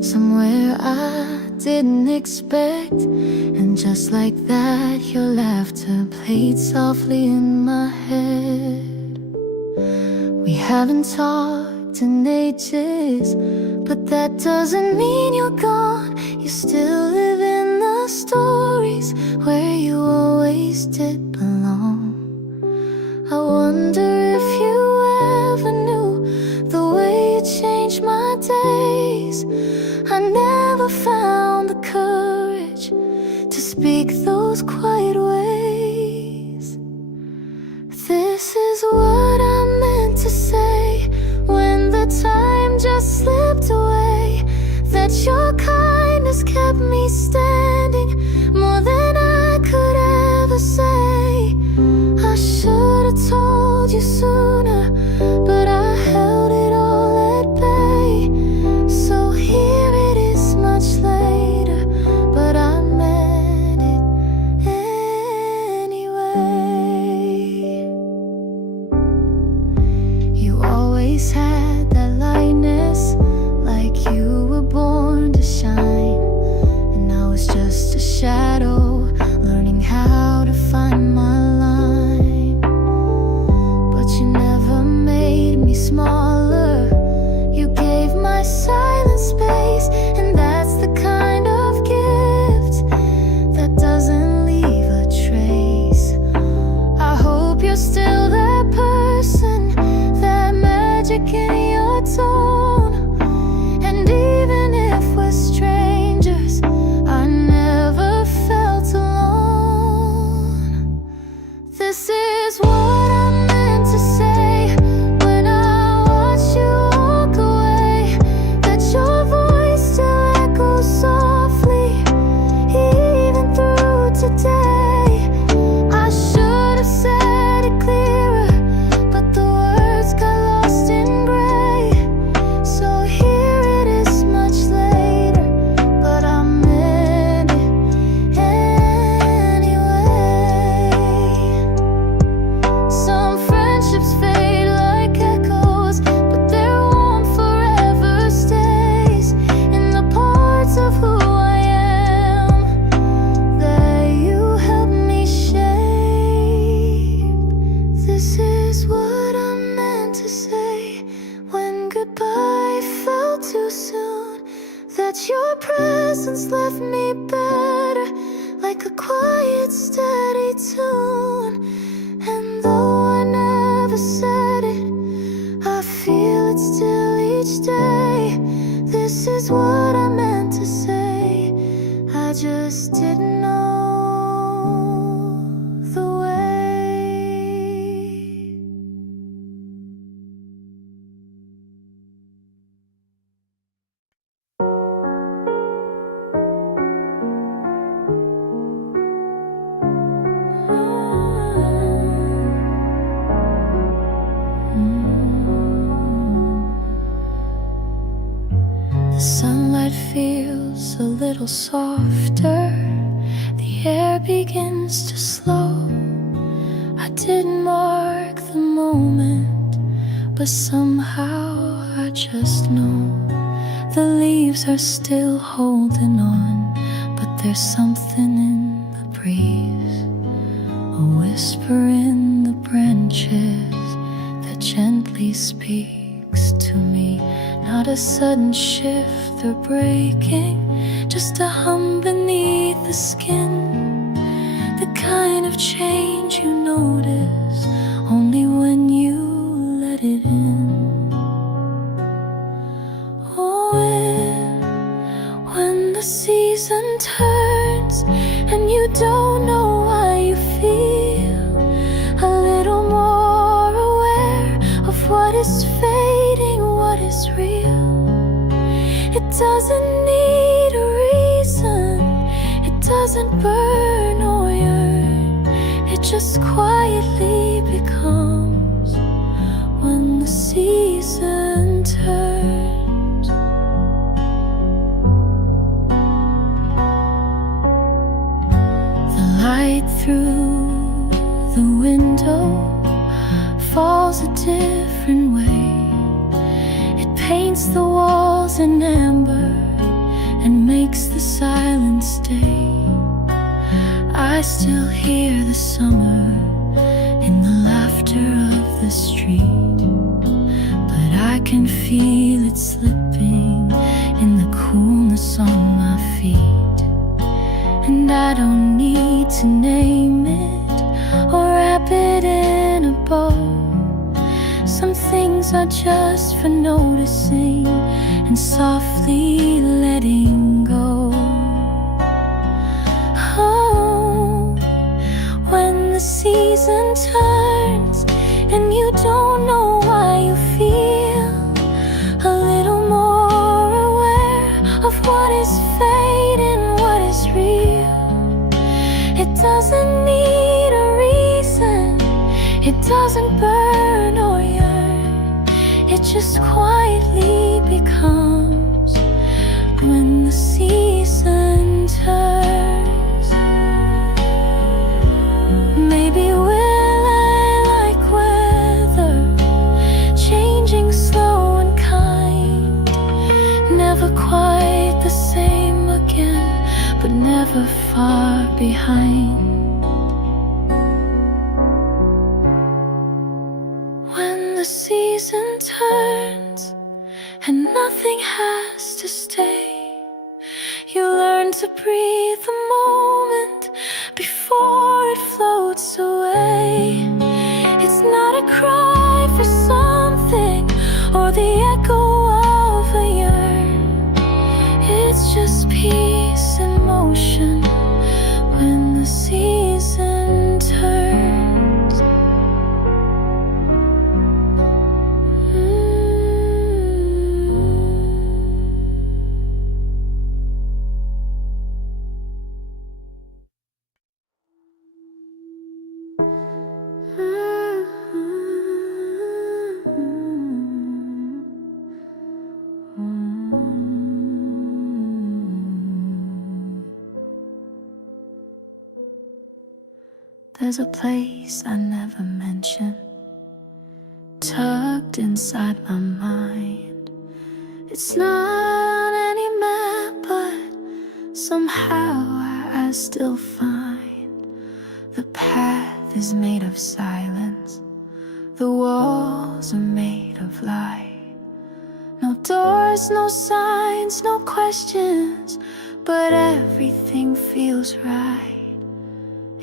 somewhere I didn't expect, and just like that your laughter played softly in my head. We haven't talked in ages, but that doesn't mean you're gone. You still live in the stories where you always did belong. I wonder if you ever knew the way you changed my days. I never found the courage to speak those quiet ways. This is what I meant to say when the time just slipped away, that your kindness kept me standing more than I could ever say. I should have told you sooner, but I held it all at bay. So here it is much later, but I meant it anyway. You always had that lightness, like you were born to shine, and I was just a shadow, learning how to find my line. But you never made me smaller, you gave my silence space, and that's the kind of gift that doesn't leave a trace. I hope you're still that person, that magic in your tone, and even if we're strangers, I never felt alone. This is what I meant to say when I watched you walk away, that your voice still echoes softly, even through today. I should have said it clearer, but the words got lost in gray. So here it is much later, but I meant it anyway. Some friendships fade like echoes, but their warmth forever stays in the parts of who I am that you helped me shape. This is what I meant to say when goodbye felt too soon, that your presence left me better, like a quiet steady tune. And though I never said it, I feel it still each day. This is what I meant to say, I just didn't know the way. The sunlight feels a little softer, the air begins to slow. I didn't mark the moment, but somehow I just know the leaves are still holding on, but there's something in the breeze a whisper in the branches that gently speaks to me. Not a sudden shift or breaking, just a hum beneath the skin. The kind of change you notice only when you let it in. Oh, when the season turns and you don't know why you feel a little more aware of what is fading, what is real. It doesn't need a reason, it doesn't burn or yearn, it just quietly becomes when the season turns. The light through the window falls a different way. It paints the walls in amber and makes the silence stay. I still hear the summer in the laughter of the street, but I can feel it slipping in the coolness on my feet. And I don't need to name it or wrap it in a bow. Some things are just for noticing and softly letting go. Oh, when the season turns and you don't know why you feel a little more aware of what is fading, what is real. It doesn't need a reason, it doesn't burn or yearn, it just quietly becomes when the season turns. Maybe will I like weather, changing slow and kind, never quite the same again, but never far behind. When the season turns and nothing has to stay, you learn to breathe the moment before it floats away. It's not a cry for something or the echo of a yearn, it's just peace in motion when the season turns. There's a place I never mentioned, tucked inside my mind. It's not on any map, but somehow I still find the path is made of silence, the walls are made of light. No doors, no signs, no questions, but everything feels right.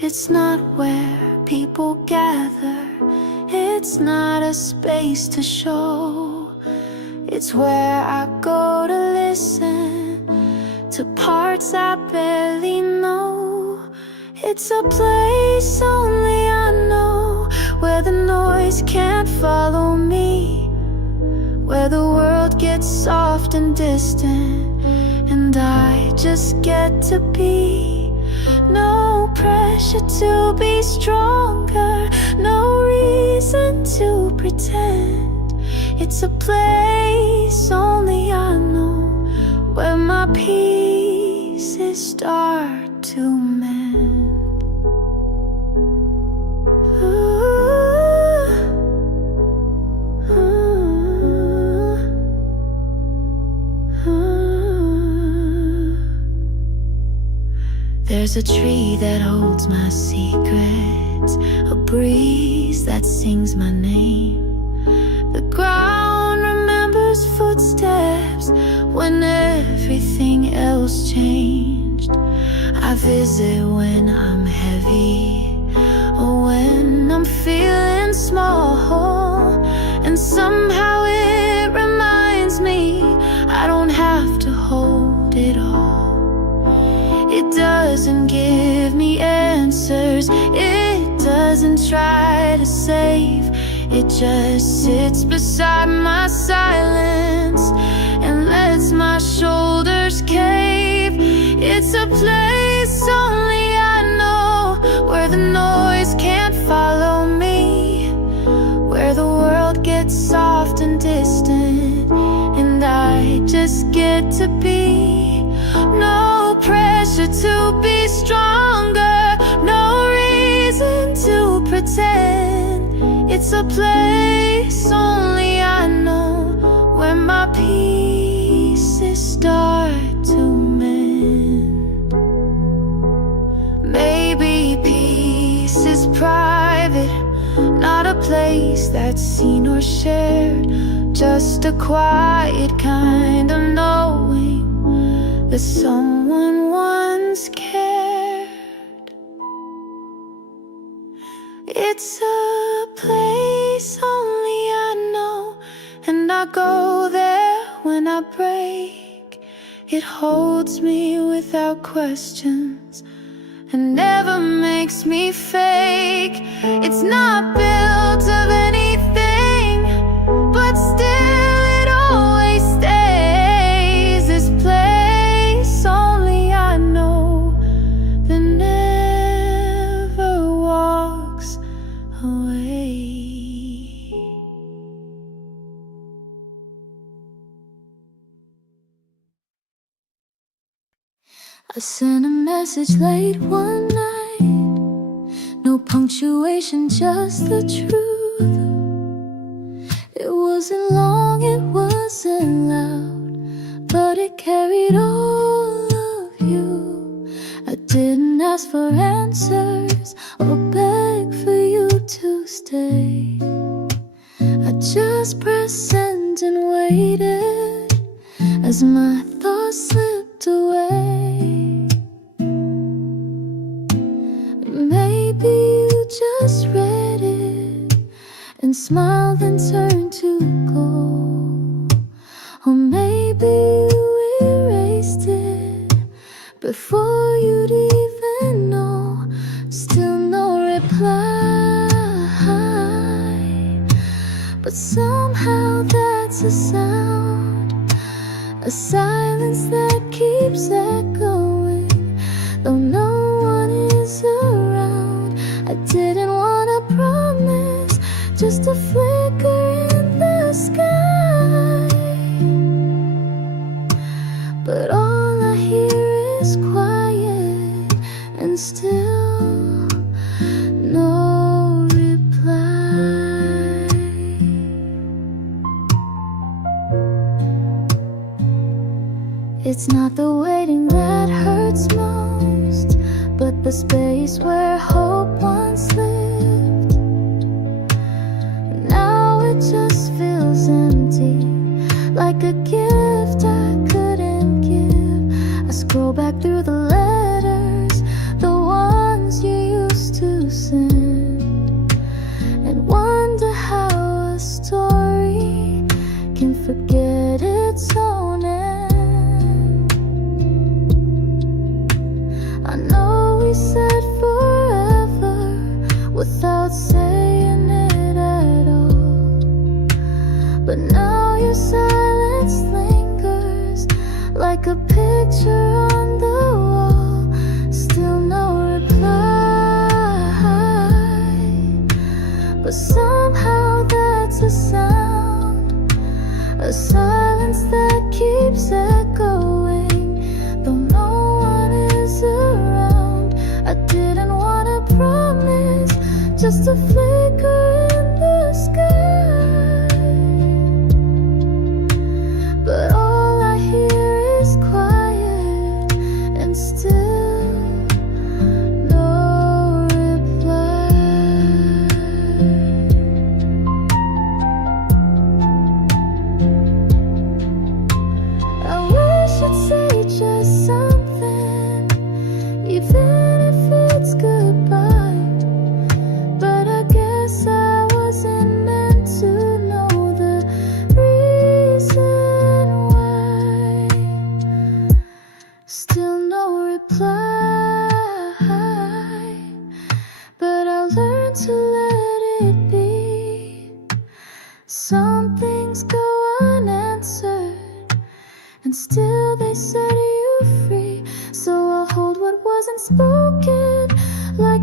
It's not where people gather, it's not a space to show. It's where I go to listen to parts I barely know. It's a place only I know, where the noise can't follow me, where the world gets soft and distant, and I just get to be. No pressure to be stronger, no reason to pretend. It's a place only I know, where my pieces start to mend. There's a tree that holds my secrets, a breeze that sings my name. The ground remembers footsteps when everything else changed. I visit when I'm heavy or when I'm feeling small, and somehow it reminds me I don't have to hold it all. It doesn't give me answers, it doesn't try to save. It just sits beside my silence and lets my shoulders cave. It's a place only I know, where the noise can't follow me, where the world gets soft and distant, and I just get to be. No pressure to be stronger, no reason to pretend. It's a place only I know, where my pieces start to mend. Maybe peace is private, not a place that's seen or shared, just a quiet kind of knowing that someone once cared. It's a place only I know, and I go there when I break. It holds me without questions and never makes me fake. It's not built of anything, but still it always stays. This place only I know, that never walks away. I sent a message late one night, no punctuation, just the truth. It wasn't long, it wasn't loud, but it carried all of you. I didn't ask for answers or beg for you to stay. I just pressed send and waited as my thoughts slipped away. Maybe you just read it and smiled and turned to go. Or maybe you erased it before you'd even know. Still no reply, but somehow that's a sound, a silence that keeps echoing, though no one is around. I didn't want to promise, just a flicker in the sky, but all I hear is quiet and still no reply. It's not the waiting that hurts most, but the space where hope once lived. Now it just feels empty, like a gift I couldn't give. I scroll back through the letters, the ones you used to send, and wonder how a story can forget its own end. I know we said forever without saying it at all, but now your silence lingers like a picture on the wall. Still no reply, but somehow that's a sound, a silence that keeps echoing, though no one is around. I didn't want to promise, just a flicker in the sky, but all I hear is quiet and still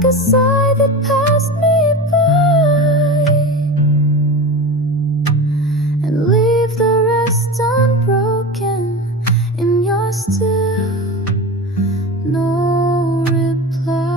a sigh that passed me by, and leave the rest unbroken in your still no reply.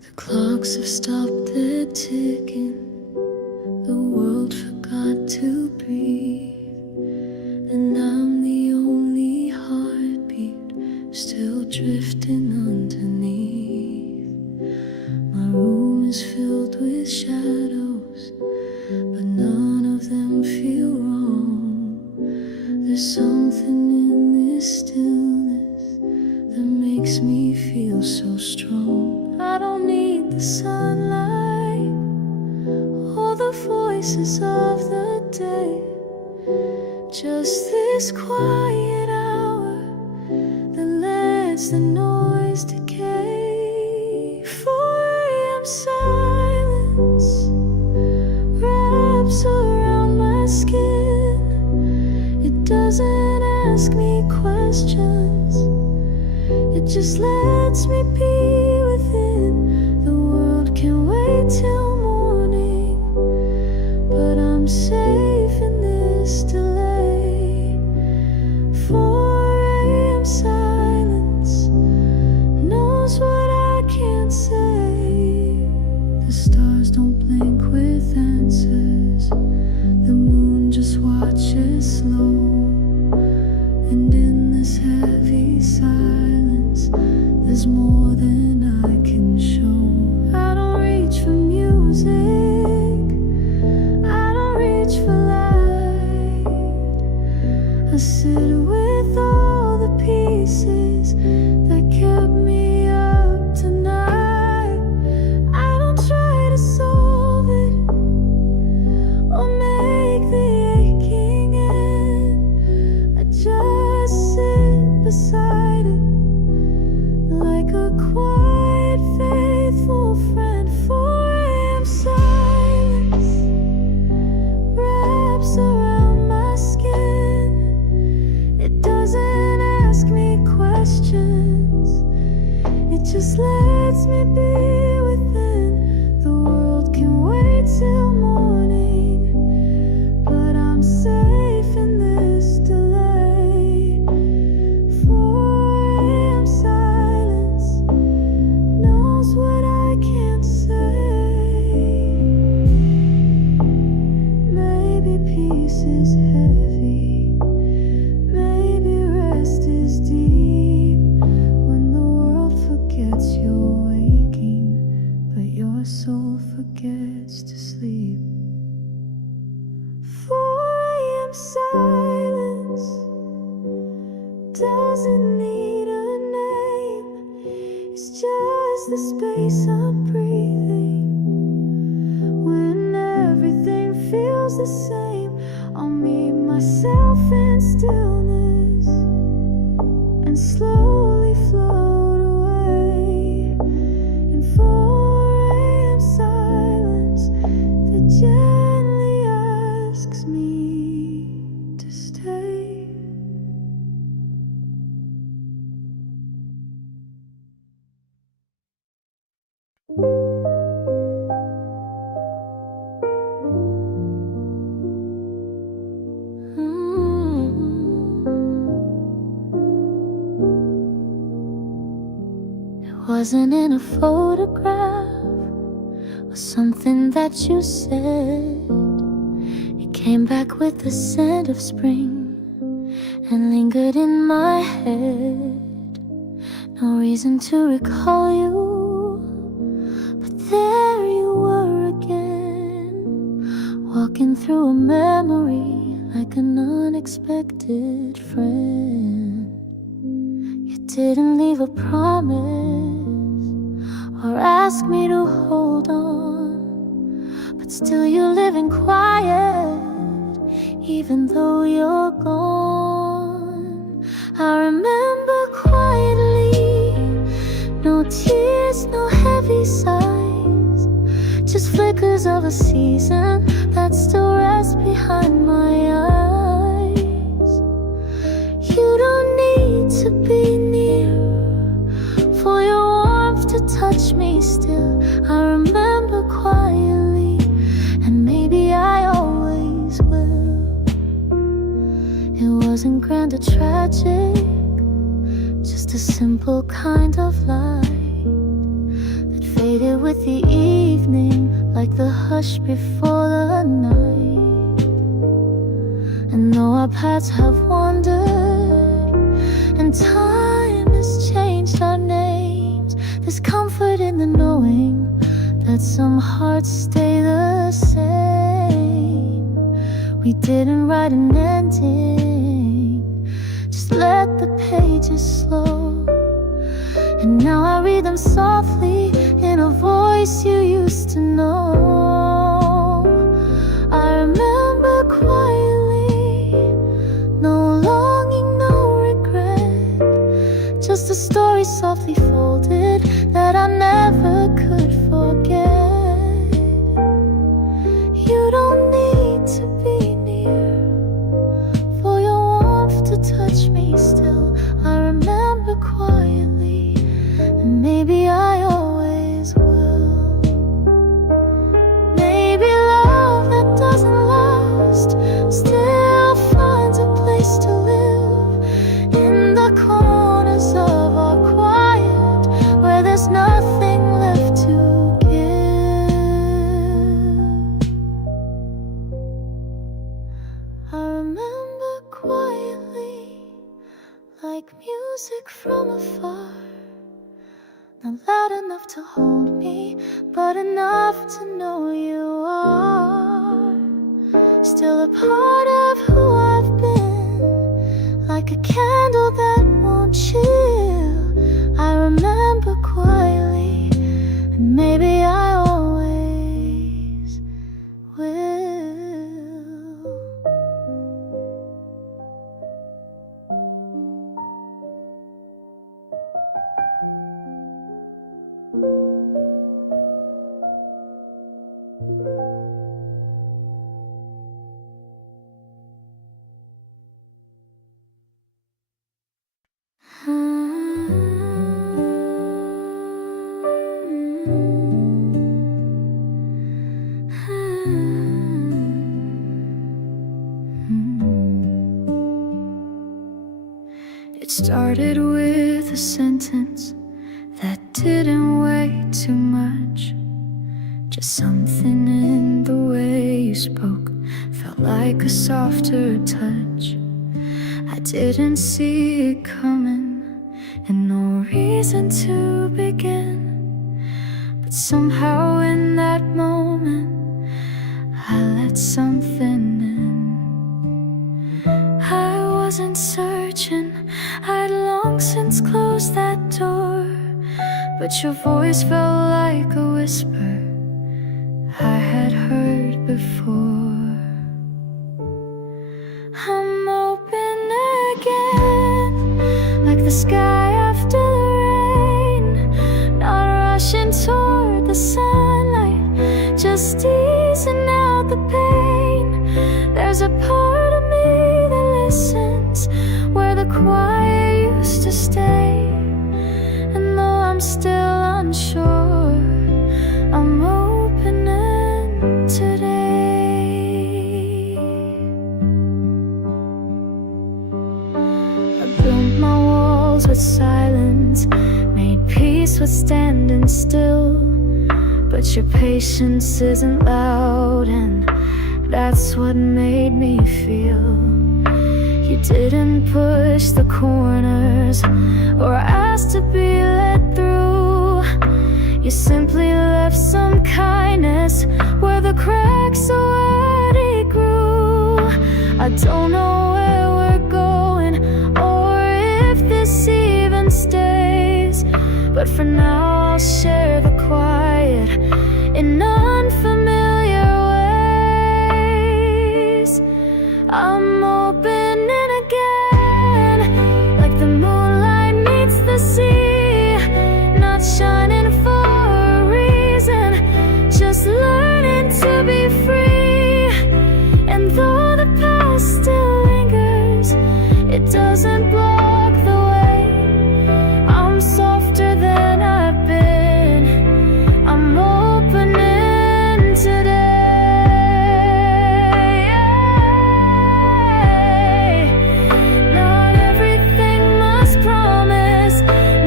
The clocks have stopped their ticking, the world forgot to breathe, and I'm the only heartbeat still drifting underneath. My room is filled with shadows, but none of them feel wrong. There's something in this stillness that makes me feel so strong. I don't need the sunlight or the voices of the day, just this quiet hour that lets the noise decay. 4 a.m. silence wraps around my skin. It doesn't ask me questions, it just lets me be within. The world can wait till morning, but I'm safe in this delay. 4 a.m. silence knows what I can't say. The stars don't blink with answers, the moon just watches slow, and in this heavy silence there's more than I can show. I don't reach for music, I don't reach for light. I sit with all the pieces that kept me up tonight. I don't try to solve it or make the aching end. I just sit beside it like a quiet, faithful friend. 4 a.m. silence wraps around my skin. It doesn't ask me questions, it just lets me be within. The world can wait till morning, but I'm safe in this delay. 4 a.m. silence knows what I can't say. Maybe peace is heavy, maybe rest is deep, when the world forgets you're waking, but your soul forgets to sleep. 4 a.m. silence doesn't need a name, it's just the space I'm breathing. When everything feels the same, I'll meet myself in stillness and slowly float away. In 4 a.m. silence that gently asks me to stay. It wasn't in a photograph or something that you said. It came back with the scent of spring and lingered in my head. No reason to recall you, but there you were again, walking through a memory like an unexpected friend. You didn't leave a promise, or ask me to hold on. But still you live in quiet, even though you're gone. I remember quietly, no tears, no heavy sighs, just flickers of a season that still rests behind my eyes. You don't need to be near for your warmth to touch me still. I remember quietly, and maybe I always will. It wasn't grand or tragic, just a simple kind of light that faded with the evening, like the hush before the night. And though our paths have wandered and time has changed our names, there's comfort in the knowing that some hearts stay the same. We didn't write an ending, just let the pages slow. And now I read them softly in a voice you used to know. I remember quietly, no longing, no regret, just a story softly folded that I never could forget. You don't need to be near for your warmth to touch me still. I remember quietly, and maybe I always will. Maybe love that doesn't last still finds a place to live in the corners of our quiet, where there's nothing left to give. I remember quietly, like music from afar, not loud enough to hold me, but enough to know you are still a part of who I've been, like a candle that won't chill. I remember quietly, and maybe I always will. It started with a sentence that didn't weigh too much. Just something in the way you spoke felt like a softer touch. I didn't see it coming, and no reason to begin. But somehow in that moment, I let something in. I wasn't searching, I'd long since closed that door, but your voice felt like a whisper I had heard before. I'm open again, like the sky after the rain, not rushing toward the sunlight, just easing out the pain. There's a part of me that listens where the quiet used to stay, and though I'm still unsure, I'm opening today. I built my walls with silence, made peace with standing still, but your patience isn't loud, and that's what made me feel. You didn't push the corners or ask to be let through. You simply left some kindness where the cracks already grew. I don't know where we're going or if this even stays, but for now I'll share hear the quiet in unfamiliar ways. I'm opening again, like the moonlight meets the sea, not shining for a reason, just learning to be free. And though the past still lingers, it doesn't block the way. I'm softer than I've been, I'm opening today. Not everything must promise,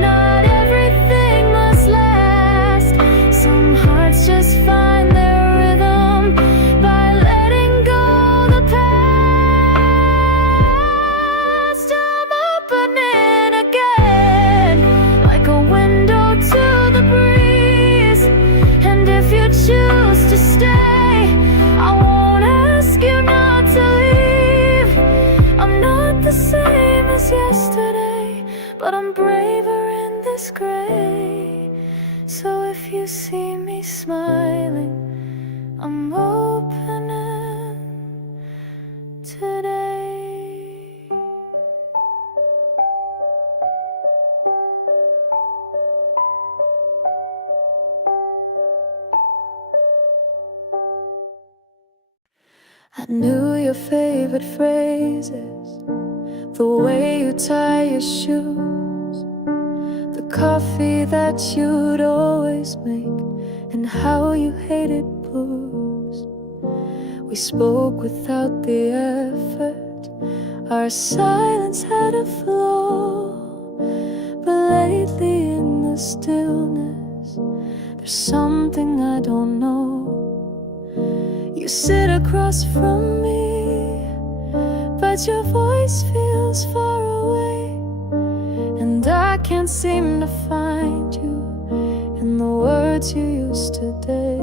not everything must last. Some hearts just find their rhythm by letting go the past. I'm opening again, like a window to the breeze. And if you choose to stay, I won't ask you not to leave. I'm not the same as yesterday, but I'm braver in this gray. So if you see me smiling, I'm opening today. I knew your favorite phrases, the way you tie your shoes, the coffee that you'd always make, and how you hated blues. We spoke without the effort, our silence had a flow. But lately in the stillness, there's something I don't know. You sit across from me, but your voice feels far away, and I can't seem to find you in the words you used today.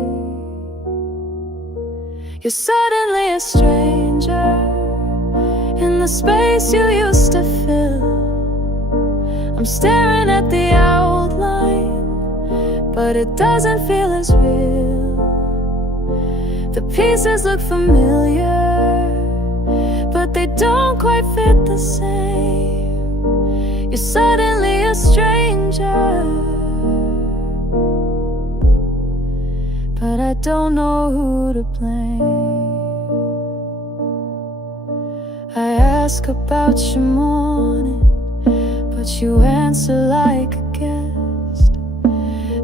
You're suddenly a stranger in the space you used to fill. I'm staring at the outline, but it doesn't feel as real. The pieces look familiar, but they don't quite fit the same. You're suddenly a stranger, but I don't know who to blame. I ask about your morning, but you answer like a guest.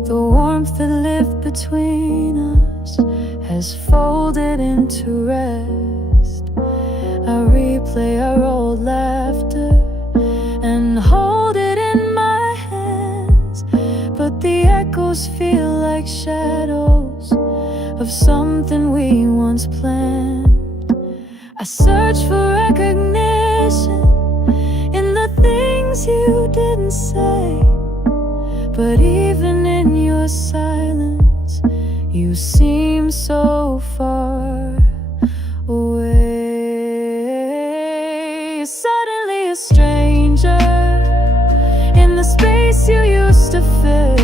The warmth that lived between us has folded into rest. I replay our old laughter and hold it in my hands, but the echoes feel like shadows of something we once planned. I search for recognition in the things you didn't say, but even in your silence you seem so far away. You're suddenly a stranger in the space you used to fill.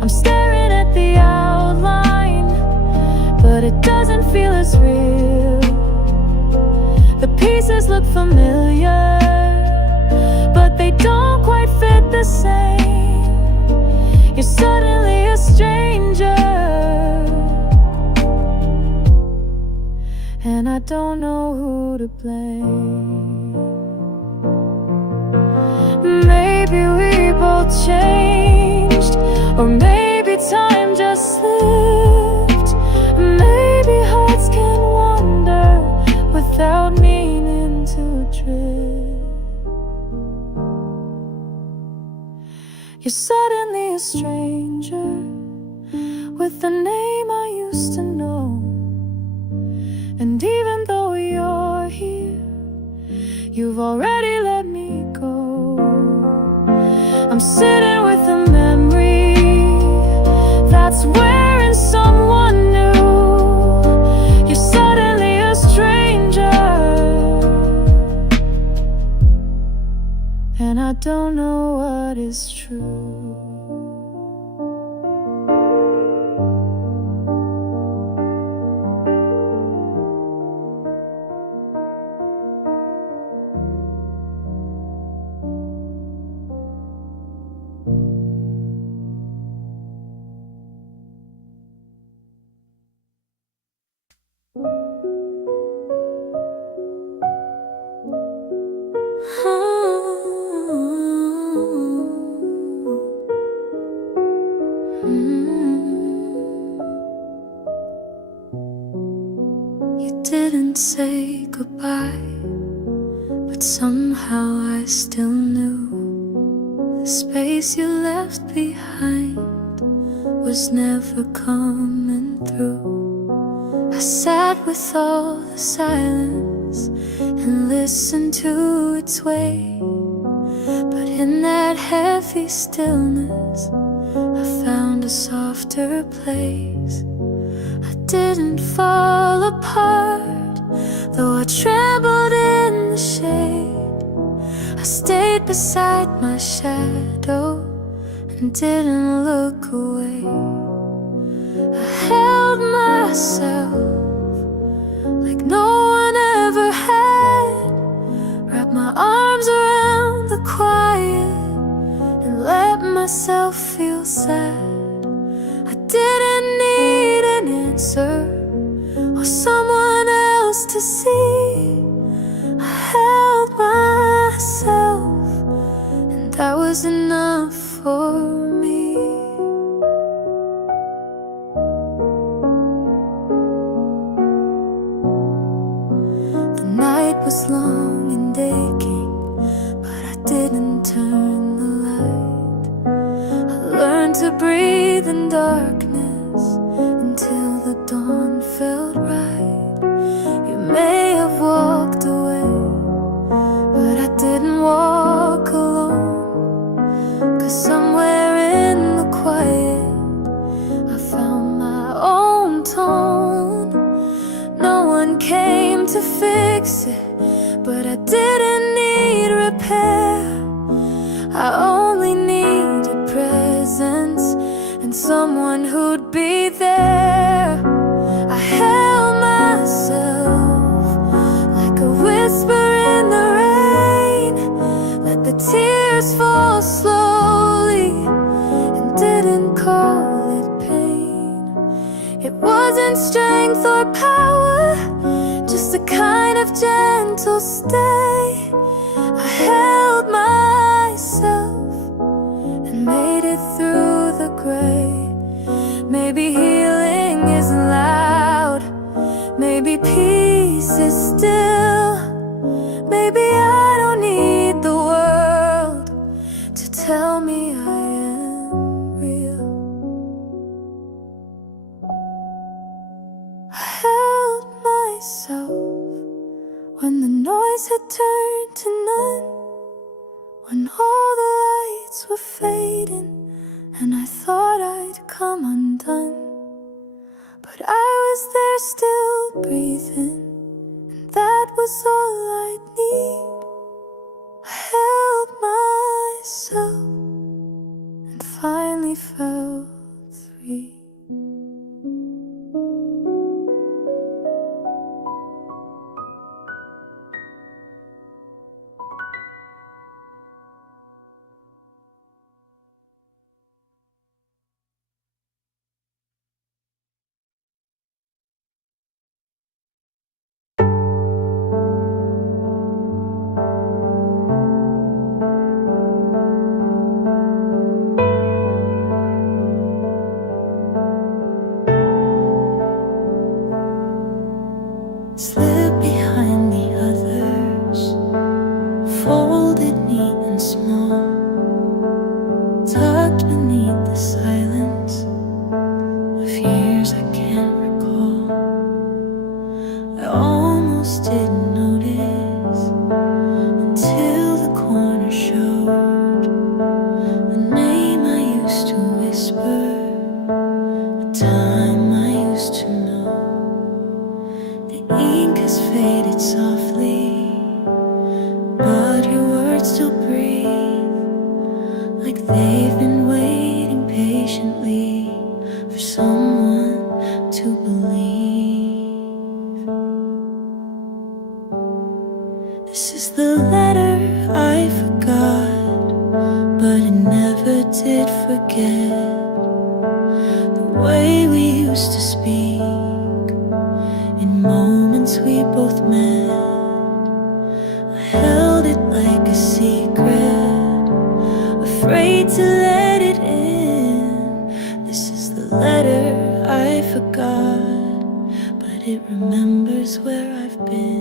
I'm staring at the outline, but it doesn't feel as real. The pieces look familiar, but they don't quite fit the same. You're suddenly a stranger, and I don't know who to blame. Maybe we both changed, or maybe time just slipped. Maybe hearts can wander without meaning to drift. You're suddenly a stranger with a name I used to know. And even though you're here, you've already let me go. I'm sitting with a memory that's wearing someone new. You're suddenly a stranger, and I don't know what is true. say goodbye, but somehow I still knew the space you left behind was never coming through. I sat with all the silence and listened to its weight, but in that heavy stillness I found a softer place. I didn't fall apart, though I trembled in the shade. I stayed beside my shadow and didn't look away. I held myself like no one ever had, wrapped my arms around the quiet and let myself feel sad. I didn't need an answer or someone else to see. I held myself, and that was enough for me. The night was long and aching, but I didn't turn the light. I learned to breathe in darkness until the dawn felt right. You may have walked away, but I didn't walk alone. 'Cause somewhere in the quiet I found my own tone. No one came to fix it, but I didn't need repair. I only needed presence and someone who'd be there. I held myself like a whisper in the rain, let the tears fall slowly and didn't call it pain. It wasn't strength or power, just a kind of gentle stay. I held myself and made it through the gray. Maybe healing isn't loud, maybe peace is still. Maybe I don't need the world to tell me I am real. I held myself when the noise had turned to none, when all the lights were fading and I thought I'd come undone. But I was there still breathing, and that was all I'd need. I held myself and finally felt free. Slip behind the others, folded neat and small, tucked beneath the silence of years I can't recall. I almost didn't notice until the corner showed a name I used to whisper, a time I used to know. The ink has faded softly, but your words still breathe, like they've been waiting patiently for someone to believe. This is the letter I forgot, but I never did forget the way we used to speak in moments we both met. I held it like a secret, afraid to let it in. This is the letter I forgot, but it remembers where I've been.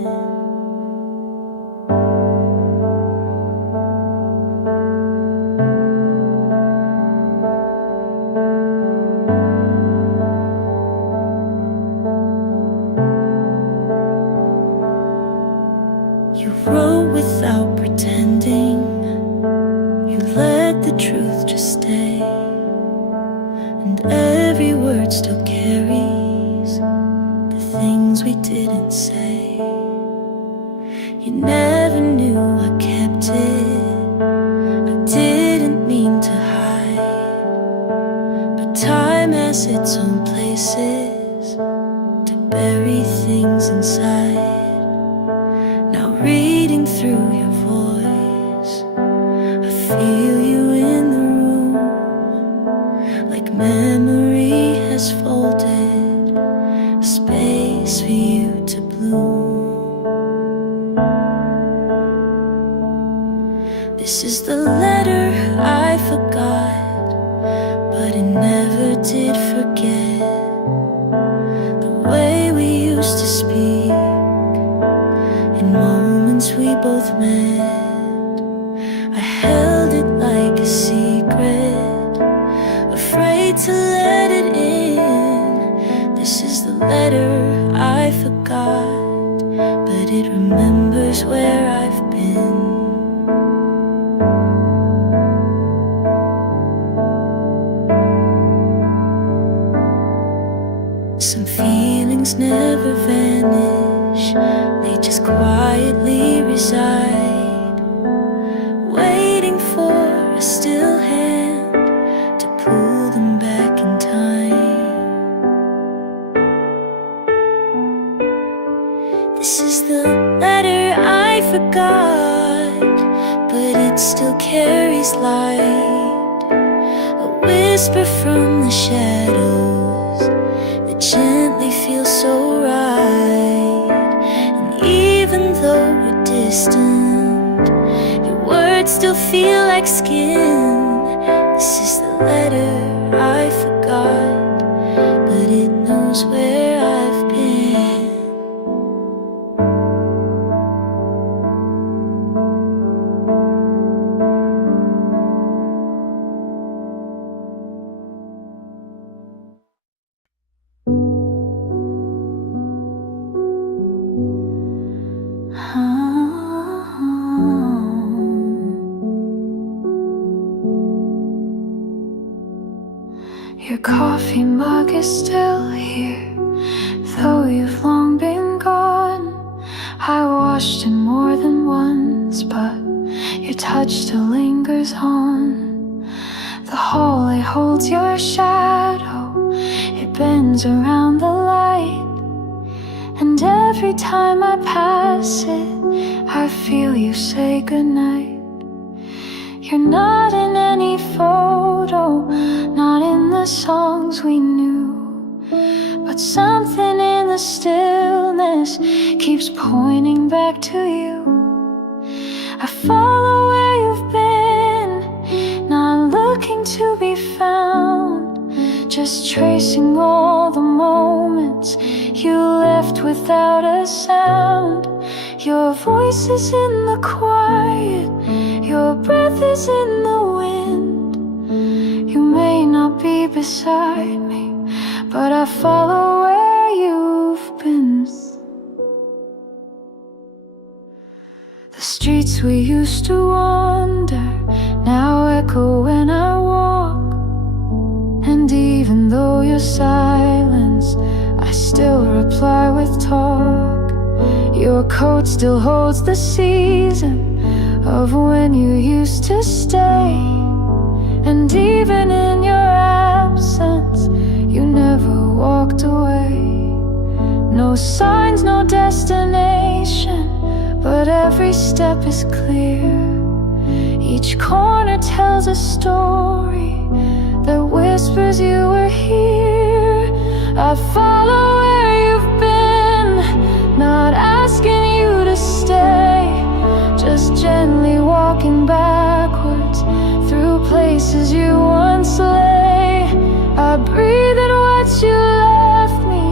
You wrote without pretending. You let the truth just stay. And every word still carries the things we didn't say. You never knew I kept it. I didn't mean to hide. But time has its own places to bury things inside. Now reading through your voice, I feel you in the room, like memory has folded a space for you to bloom. This is the letter I forgot, but it never did forget the way we used to speak in moments we both met. I held it like a secret, afraid to let it in. This is the letter I forgot, but it remembers where I've been. Some feelings never vanish, they just quietly reside, waiting for a still hand to pull them back in time. This is the letter I forgot, but it still carries light, a whisper from the shadows that gently feels so right. And even though we're distant, your words still feel like skin. This is the letter I forgot, but it knows where I've been. Your coffee mug is still here, though you've long been gone. I washed it more than once, but your touch still lingers on. The hallway holds your shadow, it bends around the light. And every time I pass it, I feel you say goodnight. You're not in any photo, not in the songs we knew, but something in the stillness keeps pointing back to you. I follow where you've been, not looking to be found, just tracing all the moments you left without a sound. Your voice is in the quiet, your breath is in the wind. You may not be beside me, but I follow where you've been. The streets we used to wander now echo when I walk. And even though you're silenced, I still reply with talk. Your coat still holds the season of when you used to stay. And even in your absence, you never walked away. No signs, no destination, but every step is clear. Each corner tells a story that whispers you were here. I follow where you've been, not asking you to stay, just gently walking backwards through places you once lay. I breathe in what you left me,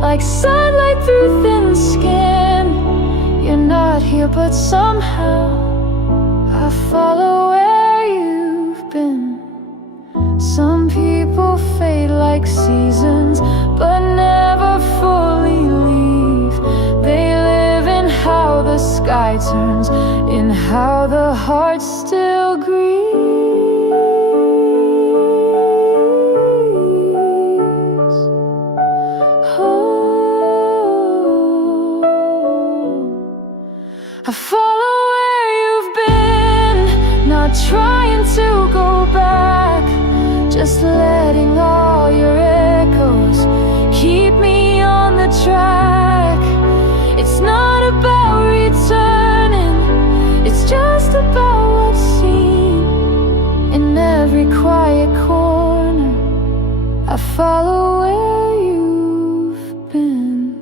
like sunlight through thin skin. You're not here, but somehow I follow where you've been. Some people fade like seasons, but never fully leave. They live in how the sky turns and how the heart still grieves. I follow where you've been, not trying to go back, just letting all your echoes keep me on the track. It's not about returning, it's just about what's seen in every quiet corner. I follow where you've been.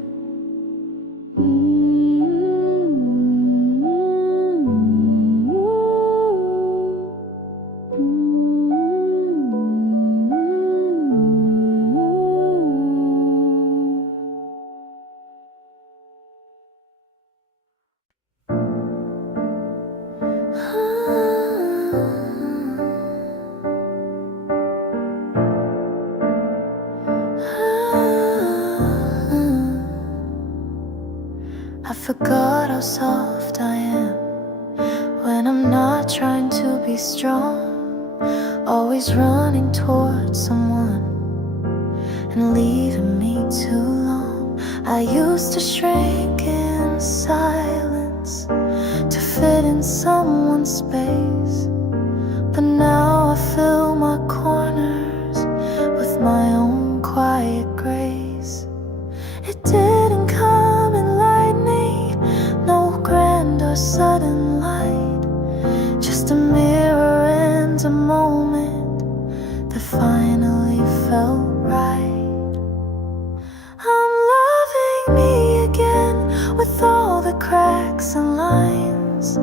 I forgot how soft I am when I'm not trying to be strong, always running towards someone and leaving me too long. I used to shrink in silence to fit in someone's space, but now I fill my corners with my own quiet grace. It didn't come in lightning, no grand or sudden light, just a mirror and a moment that finally felt right. I'm loving me again with all the cracks and lines.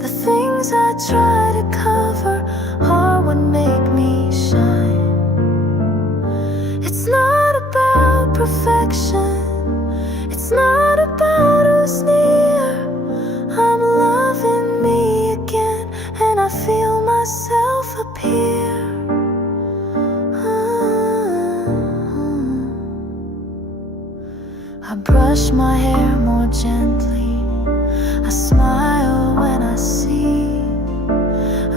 The things I try to cover are what make me shine. It's not about perfection, it's not about who's near. I'm loving me again and I feel myself appear. I brush my hair more gently, I smile when I see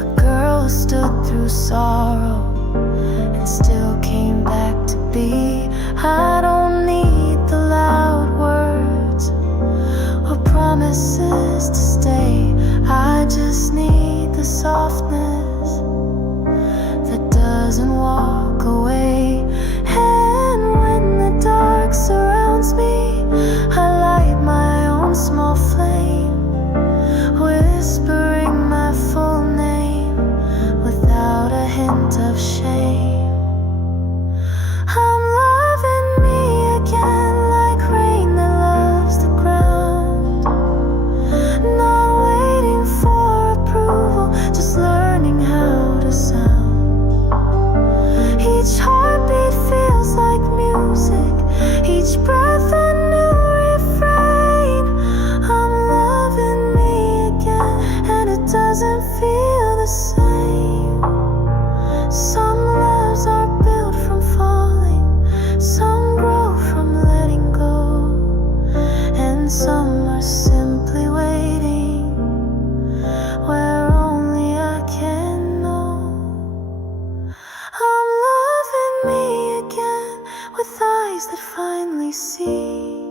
a girl who stood through sorrow and still came back to be. I don't need the loud words or promises to stay, I just need the softness that doesn't walk away. And when the dark surrounds me, I light my own small flame, whispering my full name without a hint of shame. I'm loving me again like rain that loves the ground, not waiting for approval, just learning how to sound. Each heartbeat feels like music, each breath a new refrain. I'm loving me again and it doesn't feel the same. Some loves are built from falling, some grow from letting go, and some are simply waiting where only I can know. I'm loving me again with eyes that finally see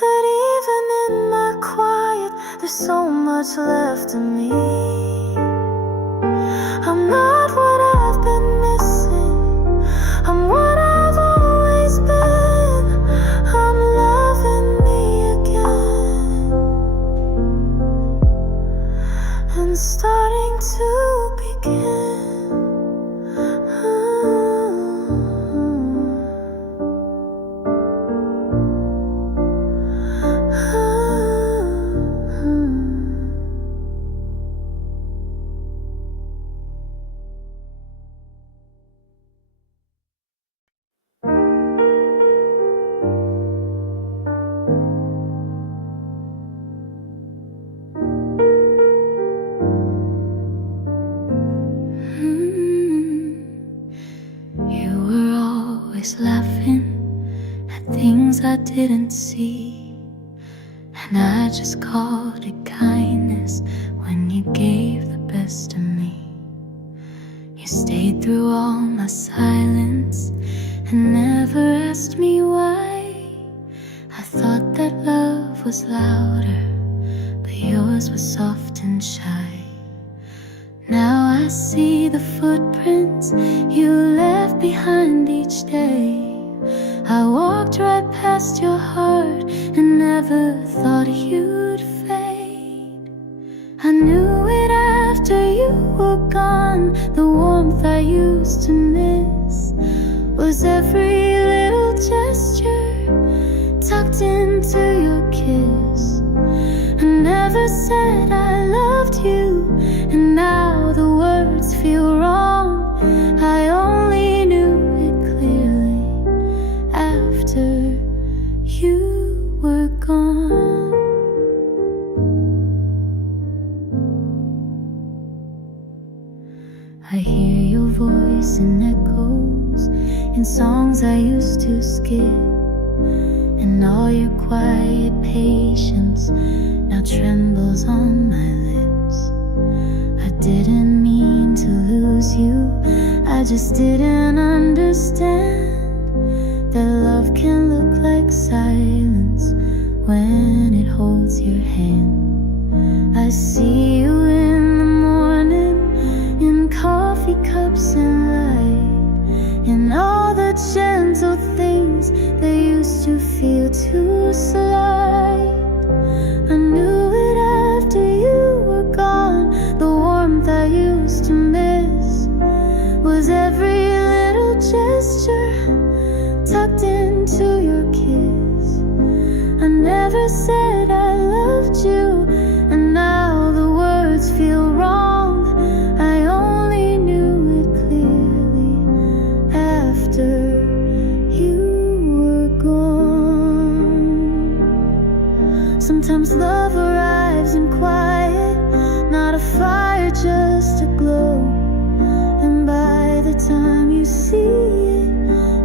that even in my quiet there's so much left of me. I'm not what I've been missing, I'm what I've always been. I'm loving me again and starting to begin. Laughing at things I didn't see. And I just called it kindness when you gave the best of me. You stayed through all my silence and never asked me why. I thought that love was louder, but yours was soft and shy. Now I see the footprints you left behind each day. I walked right past your heart and never thought you'd fade. I knew it after you were gone. The warmth I used to miss was every little gesture tucked into your kiss. I never said I loved you, and now the words feel wrong. I only knew it clearly after you were gone. I hear your voice in echoes in songs I used to skip, and all your quiet patience now trembles on my lips. I didn't mean to lose you, I just didn't understand that love can look like silence when it holds your hand. I see you in the morning in coffee cups and light, in all the gentle things that used to feel too slight. I knew it after you were gone. The warmth I used to miss was every little gesture tucked into your kiss. I never said I loved you, and now the words feel wrong. I only knew it clearly after you were gone. Sometimes love arrives in quiet, not a fire, just a glow. And by the time you see it,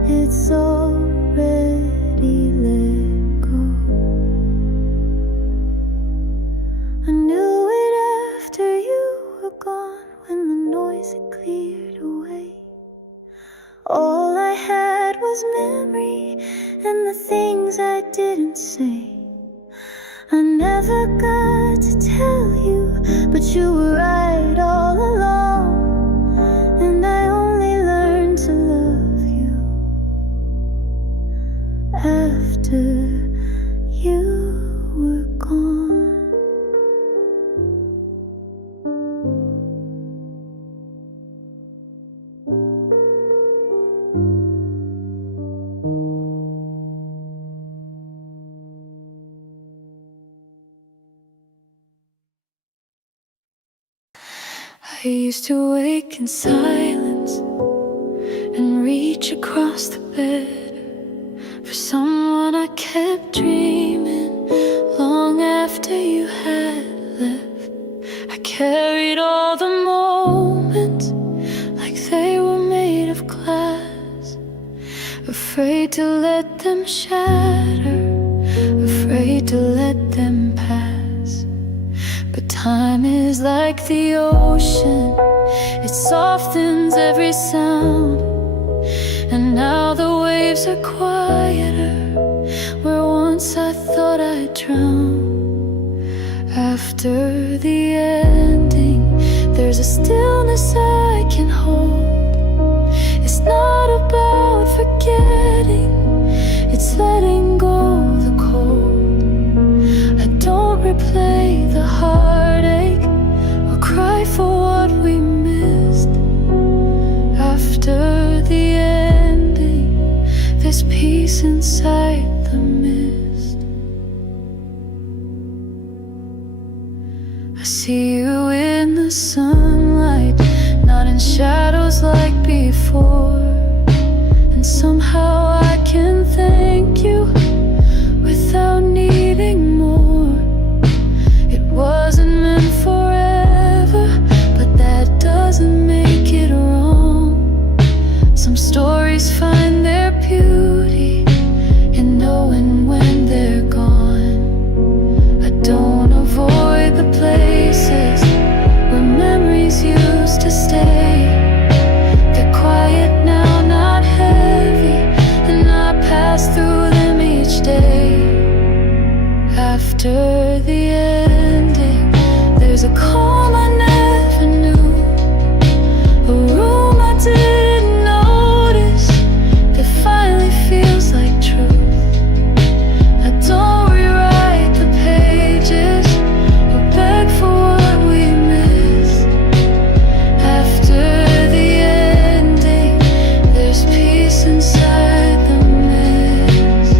it's already let go. I knew it after you were gone, when the noise had cleared away. All I had was memory and the things I didn't say. I never got to tell you, but you were right all along. And I only learned to love you after you were gone. I used to wake in silence and reach across the bed for someone I kept dreaming long after you had left. I carried all the moments like they were made of glass, afraid to let them shatter, afraid to let them pass. But time is like the ocean, it softens every sound. And now the waves are quieter, where once I thought I'd drown. After the ending, there's a stillness I can hold. It's not about forgetting, it's letting go the cold. I don't replay the heartache or cry for what we missed. After the ending, there's peace inside the mist. I see you in the sunlight, not in shadows like before. And somehow I can thank you without needing more. It wasn't meant forever, but that doesn't make it wrong. Some stories find their beauty in knowing when they're gone. After the ending, there's a calm I never knew, a room I didn't notice that finally feels like truth. I don't rewrite the pages or beg for what we missed. After the ending, there's peace inside the mist.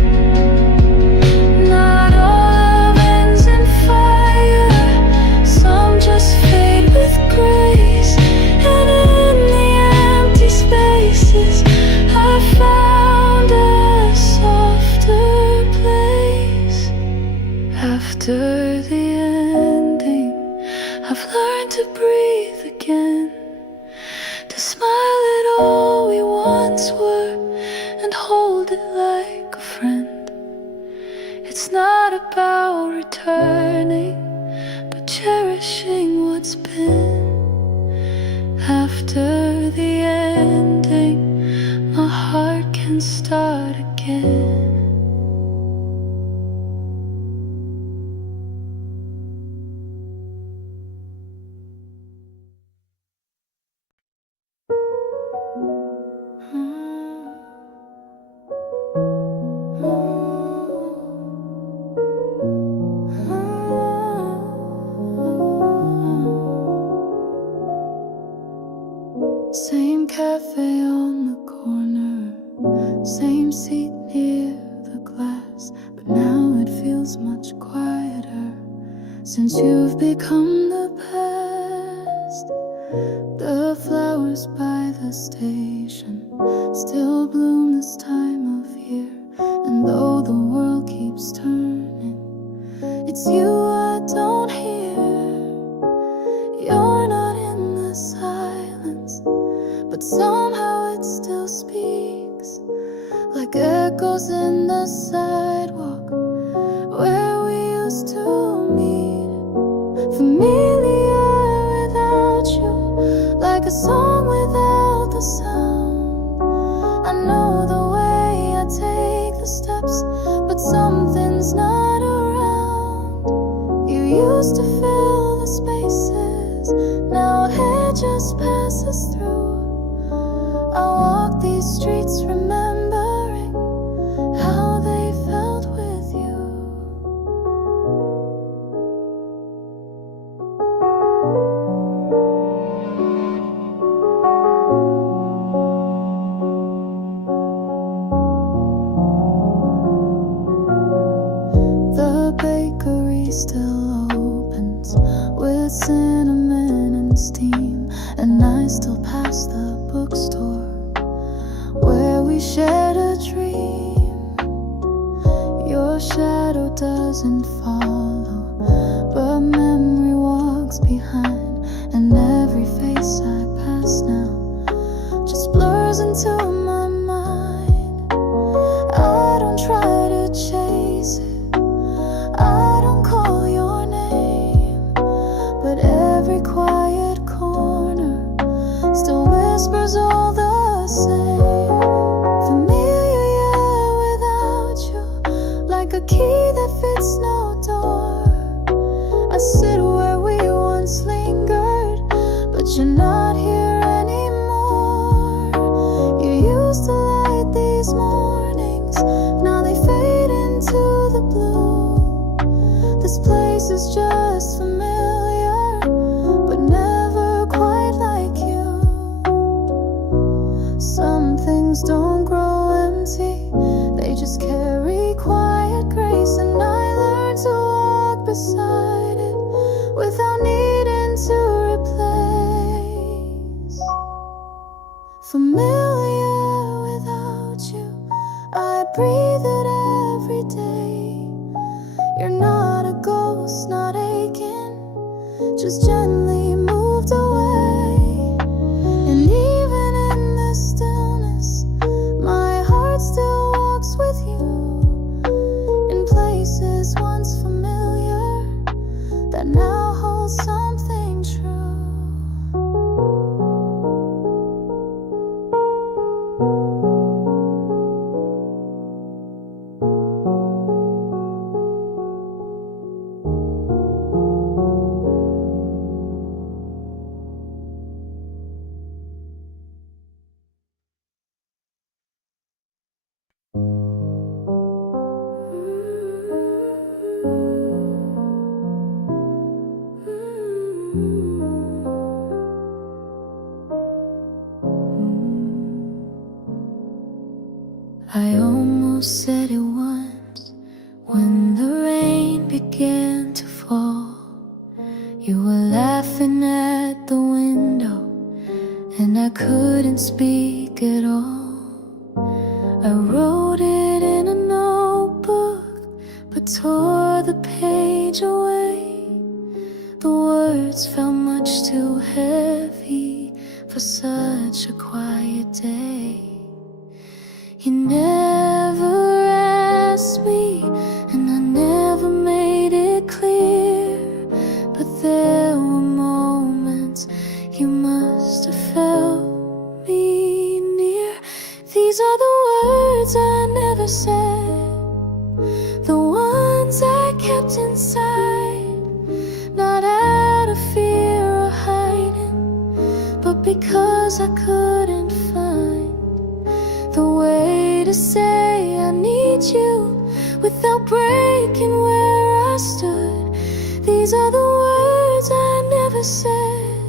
Not all love ends in fire, some just fade with grace. And in the empty spaces, I found a softer place. After the ending, I've learned to breathe again, to smile at all we once were and hold it like a friend. It's not about returning, but cherishing what's been. After the ending, my heart can start again. Same cafe on the corner, same seat near the glass, but now it feels much quieter since you've become the past. The flowers by the station still bloom this time of year, and though the world keeps turning, it's you I don't hear. You're not in the silence, but somehow it still speaks like echoes in the sidewalk where we used to meet. Familiar without you, like a song without the sound. I know the way I take the steps, but something's not around. You used to fill the spaces, now it just passes through. I walk these streets remembering how they felt with you. The bakery still opens with cinnamon and steam, and I still pass the bookstore where we shared a dream. Your shadow doesn't follow, but memory walks behind, and every face I pass now just blurs into my mind. I don't try to chase it, I don't call your name, but every quiet corner still whispers all the same. Familiar, yeah, without you, like a key that fits no door. I sit where we once lingered, but you're not here anymore. You used to light these mornings, now they fade into the blue. This place is just familiar, but never quite like you. Some things don't grow empty, they just carry quiet grace, and I learned to walk beside it without needing to replace. Familiar without you, I breathe it every day. You're not a ghost, not aching, just gently moved away. And even in this stillness, my heart still walks with you in places once familiar that now hold something true. began to fall. You were laughing at the window, and I couldn't speak at all. I wrote it in a notebook, but tore the page away. The words felt much too heavy for such a quiet day. You never asked me, and I never made it clear, but there were moments you must have felt me near. These are the words I never said, the ones I kept inside, not out of fear or hiding, but because I couldn't find the way to say I need you without breaking where I stood. These are the words I never said,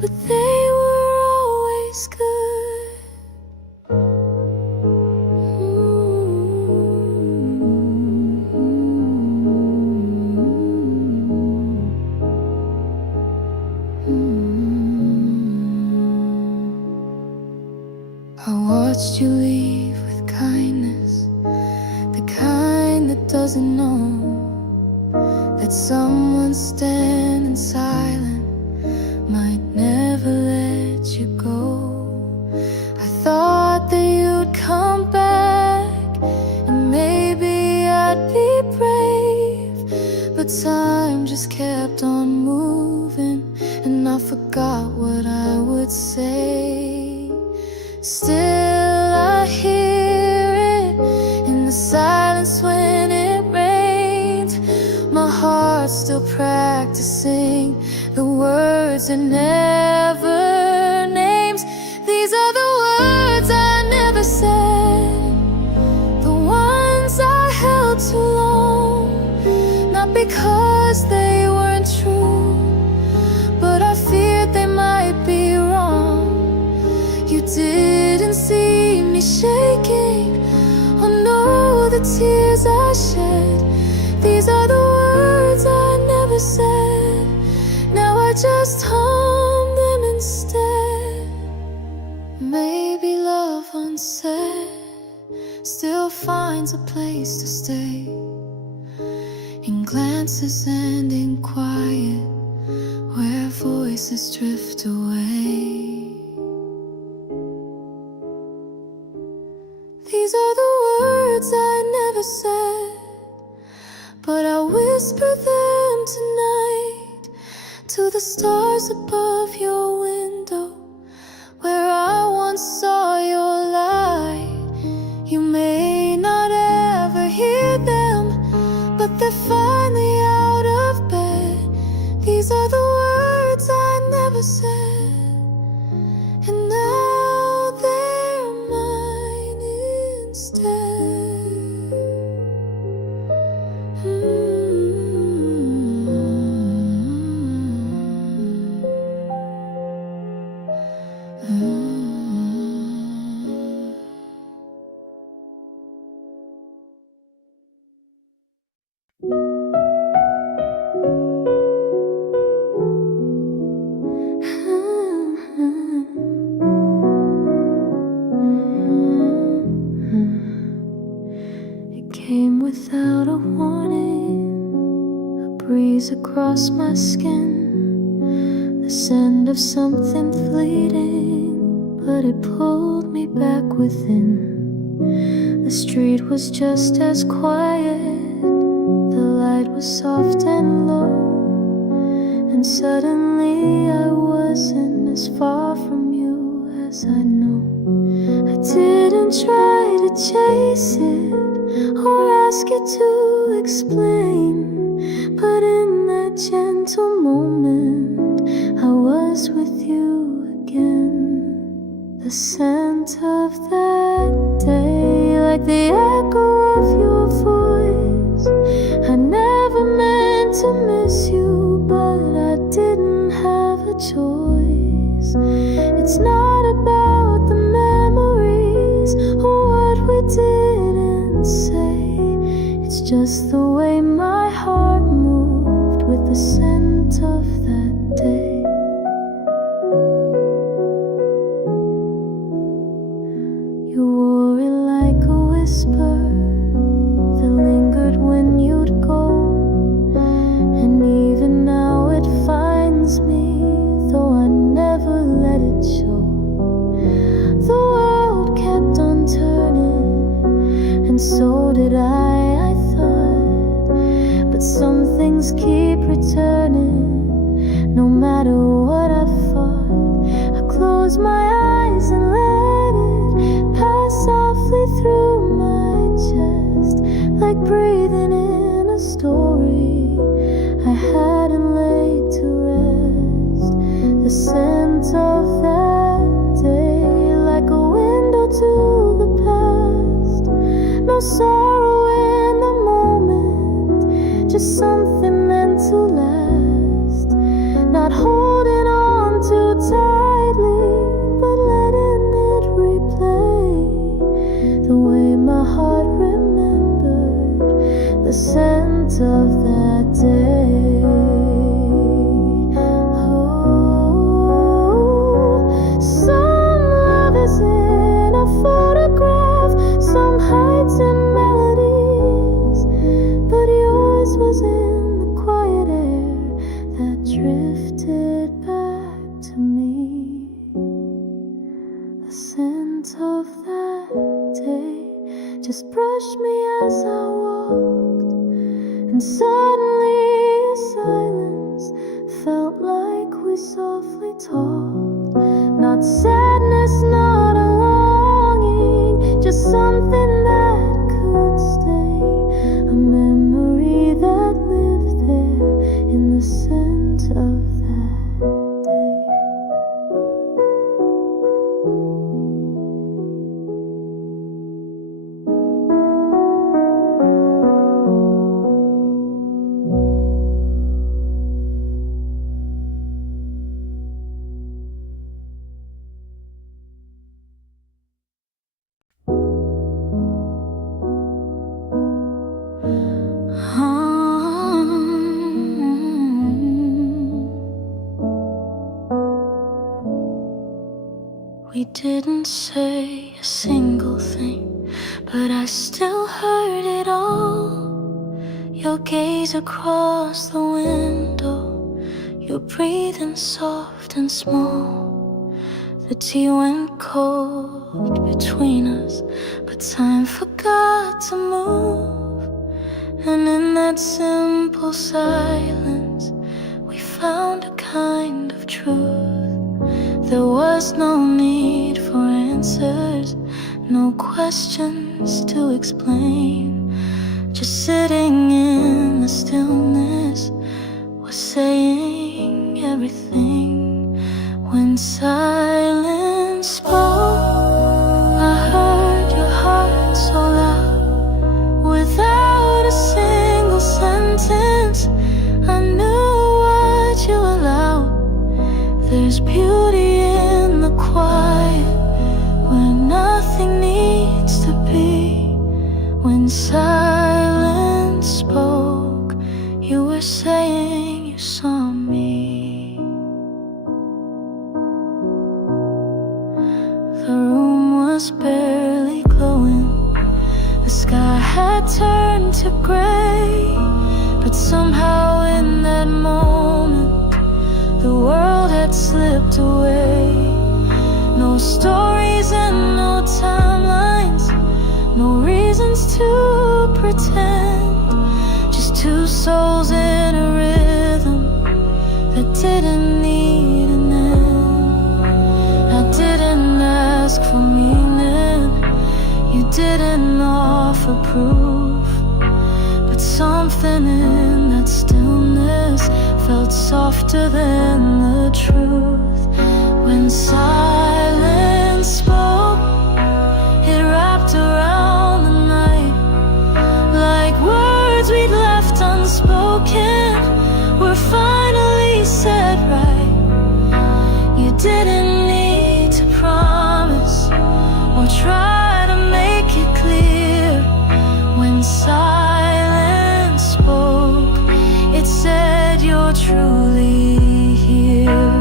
but they were always good. I watched you leave with kindness, the kind that doesn't know that someone standing silent might never let you go. I thought that you'd come back and maybe I'd be brave, but time just kept on moving and I forgot what I would say. Still I hear it in the silence when it rains. My heart's still practicing the words it never names. These are the words I never said, the ones I held too long, not because they weren't true, but I feared they might be wrong. You didn't see me shaking, oh no, the tears I shed. These are the words I never said, now I just hum them instead. Maybe love unsaid still finds a place to stay, in glances and in quiet, where voices drift away. These are the words I never said, but I whisper them tonight to the stars above your window, where I once saw your light. You may not ever hear them, but they're finally out of bed. These are the words I never said, and now they're mine instead. It came without a warning, a breeze across my skin, the scent of something fleeting, but it pulled me back within. The street was just as quiet, the light was soft and low, and suddenly I wasn't as far from you as I know. I didn't try to chase it or ask you to explain, but in that gentle moment I was with you again. The scent of that day, like the echo of your voice. I never meant to miss you, but I didn't have a choice. It's not about the memories or what we didn't say, it's just the way my dreams keep returning. No matter what I fought, I close my eyes and let it pass softly through my chest, like breathing in a story I hadn't laid to rest. The scent of that day, like a window to the past. No sorrow in the moment, just something meant to last. Not holding on too tightly, but letting it replay the way my heart remembered the scent of that day. Oh, some love is in a photograph, some heights and melodies, but yours was in the quiet air that drifted back to me. The scent of that day just brushed me as I walked, and suddenly a silence felt like we softly talked. Not sadness, not a longing, just something that could stay. A memory that lived there in the scent of that day. We didn't say a single thing, but I still heard it all. Your gaze across the window, your breathing soft and small. The tea went cold between us, but time forgot to move. And in that simple silence, we found a kind of truth. There was no need for answers, no questions to explain. Just sitting in the stillness was saying everything. When silence spoke, I heard your heart so loud. Without a single sentence, I knew what you allowed. There's beauty in the quiet, where nothing needs to be. When silence spoke, you were saying you saw me. The room was barely glowing, the sky had turned to gray, but somehow in that moment, the world had slipped away. No stories and no timelines, no reasons to pretend. Just two souls in a rhythm that didn't need an end. I didn't ask for meaning, you didn't offer proof, but something in that stillness felt softer than the truth. When silence spoke, it wrapped around the night, like words we'd left unspoken were finally said right. You didn't need to promise or try to make it clear. When silence spoke, it said you're truly here.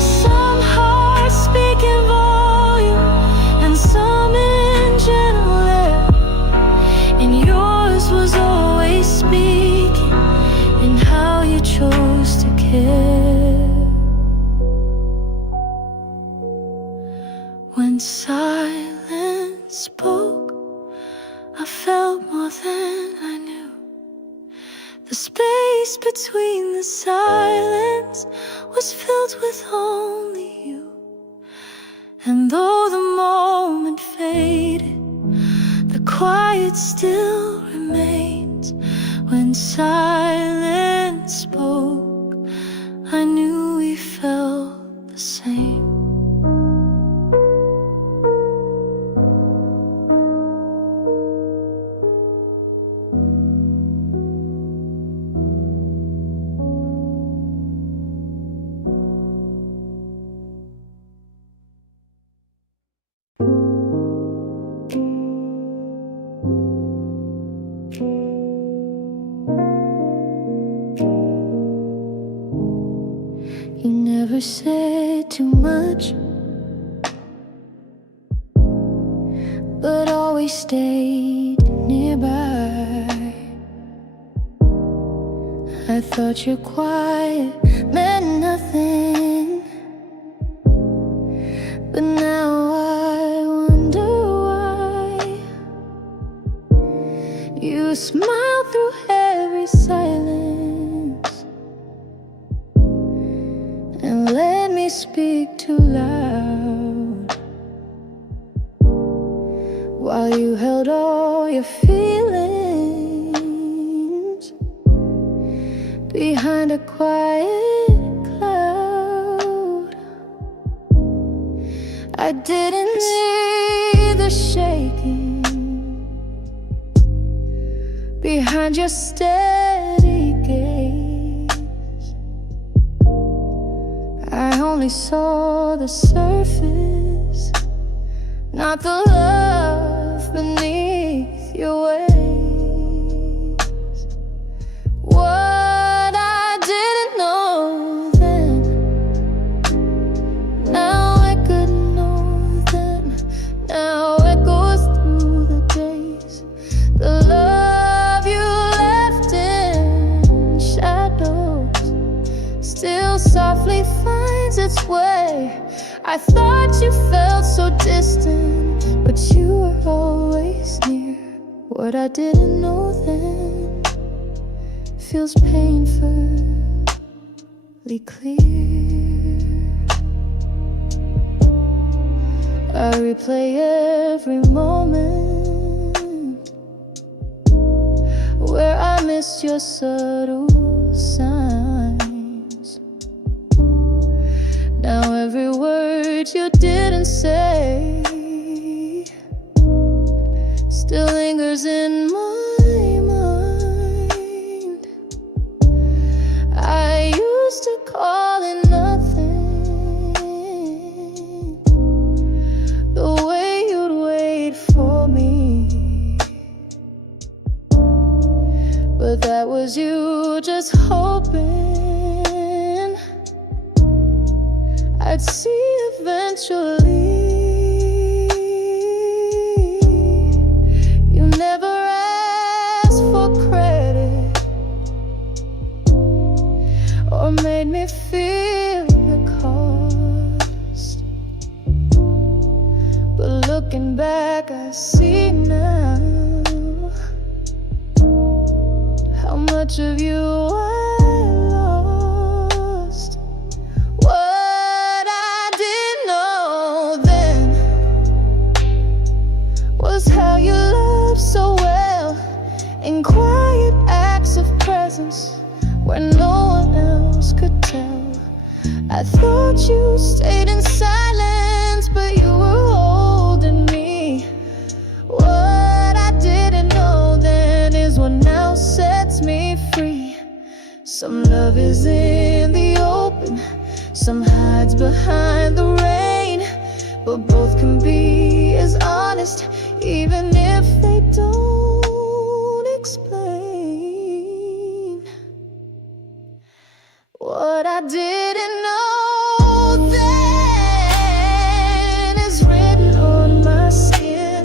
Some hearts speak in volume and some in gentle air, and yours was always speaking in how you chose to care. When silence spoke, I felt more than I knew. The space between the silence was filled with only you. And though the moment faded, the quiet still remains. When silence spoke, I knew we felt the same. You never said too much, but always stayed nearby. I thought your quiet meant nothing, but now I wonder why. You smile through every silence and let me speak too loud, while you held all your feelings behind a quiet cloud. I didn't see the shaking behind your steady gaze. I only saw the surface, not the love beneath your ways. What I didn't know then, now I could know then. Now it goes through the days. The love you left in shadows still softly finds its way. I thought you felt so distant, but you were always near. What I didn't know then feels painfully clear. I replay every moment where I missed your subtle signs. Now every word you didn't say still lingers in my mind. I used to call it nothing, the way you'd wait for me, but that was you just hoping I'd see eventually. You never asked for credit or made me feel the cost, but looking back I see now how much of you I lost. What I didn't know then was how you loved so well, in quiet acts of presence where no one else could tell. I thought you stayed in silence, but you were holding me. What I didn't know then is what now sets me free. Some love is in the open, some hides behind the rain, but both can be as honest, even if they don't explain. What I didn't know then is written on my skin,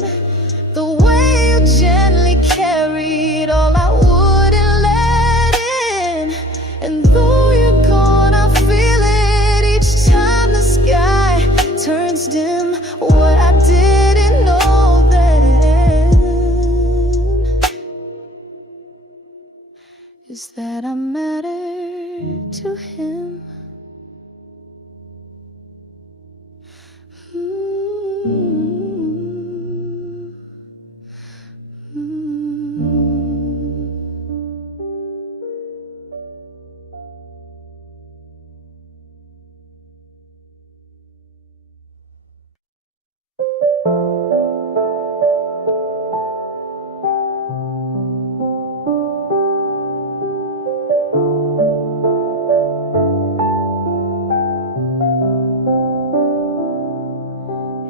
the way you gently carried all I wouldn't let in. And though you're gone, I feel it each time the sky turns dim. What I didn't know then is that I matter to him.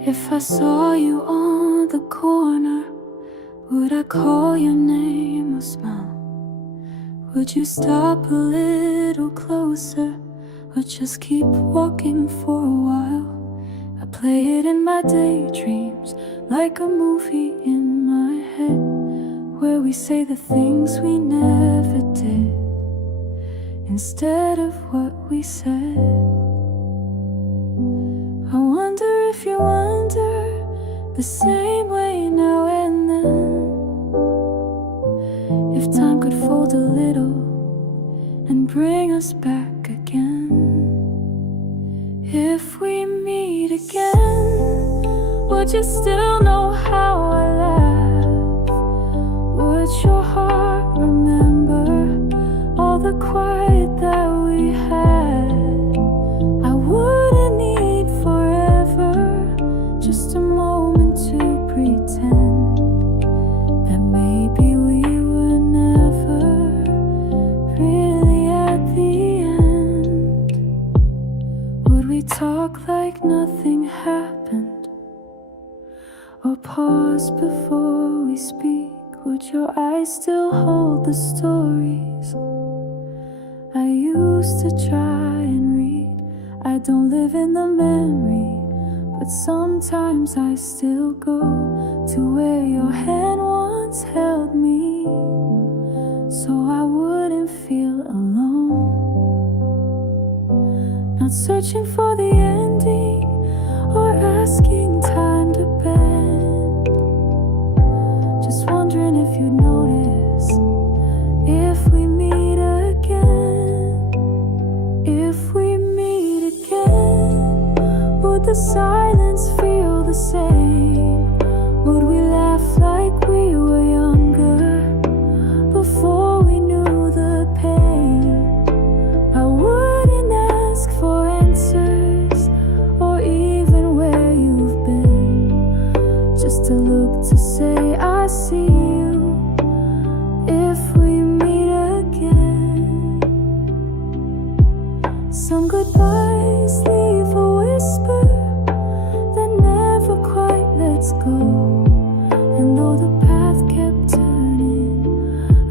If I saw you on the corner, would I call your name or smile? Would you stop a little closer, or just keep walking for a while? I play it in my daydreams, like a movie in my head, where we say the things we never did, instead of what we said. I wonder if you wonder the same way now and then. If time could fold a little and bring us back again. If we meet again, would you still know how I laugh? Would your heart remember all the quiet that we had? I wouldn't need forever, just a moment to pretend that maybe we were never really at the end. Would we talk like nothing happened, or pause before we speak? Would your eyes still hold the stories I used to try and read? I don't live in the memory, but sometimes I still go to where your hand once held me, so I wouldn't feel alone. Not searching for the ending or asking time to bend, just wondering if you'd notice if we meet again. If we meet again, would the silence feel the same? Would we laugh like we were younger before we knew the pain? I wouldn't ask for answers or even where you've been, just a look to say I see you. If we meet again, some goodbyes leave a whisper that never quite lets go. And though the path kept turning,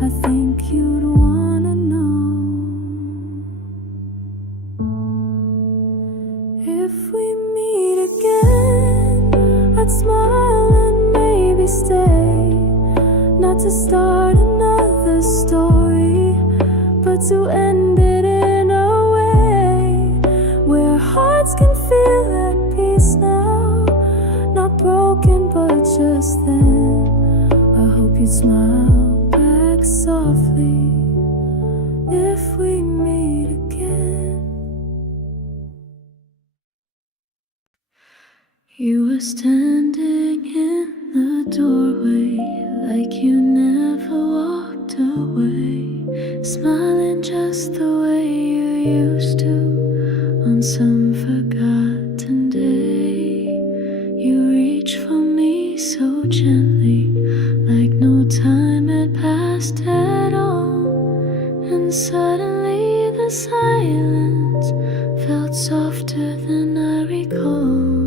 I think you'd wanna know. If we meet again, I'd smile and maybe stay, not to start another story, but to end it in a way where hearts can feel at peace now, not broken but just then. I hope you'd smile back softly if we meet again. You were standing in the doorway like you never walked away, smiling just the way you used to on some forgotten day. You reached for me so gently, like no time had passed at all, and suddenly the silence felt softer than I recall.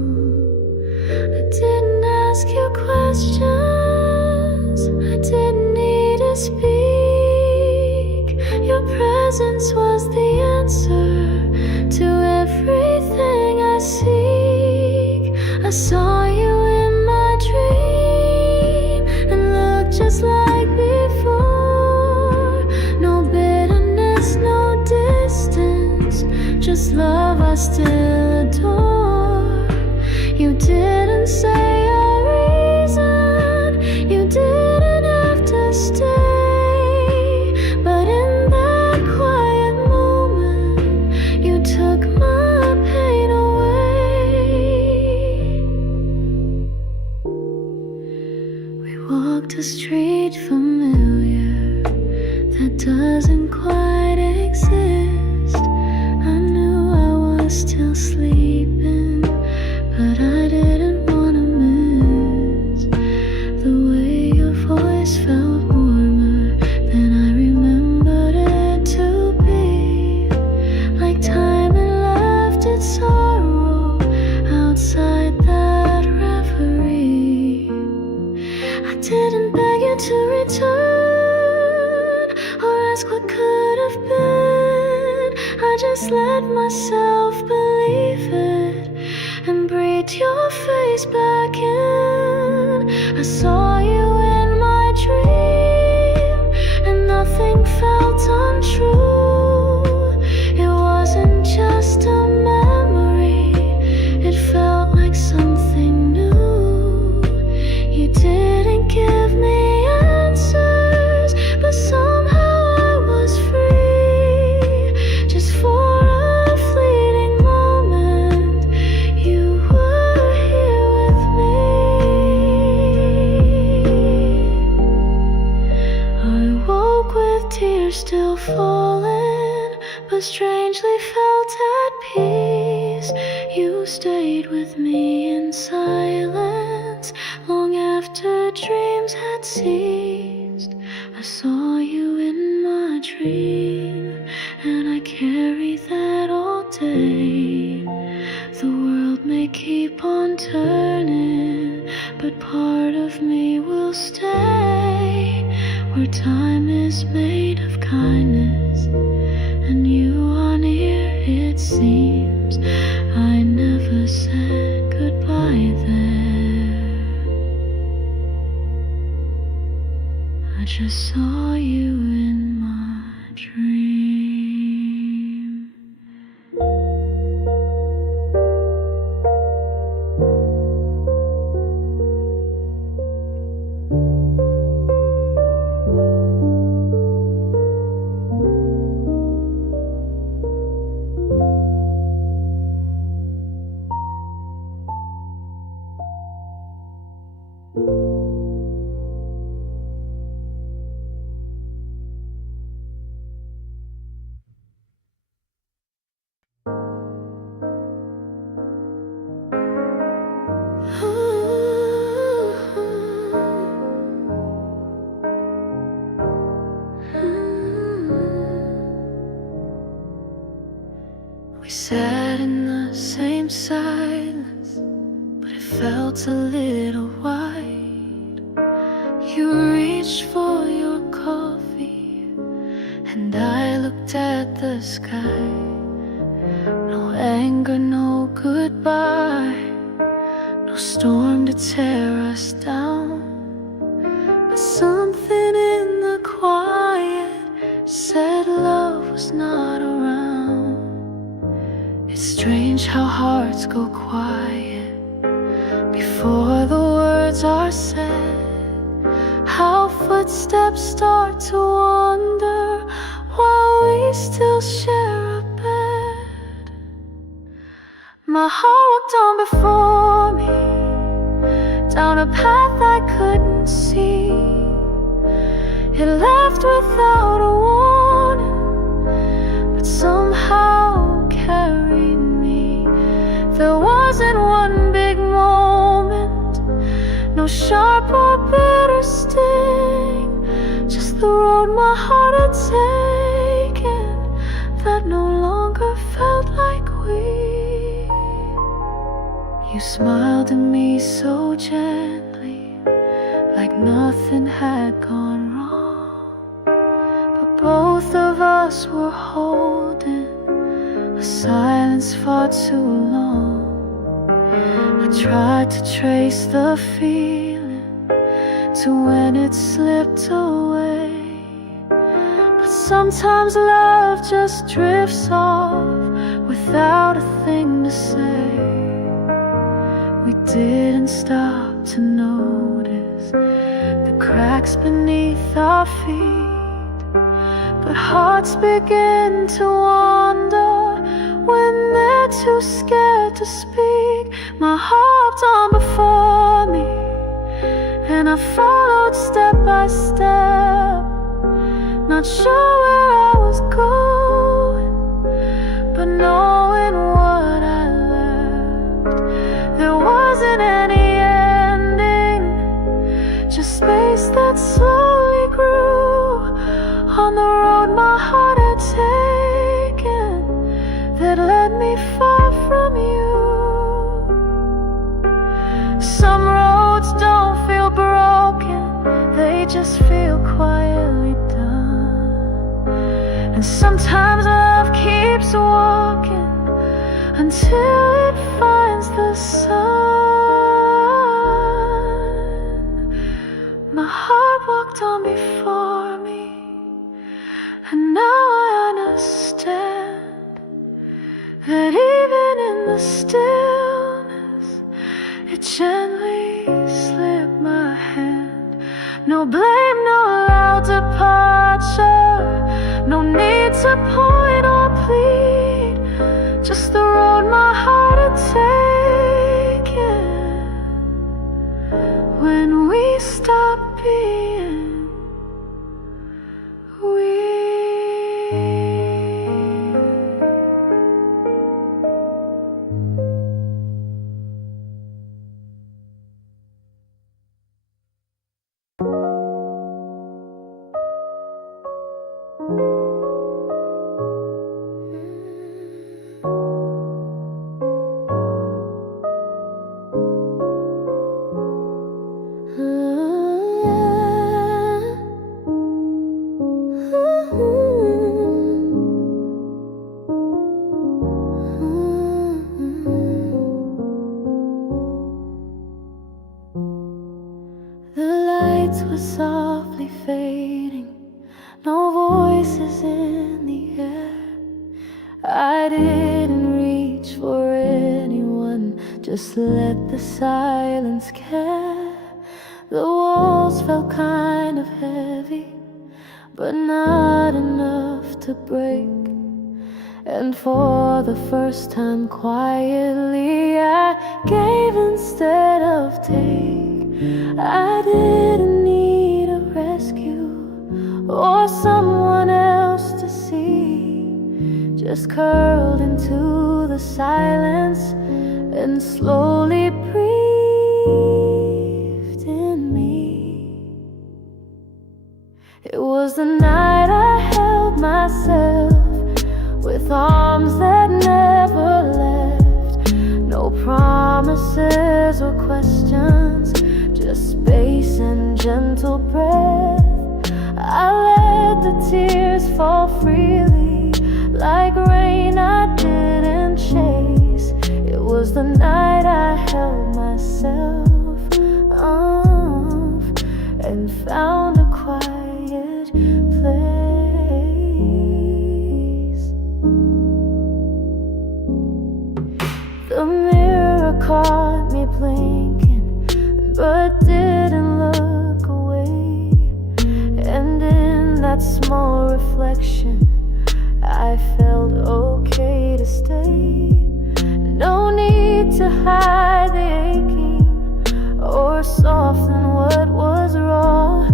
I didn't ask you questions, I didn't need to speak. Your presence was the answer to everything I seek. I saw you in my dream and looked just like before. No bitterness, no distance, just love I still adore. You didn't say a reason, you didn't have to stay, but in the that doesn't quite exist. I knew I was still sleeping, but I didn't wanna miss the way your voice felt warmer than I remembered it to be. Like time had left its sorrow outside that reverie. I didn't beg you to return or ask what could have been. I just let myself believe it and breathe your face back in. I saw you in my dream and nothing felt untrue. It wasn't just a memory, it felt like something new. You didn't give me answers, but somehow I was free. Just for a fleeting moment, you were here with me. I woke with tears still falling, but strangely felt at peace. You stayed with me in silence long after dreams had ceased. I saw you in my dream, and I carry that all day. The world may keep on turning, but part of me will stay where time is made of kindness, and you are near, it seems. I never said goodbye there. I just saw you in my dream. We sat in the same silence, but it felt a little wide. You reached for your coffee, and I looked at the sky. No anger, no goodbye, no storm to tear us down. But something in the quiet said love was not around. It's strange how hearts go quiet before the words are said, how footsteps start to wander while we still share a bed. My heart walked on before me, down a path I couldn't see. It left without a warning, but somehow carried me. There wasn't one big moment, no sharp or bitter sting, just the road my heart had taken that no longer felt like we. You smiled at me so gently, like nothing had gone wrong, but both of us were holding a silence far too long. I tried to trace the feeling to when it slipped away, but sometimes love just drifts off without a thing to say. We didn't stop to notice the cracks beneath our feet, but hearts begin to wander when they're too scared to speak. My heart on before me, and I followed step by step. Not sure where I was going, but knowing what I left, there wasn't any ending, just space that slowly grew on the road my heart had taken, that led me far from you. Some roads don't feel broken, they just feel quietly done. And sometimes love keeps walking until it finds the sun. My heart walked on before me, and now I understand that even in the stillness, it gently slipped my hand. No blame, no loud departure, no need to point or plead, just the road my heart had taken when we stopped being we. Were softly fading, no voices in the air. I didn't reach for anyone, just let the silence care. The walls felt kind of heavy, but not enough to break. And for the first time quietly I gave instead of take. I didn't need a rescue or someone else to see, just curled into the silence and slowly breathed in me. It was the night I held myself with arms that never left, no promises or questions, just space and gentle breath. I let the tears fall freely, like rain I didn't chase. It was the night I held myself and found a quiet place. The mirror caught me blinking, but didn't look away. And in that small reflection, I felt okay to stay. No need to hide the aching or soften what was raw.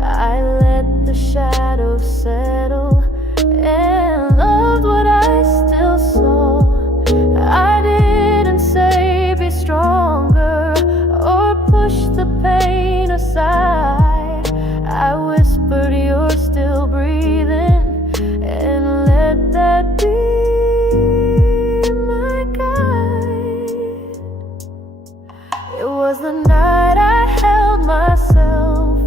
I let the shadows settle and loved what I still saw. I didn't say be stronger or push the pain aside. I whispered you're still breathing, and let that be my guide. It was the night I held myself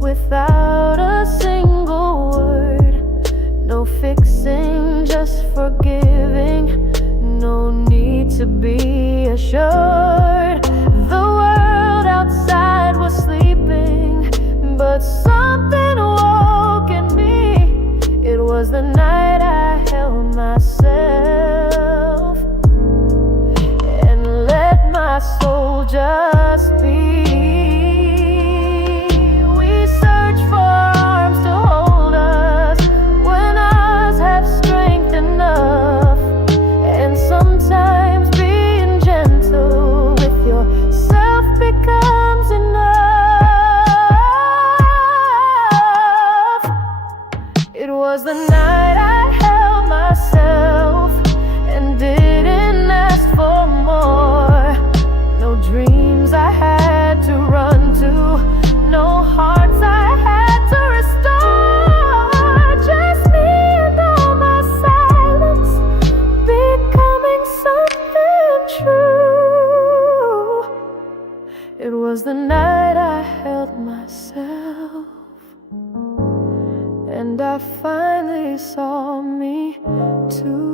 without a single word, no fixing, just forgiving, no need to be assured. The world outside was sleeping, but something woke in me. It was the night I held myself and let my soul just be. We search for arms to hold us when ours have strength enough. And sometimes being gentle with yourself becomes enough. It was the night I held myself and didn't ask for more. No dreams I had to run to, no hearts I had to restore. Just me and all my silence, becoming something true. It was the night I held myself, and I finally saw me too.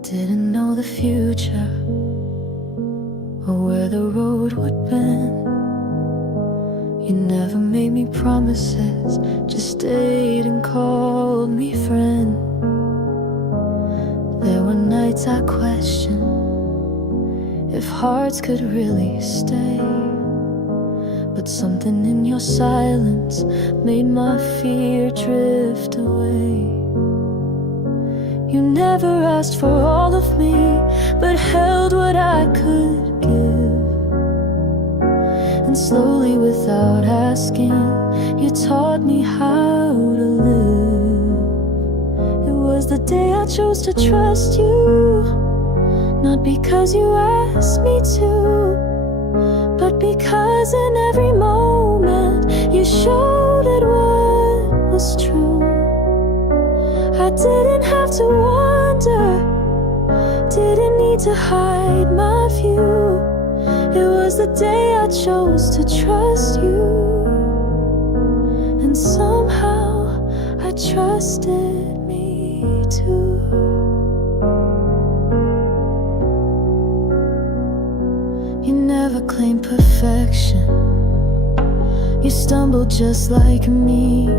Didn't know the future or where the road would bend. You never made me promises, just stayed and called me friend. There were nights I questioned if hearts could really stay, but something in your silence made my fear drift away. You never asked for all of me, but held what I could give. And slowly, without asking, you taught me how to live. It was the day I chose to trust you, not because you asked me to, but because in every moment you showed it what was true. I didn't have to wonder, didn't need to hide my view. It was the day I chose to trust you, and somehow I trusted me too. You never claimed perfection, you stumbled just like me,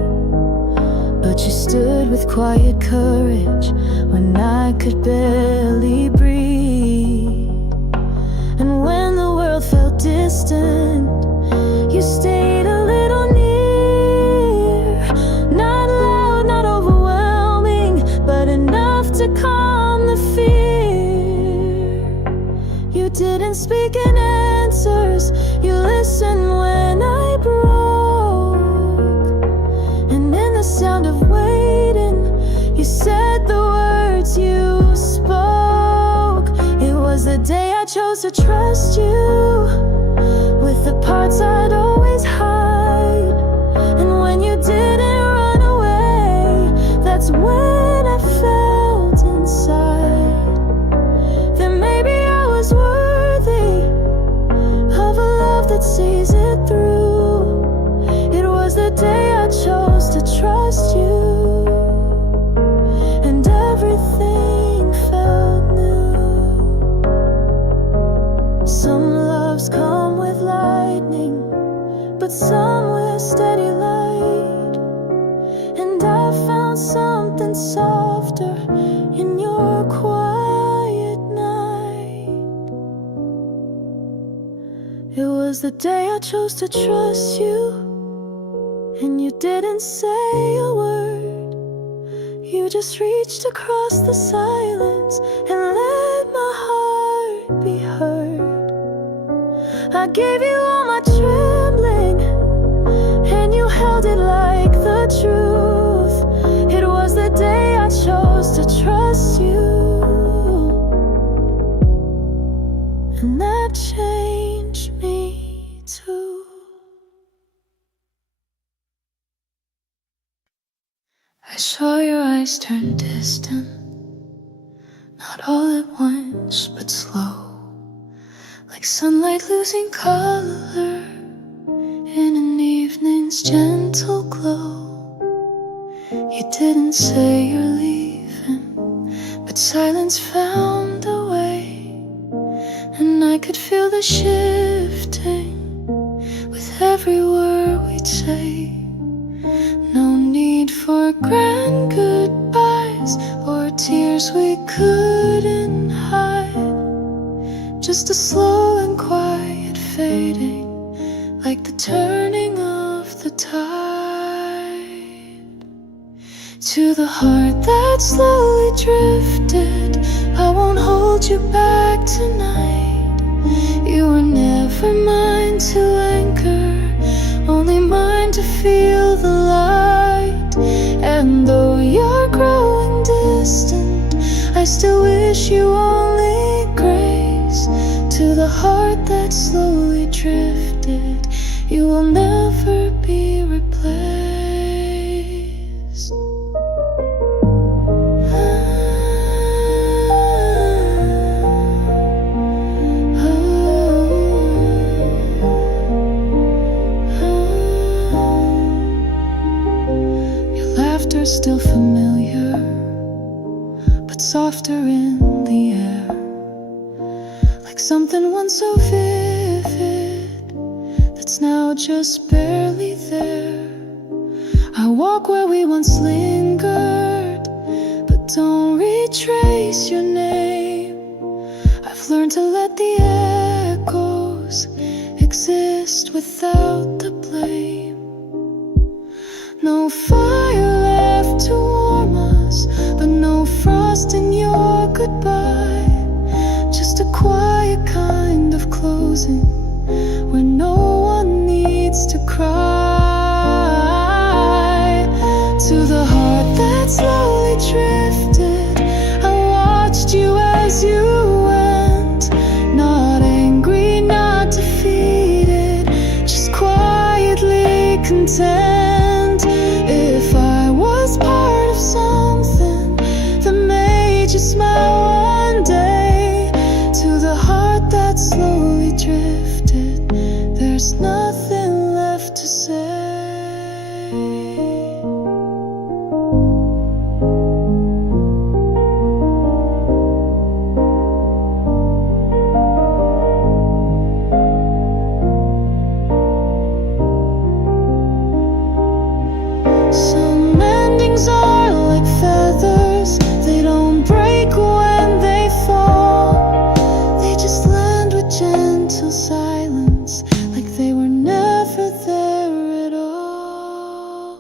but you stood with quiet courage when I could barely breathe. And when the world felt distant, you stayed a little near. Not loud, not overwhelming, but enough to calm the fear. You didn't speak in answers, you listened when I broke. And in the sound of waiting, you said the words you spoke. It was the day I chose to trust you with the parts I'd always hide. And when you didn't run away, that's when I felt inside that maybe I was worthy of a love that sees it through. It was the day I chose to trust you, and everything felt new. Some loves come with lightning, but some with steady light. And I found something softer in your quiet night. It was the day I chose to trust you, and you didn't say a word. You just reached across the silence and let my heart be heard. I gave you all my trembling, and you held it like the truth. It was the day I chose to trust you, and that changed me too. I saw your eyes turn distant, not all at once, but slow, like sunlight losing color in an evening's gentle glow. You didn't say you're leaving, but silence found a way, and I could feel the shifting with every word we'd say. No for grand goodbyes or tears we couldn't hide. Just a slow and quiet fading, like the turning of the tide. To the heart that slowly drifted, I won't hold you back tonight. You were never mine to anchor, only mine to feel the light. And though you're growing distant, I still wish you only grace. To the heart that slowly drifted, you will never be replaced. Still familiar, but softer in the air, like something once so vivid that's now just barely there. I walk where we once lingered, but don't retrace your name. I've learned to let the echoes exist without the blame. No fire left to warm us, but no frost in your goodbye. Just a quiet kind of closing, where no one needs to cry. To the heart that slowly drifted, I watched you as you went. Not angry, not defeated, just quietly content. If I was part of something that made you smile one day, to the heart that slowly drifted, there's nothing left to say. Some endings are like feathers, they don't break when they fall. They just land with gentle silence, like they were never there at all.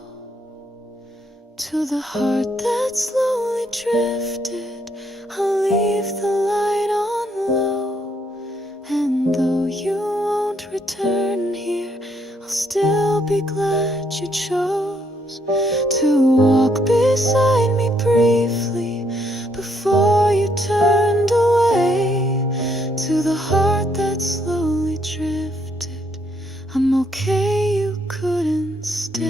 To the heart that slowly drifted, I'll leave the light on low. And though you won't return here, I'll still be glad you chose to walk beside me briefly before you turned away. To the heart that slowly drifted, I'm okay, you couldn't stay.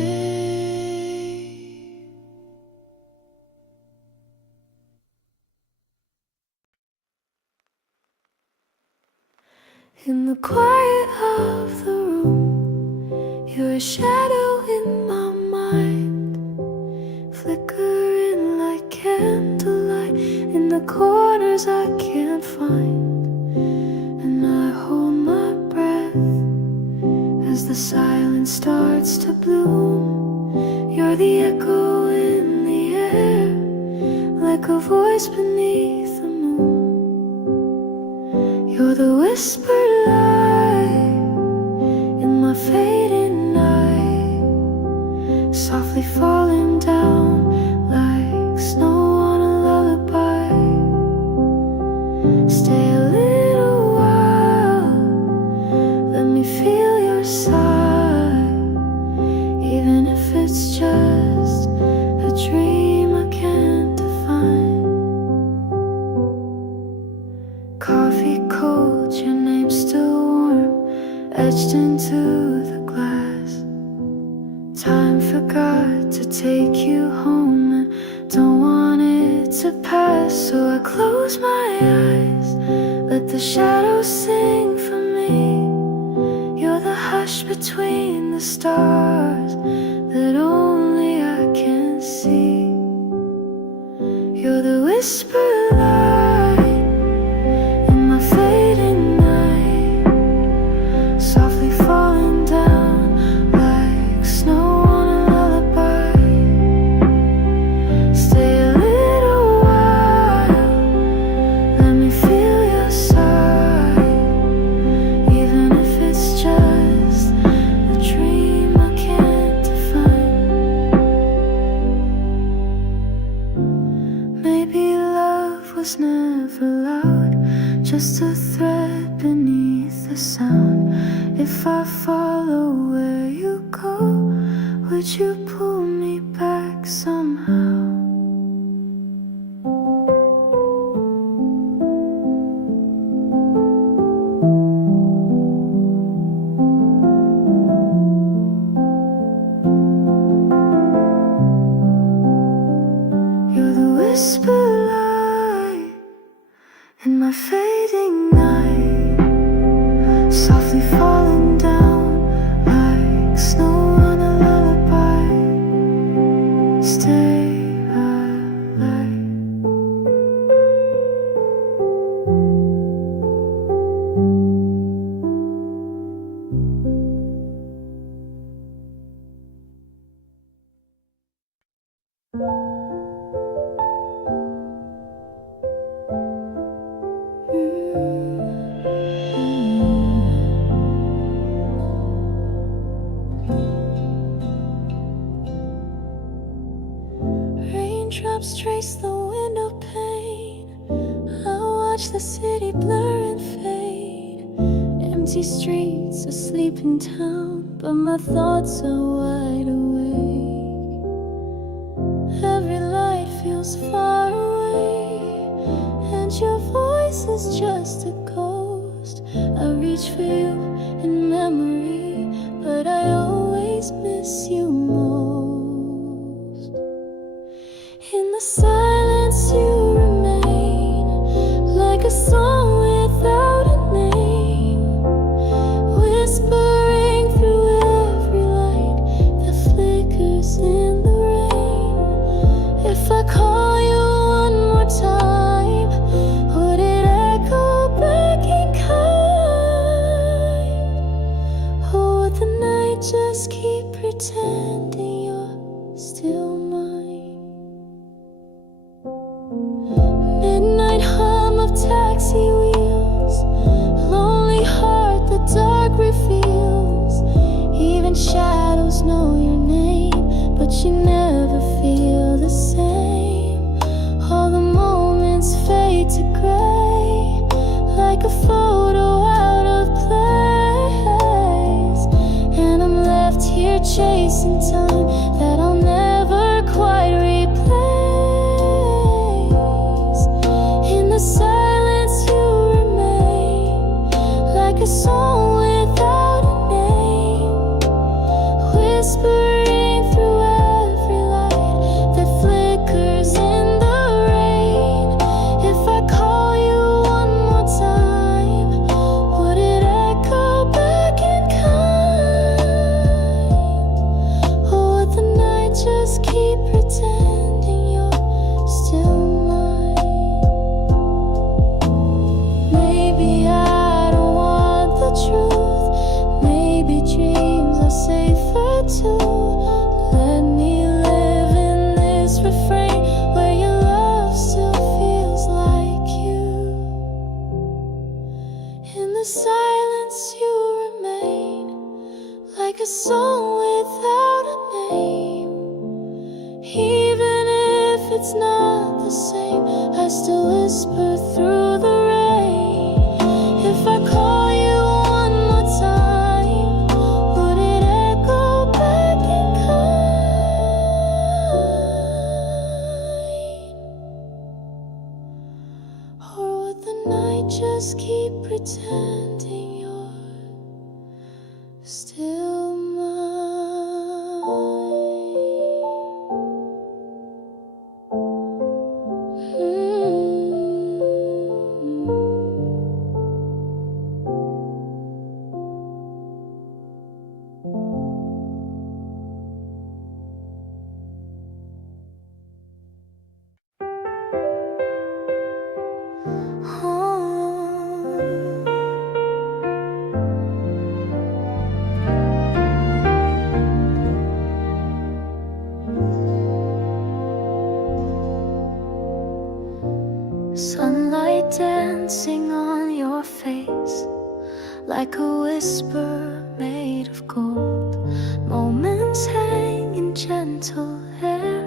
In the quiet of the room, you're a shadow in my mind, flickering like candlelight in the corners I can't find. And I hold my breath as the silence starts to bloom. You're the echo in the air, like a voice beneath the moon. You're the whispered light in my fading night, softly falling down like snow on a lullaby. Stay a little while, let me feel your side, even if it's just a dream I can't define. Coffee cold, your name still warm, etched into the glass. Time forgot to take you home and don't want it to pass. So I close my eyes, let the shadows sing for me. You're the hush between the stars that only I can see. You're the whisper light in my fading night, softly falling down like snow on a lullaby. was never loud, just a thread beneath the sound. If I follow where you go, would you pull me back somehow? You're the whisper light in my fading night, softly falling down like snow on a lullaby. Stay alive. Raindrops trace the window pane. I watch the city blur and fade. Empty streets, a sleeping town, but my thoughts are wide awake. Every light feels far away, and your voice is just a ghost. I reach for you in memory, but I always miss you most. In the silence you remain, like a song without a name, whispering through every light that flickers in the rain. If I call you one more time, would it echo back in kind? Or would the night just keep pretending you're still mine? Midnight hum of taxi wheels, lonely heart the dark reveals. Even shadows know your name, but you never feel the same. All the moments fade to gray, like a photo out of place. And I'm left here chasing time that I'll never quite replace. In the silence you remain, like a song without a name, whispering through every light that flickers in the rain. If I call you one more time, would it echo back in kind? Or would the night just keep pretending you're still mine? Maybe I don't want the truth. Maybe dreams are safer too. Let me live in this refrain where your love still feels like you. In the silence you remain, like a song without a name. Even if it's not the same, I still whisper through the rain. If I call you one more time, would it echo back in kind? Or would the night just keep pretending you're still Sunlight dancing on your face, like a whisper made of gold. Moments hang in gentle air,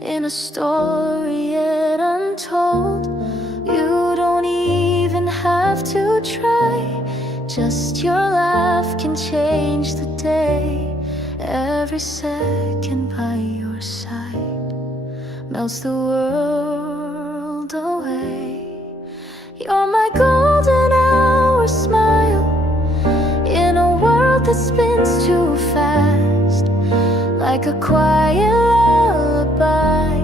in a story yet untold. have to try. Just your laugh can change the day. Every second by your side melts the world away. You're my golden hour smile in a world that spins too fast, like a quiet lullaby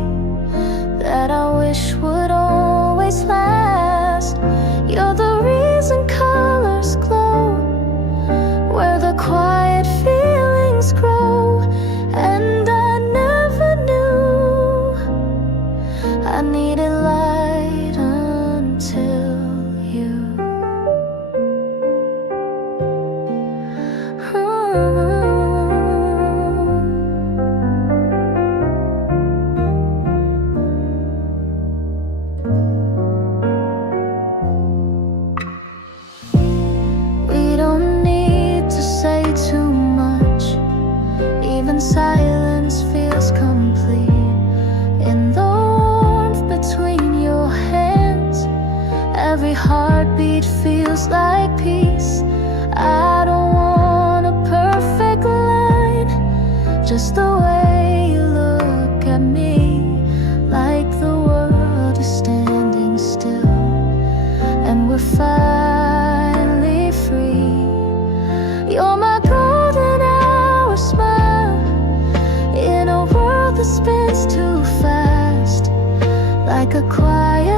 that I wish would always last. You're the reason colors glow, where the quiet feelings grow. And I never knew I needed light until you. We don't need to say too much. Even silence feels complete in the warmth between your hands. Every heartbeat feels like peace. I don't want a perfect line, just the way you look at me, like the world is standing still, and we're finally free. You're my golden hour smile in a world that spins too fast, like a quiet